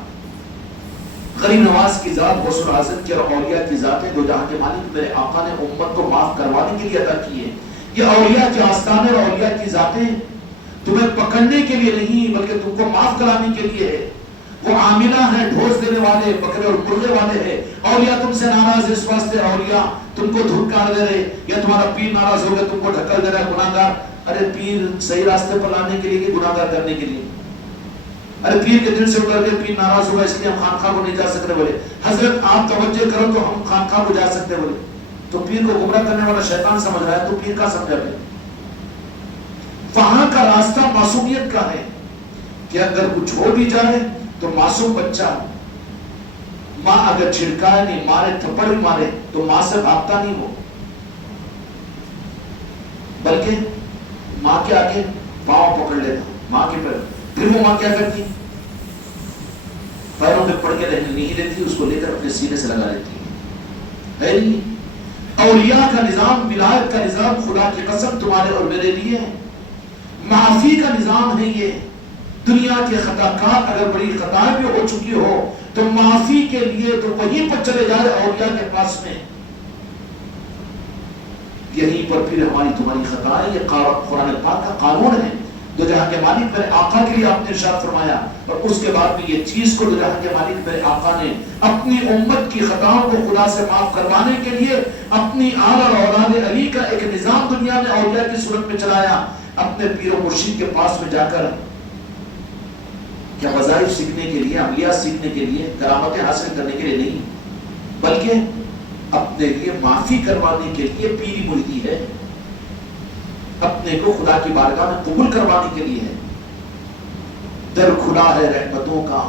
غریب نواز کی ذات غوث اعظم کی اور اولیاء کی ذاتیں دو جہاں کے مالک میرے آقا نے امت کو معاف کروانے کے لیے عطا کی ہے. یہ اولیاء کے آستانے اور اولیاء کی ذاتیں تمہیں پکڑنے کے لیے نہیں بلکہ تم کو معاف کرانے کے لیے ہے. وہ عاملہ ہیں، ڈھوس دینے والے، بکرے اور مرغے والے ہیں. اولیاء تم سے ناراض ہے، اس واسطے اولیاء تم کو دھتکار دے رہے، یا تمہارا پیر ناراض ہو گیا تم کو ڈھکل دے رہا ہے گناہگار. ارے پیر صحیح راستے پر لانے کے لیے کہ گناہگار کرنے کے لیے؟ ارے پیر کے دل سے اتر کے پیر ناراض ہوگا اس لیے ہم خانقاہ کو نہیں جا سکتے بولے. حضرت آپ توجہ کرو تو ہم خانقاہ کو جا سکتے بولے. تو پیر کو گمراہ کرنے والا شیطان سمجھ رہا ہے، تو پیر کا سمجھا بھی. وہاں کا راستہ معصومیت کا ہے کہ اگر کچھ ہو بھی جائے تو معصوم بچہ، ماں اگر چھڑکائے نہیں مارے، تھپڑ بھی مارے تو ماں سے بھاگتا نہیں، وہ بلکہ ماں کے آگے پاؤں پکڑ لیتا، ماں کے پھر وہ ماں کیا کرتی؟ پیروں پہ پڑ کے رہنے نہیں دیتی، اس کو لے کر اپنے سینے سے لگا لیتی ہے. اولیاء کا نظام، ولایت کا نظام خدا کی قسم تمہارے اور میرے لیے ہے. معافی کا نظام ہے یہ. دنیا کے خطا کار اگر بڑی خطائیں بھی ہو چکی ہو تو معافی کے لیے تو وہیں پر چلے جائے اولیاء کے پاس میں. یہیں پر پھر ہماری تمہاری خطائیں، یہ قرآن پاک کا قانون ہے. دو جہاں کے مالک میرے آقا کے لیے آپ نے ارشاد فرمایا، اور اس کے بعد بھی یہ چیز کو دو جہاں کے مالک میرے آقا نے اپنی امت کی خطاؤں کو خدا سے معاف کروانے کے لیے اپنی آل اور اولاد علی کا ایک نظام دنیا میں اولیاء کی صورت میں چلایا. اپنے پیر و مرشد کے پاس میں جا کر کیا وظائف سیکھنے کے لیے، عملیات سیکھنے کے لیے، کرامتیں حاصل کرنے کے لیے نہیں، بلکہ اپنے لیے معافی کروانے کے لیے پیری مریدی ہے. اپنے کو خدا کی بارگاہ میں قبول کروانے کے لیے ہے. در کھلا ہے رحمتوں کا،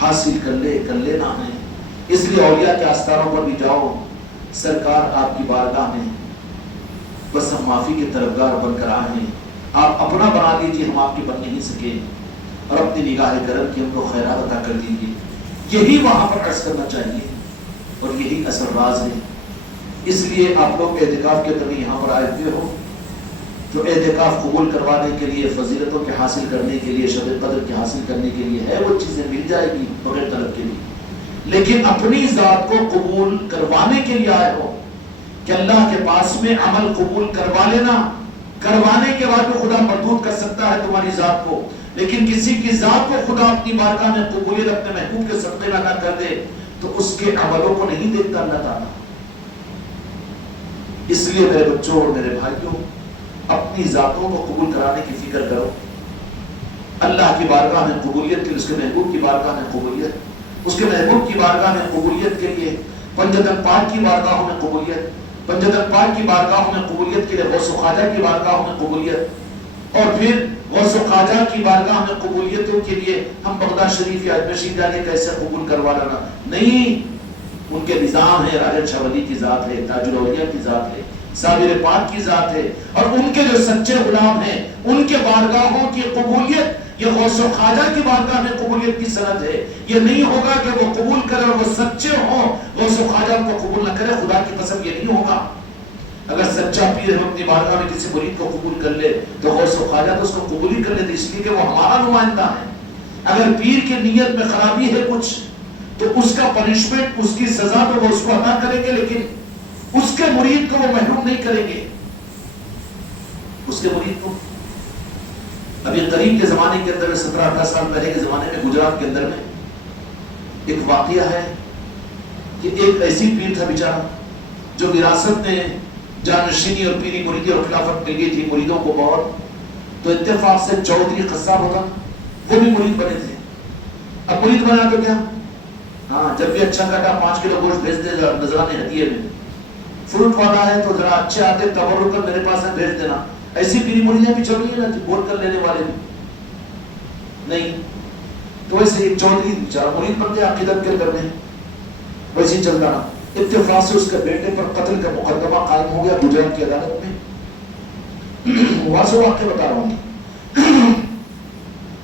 حاصل کر لینا ہے. اس لیے اولیاء کے آستانوں پر بھی جاؤ، سرکار آپ کی بارگاہ میں بس ہم معافی کے طلبگار بن کر آئے ہیں، آپ اپنا بنا لیجیے، ہم آپ کی بن نہیں سکے، اور اپنی نگاہ کرم کی ہم کو خیرات عطا کر دیجیے. یہی وہاں پر عرض کرنا چاہیے اور یہی اثر راز ہے. اس لیے آپ لوگ اعتکاف کے طبع یہاں پر آئے ہوئے ہو تو اعتکاف قبول کروانے کے لیے، فضیلتوں کے حاصل کرنے کے لیے، شب قدر کے حاصل کرنے کے لیے ہے، وہ چیزیں مل جائے گی بغیر طلب کے لیے. لیکن اپنی ذات کو قبول کروانے کے لیے آئے ہو کہ اللہ کے پاس میں عمل قبول کروا لینا، کروانے کے بعد تو خدا مردود کر سکتا ہے تمہاری ذات کو، لیکن کسی کی ذات کو خدا اپنی بارگاہ میں قبولیت اپنے محبوب کے صدقے میں نہ کر دے تو اس کے عملوں کو نہیں دیکھتا اللہ تعالیٰ۔ اس لیے میرے بچوں اور میرے بھائیوں، اپنی ذاتوں کو قبول کرانے کی فکر کرو، اللہ کی بارگاہ میں قبولیت کے، اس کے محبوب کی بارگاہ میں قبولیت، اس کے محبوب کی بارگاہ میں قبولیت کے لیے پنجتن پاک کی بارگاہوں میں قبولیت، پنجتن پاک کی بارگاہوں میں قبولیت کے لیے غوث و خواجہ کی بارگاہوں میں قبولیت، اور پھر غوث و خواجہ کی بارگاہ میں قبولیتوں کے لیے ہم بغداد شریف یا اجمیر شریف جانے کیسے قبول کروا لینا، نہیں، ان کے نظام ہے، راجہ شاہ ولی کی ذات ہے، تاج الاولیاء کی ذات ہے، صابر پاک کی ذات ہے، اور ان کے جو سچے غلام ہیں ان کے بارگاہوں کی قبولیت یہ غوث و خواجہ کی بارگاہ میں قبولیت کی سند ہے۔ یہ نہیں ہوگا کہ وہ قبول کرے اور وہ سچے ہوں، غوث و خواجہ کو قبول نہ کرے، خدا کی قسم یہ نہیں ہوگا۔ اگر سچا پیر ہم اپنی بارگاہ میں کسی مرید کو قبول کر لے تو غوث و خواجہ تو اس کو قبول ہی کر لیتے، اس لیے کہ وہ ہمارا نمائندہ ہے۔ اگر پیر کی نیت میں خرابی ہے کچھ تو اس کا پنشمنٹ، اس کی سزا تو وہ اس کو عطا کریں گے، لیکن اس کے مرید کو وہ محروم نہیں کریں گے، اس کے مرید کو۔ ابھی قریب کے زمانے کے اندر 17-18 سال پہلے کے زمانے میں گجرات کے اندر میں ایک واقعہ ہے کہ ایک ایسی پیر تھا بیچارہ جو وراثت میں جانشینی اور پیری مریدی اور خلافت مل گئی تھی مریدوں کو بہت، تو اتفاق سے چودھری قصاب ہوتا وہ بھی مرید بنے تھے۔ اب مرید بنا تو کیا، ہاں جب بھی اچھا کٹا 5 کلو گوشت بھیج دے نذرانے ہدیے میں، فروٹ والا ہے تو ذرا اچھے آتے تبرک کر میرے پاس ہے بھیج دینا۔ ایسی پیری مریدیں بھی چل رہی ہیں نا، ووٹ کر لینے والے بھی نہیں، تو ویسے ایک چودھری بیچارہ مرید بن گیا عقیدت کے کرنے، ویسے ہی چلتا رہا۔ اتفاق سے اس کے بیٹے پر قتل کا مقدمہ قائم ہو گیا گجرات کی عدالت میں۔ واضح واقعہ بتا رہا ہوں،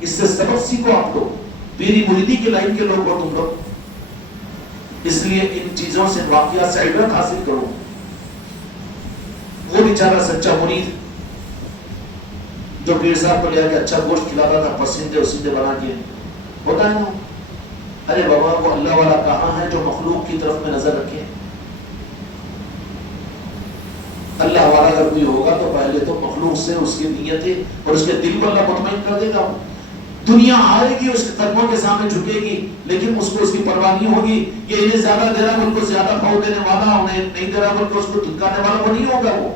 اس سے سبق سیکھو آپ لوگ، پیری مریدی کی لائن کے لوگ ہو تم لوگ، اس لیے ان چیزوں سے واقعات سے عبرت حاصل کرو۔ وہ بیچارہ سچا مرید جو پیر صاحب کو لے کے اچھا گوشت کھلاتا تھا، پسندے وسندے بنا کے، ہوتا ہے نا، ارے بابا وہ اللہ والا کہاں ہے جو مخلوق کی طرف میں نظر رکھے؟ اللہ والا اگر کوئی ہوگا تو پہلے تو مخلوق سے اس کی نیتیں اور اس کے دل کو اللہ مطمئن کر دے گا۔ دنیا آئے گی اس کے قدموں کے سامنے جھکے گی، لیکن اس کو اس کی پرواہ نہیں ہوگی، یہ انہیں زیادہ دے رہا ان کو زیادہ بھاؤ دینے والا، انہیں نہیں دے رہا بلکہ اس کو دھتکانے والا وہ نہیں ہوگا۔ وہ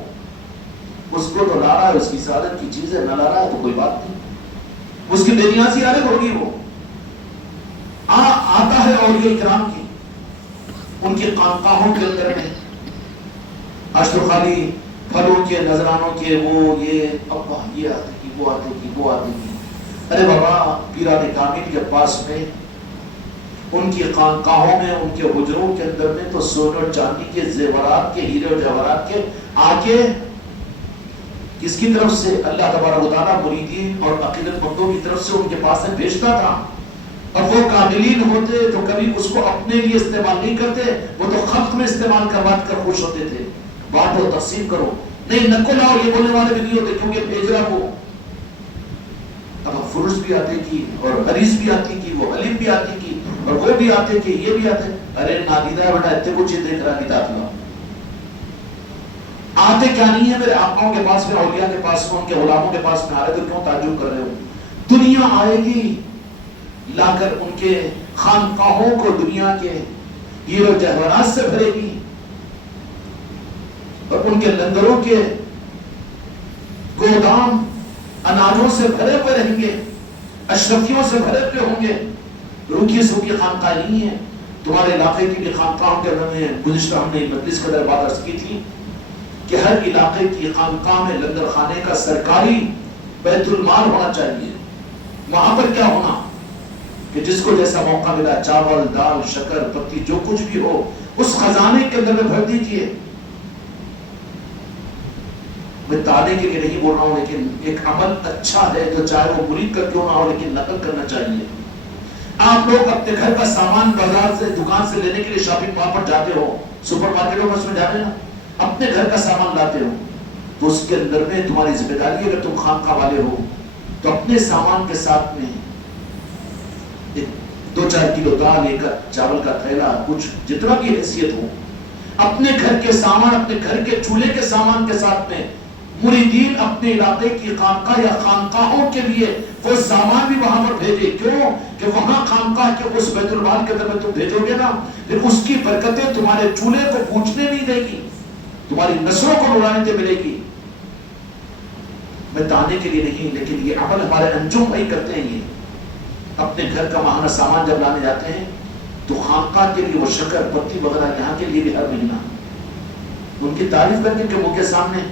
اس کو تو لا رہا ہے، اس کی سعادت کی چیز ہے، نہ لا رہا ہے تو کوئی بات نہیں، اس کی بے نیازی الگ ہوگی۔ وہ آتا ہے اولیاء کرام کی، ان کی خانقاہوں کے اندر میں اشتر خالی پھلوں کے نذرانوں کے وہ یہ ابا یہ آتے کی وہ آتے کی وہ آتے کی، ارے بابا پیران کامل کے پاس میں ان کی خانقاہوں میں ان کے حجروں کے اندر میں تو سونے اور چاندی کے زیورات کے ہیرے اور جواہرات کے آگے کس کی طرف سے اللہ تبارک و تعالیٰ مریدین اور عقیدت مندوں کی طرف سے ان کے پاس میں بھیجتا تھا، اور وہ کاملین ہوتے تو کبھی اس کو اپنے لیے استعمال نہیں کرتے، وہ تو خلق میں استعمال کروا کر خوش ہوتے تھے۔ بانٹو تقسیم کرو، نہیں نکو لاؤ یہ بولنے والے بھی نہیں ہوتے کیونکہ بھیج رہا وہ۔ اب فروش بھی آتے کی اور حریص بھی آتی کی، وہ حلیم بھی آتی کی اور وہ بھی آتے کی، یہ بھی آتے، ارے نادیدہ بیٹا اتنے کچھ دیکھ رہا نہیں داخلہ آتے کیا نہیں ہے میرے آقاؤں کے پاس میں، اولیاء کے پاس میں، ان کے غلاموں کے پاس میں آ رہے تو کیوں تعجب کر رہے ہو؟ دنیا آئے گی لا کر ان کے خانقاہوں کو دنیا کے ہیرو جواہرات سے بھرے گی، اور ان کے لنگروں کے گودام اناجوں سے بھرے ہوئے رہیں گے، اشرفیوں سے بھرے ہوئے ہوں گے۔ روکی سوکی خانقاہ نہیں ہے، تمہارے علاقے کی بھی خانقاہوں کے اندر میں گزشتہ ہم نے مجلس کے اندر بات عرض کی تھی کہ ہر علاقے کی خانقاہ میں لنگر خانے کا سرکاری بیت المال ہونا چاہیے۔ وہاں پر کیا ہونا کہ جس کو جیسا موقع ملا چاول دال شکر پتی جو کچھ بھی ہو اس خزانے کے اندر میں بھر دیجیے۔ میں تعلیم کے لیے نہیں بول رہا ہوں، لیکن ایک عمل اچھا ہے تو چاہے وہ مرید کا کیوں نہ ہو لیکن نقل کرنا چاہیے۔ آپ لوگ اپنے گھر کا سامان بازار سے دکان سے لینے کے لیے شاپنگ مال پر جاتے ہو، سپر مارکیٹوں میں اس میں جاتے نا، اپنے گھر کا سامان لاتے ہو تو اس کے اندر میں تمہاری ذمہ داری ہے، اگر تم خانقاہ والے ہو تو اپنے سامان کے ساتھ میں 2-4 کلو دال، ایک چاول کا تھیلا، کچھ جتنا بھی حیثیت ہو اپنے گھر کے سامان، اپنے گھر کے چولہے کے سامان کے ساتھ میں مریدین اپنے علاقے کی خانقاہ یا خانقاہوں کے لیے وہ سامان بھی وہاں پر بھیجے. کیوں کہ وہاں خانقاہ کے اس بیت المال کے اندر میں تم بھیجو گے نا، پھر اس کی برکتیں تمہارے چولہے کو پوچھنے نہیں دے گی، تمہاری نسلوں کو نورانیت ملے گی. میں تانے کے لیے نہیں، لیکن یہ عمل ہمارے انجم بھائی کرتے ہیں. یہ اپنے گھر کا ماہانہ سامان جب لانے جاتے ہیں تو خانقاہ کے لیے وہ شکر پتی وغیرہ یہاں کے لیے بھی ہر مہینہ ان کی تعریف کر کے منہ کے سامنے.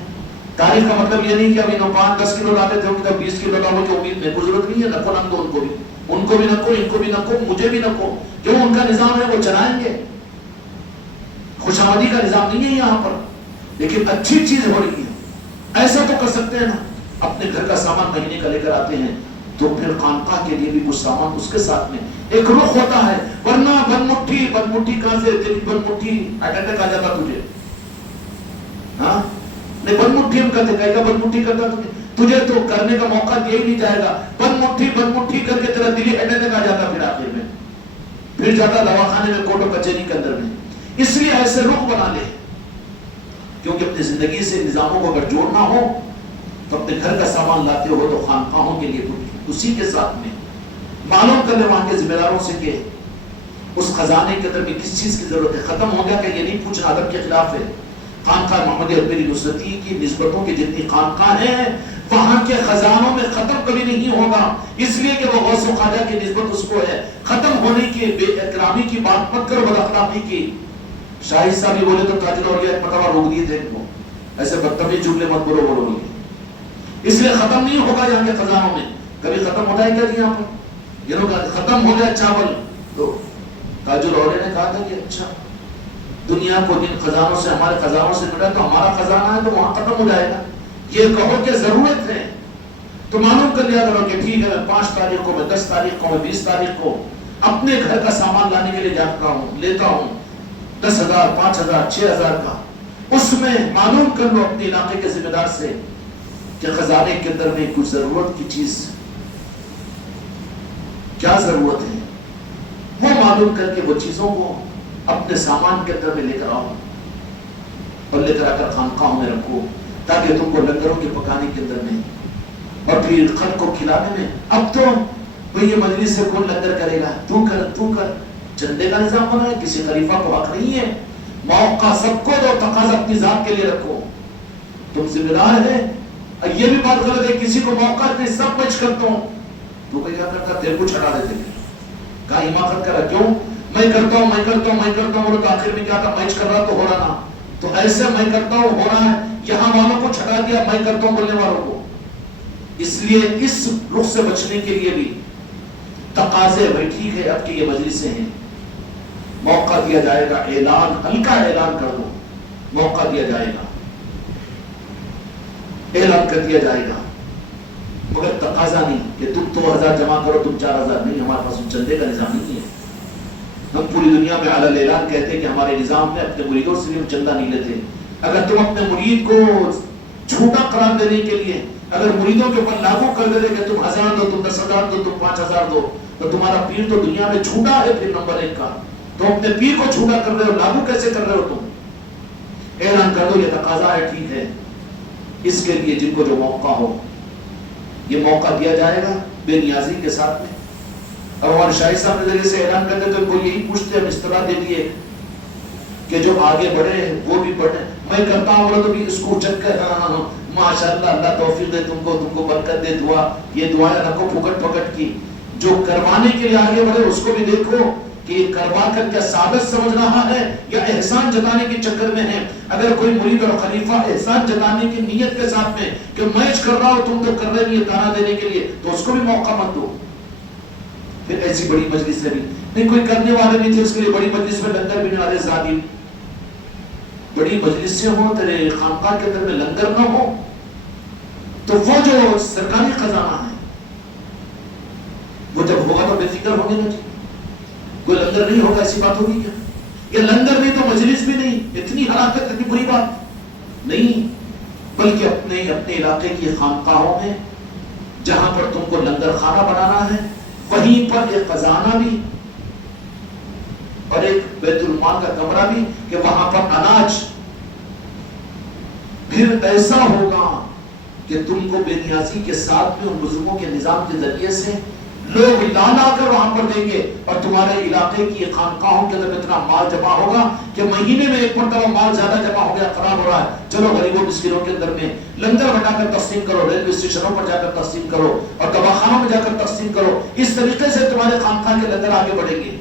تعریف کا مطلب یہ نہیں کہ ابھی 5-10 کلو لا لیتے ہو کہ 20 کلو لاؤ کی امید میں، کوئی ضرورت نہیں ہے. نکو نہ دو ان کو بھی نکو، ان کو بھی نکو، مجھے بھی نکو. کیوں؟ ان کا نظام ہے، وہ چلائیں گے. خوش آمدی کا نظام نہیں ہے یہاں پر، لیکن اچھی چیز ہو رہی ہے. ایسا تو کر سکتے ہیں نا، اپنے گھر کا سامان مہینے کا لے کر آتے ہیں تو پھر خانقاہ کے لیے بھی کچھ سامان اس کے ساتھ میں ایک رخ ہوتا ہے. ورنہ بن مٹھی کہاں سے تیری بن مٹھی اٹیک آ جاتا تجھے. ہاں نہیں، بن مٹھی ہم کہتے، کہے گا بن مٹھی کرتا تجھے تو کرنے کا موقع دیا ہی نہیں جائے گا. بن مٹھی کر کے تیرا دلی اٹیک آ جاتا پھر آخر میں، پھر جاتا دواخانے میں، کوٹ و کچہری کے اندر میں. اس لیے ایسے رخ بنا لے، کیونکہ اپنی زندگی سے نظاموں کو اگر جوڑنا ہو تو اپنے گھر کا سامان لاتے ہو تو خانقاہوں کے لیے اسی کے ساتھ میں معلوم کر لے وہاں کے ذمہ داروں سے کہ اس خزانے کے اندر میں کس چیز کی ضرورت ہے. ختم ہو گیا کہ یہ نہیں پوچھنا، ادب کے خلاف ہے. خانقاہ محمد اکبری نصرتی کی نسبتوں کی جتنی خانقاہ ہیں وہاں کے خزانوں میں ختم کبھی نہیں ہوگا، اس لیے کہ وہ غوث و خواجہ کی نسبت اس کو ہے. ختم ہونے کی بے اکرامی کی بات مت کرو، بد اخلاقی کی. شاہد صاحب بھی بولے تو تاج الاولیاء ایک مرتبہ روک دیے تھے ان کو، ایسے بدتمیز جملے مت بولو بولو. اس لیے ختم نہیں ہوگا یہاں کے خزانوں میں. کبھی ختم ہوتا ہے کیا جی یہاں پر؟ یہ لوگ ختم ہو گیا چاول تو تاج الاولیاء نے کہا تھا کہ اچھا دنیا کو جن خزانوں سے ہمارے خزانوں سے ملا تو ہمارا خزانہ ہے تو وہاں ختم ہو جائے گا. یہ کہو کہ ضرورت ہے تو معلوم کر لیا کرو کہ ٹھیک ہے میں 5 تاریخ کو، میں 10 تاریخ کو، میں 20 تاریخ کو اپنے گھر کا سامان لانے کے لیے جاتا ہوں، لیتا ہوں 10,000 5,000 6,000 کا. اس میں معلوم کر لو اپنے علاقے کے ذمہ دار سے کہ خزانے کے اندر میں کچھ ضرورت کی چیز کیا ضرورت ہے، وہ معلوم کر کے وہ چیزوں کو اپنے سامان کے اندر میں لے کر آؤ اور لے کر آ کر خانقاہوں میں رکھو، تاکہ تم کو لنگروں کے پکانے کے اندر میں اور پھر خلق کو کھلانے میں. اب تو بھئی یہ مجلس سے کون لنگر کرے گا، تو کر. چندے کا نظام بنا ہے، کسی خلیفہ کو حق نہیں ہے. موقع سب کو دو، تقاضا اپنی ذات کے لیے رکھو. تم ذمہ دار ہے. یہ بھی بات غلط ہے کسی کو موقع نہیں، سب کچھ کرتا ہوں تو کیا کرتا، تیرے کو چھڑا دیتے ہیں. کہا حماقت کرا، کیوں میں کرتا ہوں اور تو آخر میں کیا تھا، میں کر رہا تو ہو رہا نا. تو ایسے میں کرتا ہوں ہو رہا ہے، یہاں والوں کو چھڑا دیا میں کرتا ہوں بولنے والوں کو. اس لیے اس رخ سے بچنے کے لیے بھی تقاضے بھائی ٹھیک ہے اب کہ یہ مجلسیں ہیں، موقع دیا جائے گا، اعلان ہلکا اعلان کر دو، موقع دیا جائے گا، اعلان کر دیا جائے گا، مگر تقاضا نہیں کہ تم 2,000 جمع کرو، تم 4,000 نہیں. ہمارے پاس چندے کا نظام نہیں ہے. ہم پوری دنیا میں علی الاعلان کہتے ہیں کہ ہمارے نظام میں اپنے مریدوں سے بھی ہم چندہ نہیں لیتے. اگر تم اپنے مرید کو چھوٹا قرار دینے کے لیے اگر مریدوں کے اوپر لاگو کر دے کہ تم 1,000 دو، تم 10,000 دو، تم 5,000 دو، تو تمہارا پیر تو دنیا میں چھوٹا ہے. پھر نمبر 1 کا تم اپنے پیر کو چھوٹا کر رہے ہو، لاگو کیسے کر رہے ہو تم؟ اعلان کر دو یہ تقاضا ہے، ٹھیک ہے. اس کے لیے جن کو جو موقع ہو یہ موقع دیا جائے گا بے نیازی کے ساتھ میں. اور ہمارے شاہد صاحب کے ذریعے سے اعلان کرتے تو ان کو یہی پوچھتے ہیں، اصطلاح دے دیے کہ جو آگے بڑھے وہ بھی بڑھے. میں کرتا ہوں بولے تو بھی اس کو اچک کر ماشاءاللہ اللہ توفیق دے تم کو برکت دے. دعا یہ دعائیں رکھو پھکٹ پھکٹ کی. جو کروانے کے لیے آگے بڑھے اس کو بھی دیکھو کہ یہ کروا کر کیا ثابت سمجھ رہا ہے یا احسان جتانے کے چکر میں ہے. اگر کوئی مرید اور خلیفہ احسان جتانے کی نیت کے ساتھ میں کہ میں کر رہا ہوں تم تو کر رہے نہیں تانا دینے کے لیے، تو اس کو بھی موقع مت دو. پھر ایسی بڑی مجلس بھی نہیں، کوئی کرنے والے نہیں تھے اس کے لیے بڑی مجلس میں لنگر بھی والے ظالم. بڑی مجلس سے ہو تیرے خانقاہ کے اندر میں لنگر نہ ہو تو وہ جو سرکاری خزانہ ہے وہ جب ہوگا تو بے فکر ہوگی نا جی. کوئی لنگر نہیں ہوگا ایسی بات ہوگی کیا؟ یہ لنگر نہیں تو مجلس بھی نہیں. اتنی ہلاکت اتنی بری بات نہیں، بلکہ اپنے علاقے کی خانقاہوں میں جہاں پر تم کو لنگر خانہ بنانا ہے وہیں پر ایک خزانہ بھی اور ایک بیت المال کا کمرہ بھی کہ وہاں پر اناج. پھر ایسا ہوگا کہ تم کو بے نیازی کے ساتھ میں ان بزرگوں کے نظام کے ذریعے سے لوگ لا لا کر وہاں پر دیں گے، اور تمہارے علاقے کی خانقاہوں کے اندر اتنا مال جمع ہوگا کہ مہینے میں ایک مرتبہ مال زیادہ جمع ہو گیا، خراب ہو رہا ہے، چلو غریبوں مسکینوں کے اندر میں لنگر بنا کر تقسیم کرو، ریلوے اسٹیشنوں پر جا کر تقسیم کرو اور دواخانوں میں جا کر تقسیم کرو. اس طریقے سے تمہارے خانقاہ کے لنگر آگے بڑھیں گے.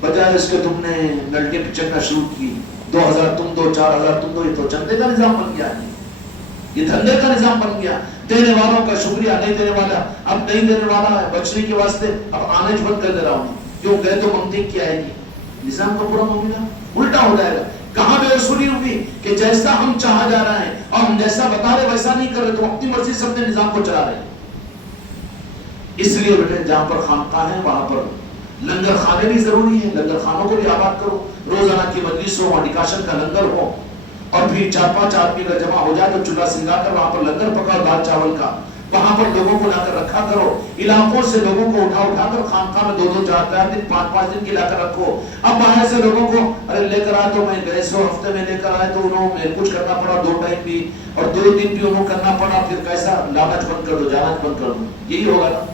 بجائے اس کے تم نے نلکے پچکنا شروع کی، 2000 تم دو 4000 تم دو، یہ تو چندے کا نظام بن گیا ہے، یہ دھندے کا نظام بن گیا. دینے والوں کا شکریہ، نہیں دینے والا اب نہیں دینے والا ہے، بچنے کے واسطے اب آنے بند کر دے رہا ہوں، کیوں گئے تو منطق کیا ہے گی. نظام کا پورا معاملہ الٹا ہو جائے گا. کہاں بے اصولی ہوئی کہ جیسا ہم چاہا جا رہے ہیں اور ہم جیسا بتا رہے ویسا نہیں کر رہے، تو اپنی مرضی سے اپنے نظام کو چلا رہے ہیں. اس لیے بیٹے جہاں پر خانقاہ ہے وہاں پر لنگر خانے بھی ضروری ہیں، لنگر خانوں کو بھی آباد کرو، روزانہ کی مجلس ہو، وہاں ڈکاشن کا لنگر ہو، اور پھر 4-5 آدمی کا جمع ہو جائے تو چولہا سنگا کر وہاں پر لنگر پکاؤ دال چاول کا، وہاں پر لوگوں کو لا کر رکھا کرو. علاقوں سے لوگوں کو اٹھا کر خانقاہ میں 2-2 4-4 دن 5-5 دن کی لا کر رکھو. اب باہر سے لوگوں کو ارے لے کر آئے تو میں گئے 100 ہفتے میں لے کر آئے تو انہوں میں کچھ کرنا پڑا 2 ٹائم بھی اور 2 دن بھی انہوں کرنا پڑا، پھر کیسا لالچ بند کر دو، جالچ بند کر دو. یہی ہوگا نا.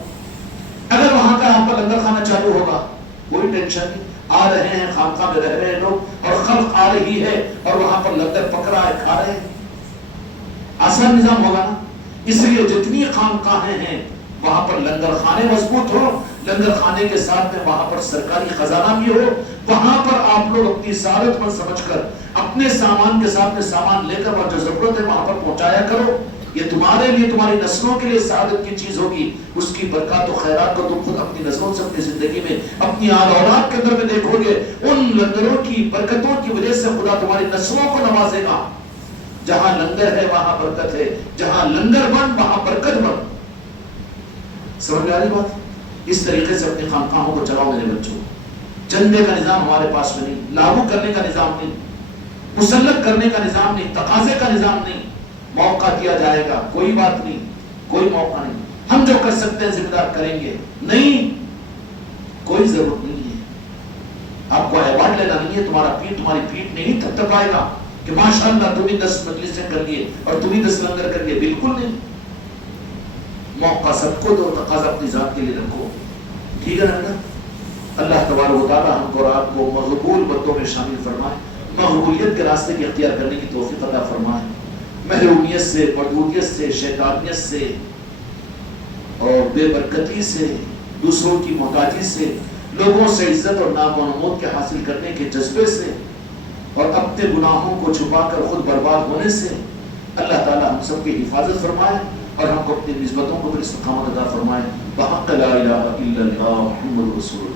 اگر وہاں کا آپ کا لنگر خانہ چالو ہوگا کوئی ٹینشن نہیں، آ رہے ہیں خانقاہ میں رہ رہے ہیں لوگ اور خلق آ رہی ہے اور وہاں پر لنگر پک رہا ہے، کھا رہے ہیں، آسان نظام ہوگا نا. اس لیے جتنی خانقاہیں ہیں وہاں پر لنگر خانے مضبوط ہو، لنگر خانے کے ساتھ میں وہاں پر سرکاری خزانہ بھی ہو، وہاں پر آپ لوگ اپنی سعادت مند سمجھ کر اپنے سامان کے ساتھ میں سامان لے کر وہاں جو ضرورت ہے وہاں پر پہنچایا کرو. یہ تمہارے لیے تمہاری نسلوں کے لیے سعادت کی چیز ہوگی. اس کی برکات و خیرات کو تم خود اپنی نظروں سے اپنی زندگی میں اپنی آل اولاد کے اندر میں دیکھو گے. ان لنگروں کی برکتوں کی وجہ سے خدا تمہاری نسلوں کو نوازے گا. جہاں لنگر ہے وہاں برکت ہے، جہاں لنگر بن وہاں برکت بن. سمجھ میں آ رہی بات؟ اس طریقے سے اپنے خانقاہوں کو چلاؤ میرے بچوں. چندے کا نظام ہمارے پاس میں نہیں، لاگو کرنے کا نظام نہیں، مسلط کرنے کا نظام نہیں، تقاضے کا نظام نہیں. موقع دیا جائے گا، کوئی بات نہیں، کوئی موقع نہیں. ہم جو کر سکتے ہیں ذمہ دار کریں گے، نہیں کوئی ضرورت نہیں ہے. آپ کو ایوارڈ لینا نہیں ہے، تمہاری پیٹ نہیں تھپ تھپائے گا کہ ماشاءاللہ تم ہی 10 مجلسیں کر لیے اور تم ہی 10 لنگر کر لیے. بالکل نہیں. موقع سب کو دو، تقاضا اپنی ذات کے لیے رکھو. ٹھیک ہے نا؟ اللہ تبارک و تعالی ہم کو اور آپ کو مقبول بندوں میں شامل فرمائے، مقبولیت کے راستے کی اختیار کرنے کی توفیق عطا فرمائے. محرومیت سے، مردودیت سے، شیطانیت سے اور بے برکتی سے، دوسروں کی محتاجی سے، لوگوں سے عزت اور نام و نمود کے حاصل کرنے کے جذبے سے اور اپنے گناہوں کو چھپا کر خود برباد ہونے سے اللہ تعالی ہم سب کی حفاظت فرمائے اور ہم کو اپنی نسبتوں کو بھی استقامت عطا فرمائے. بحق لا الہ الا اللہ محمد رسول اللہ.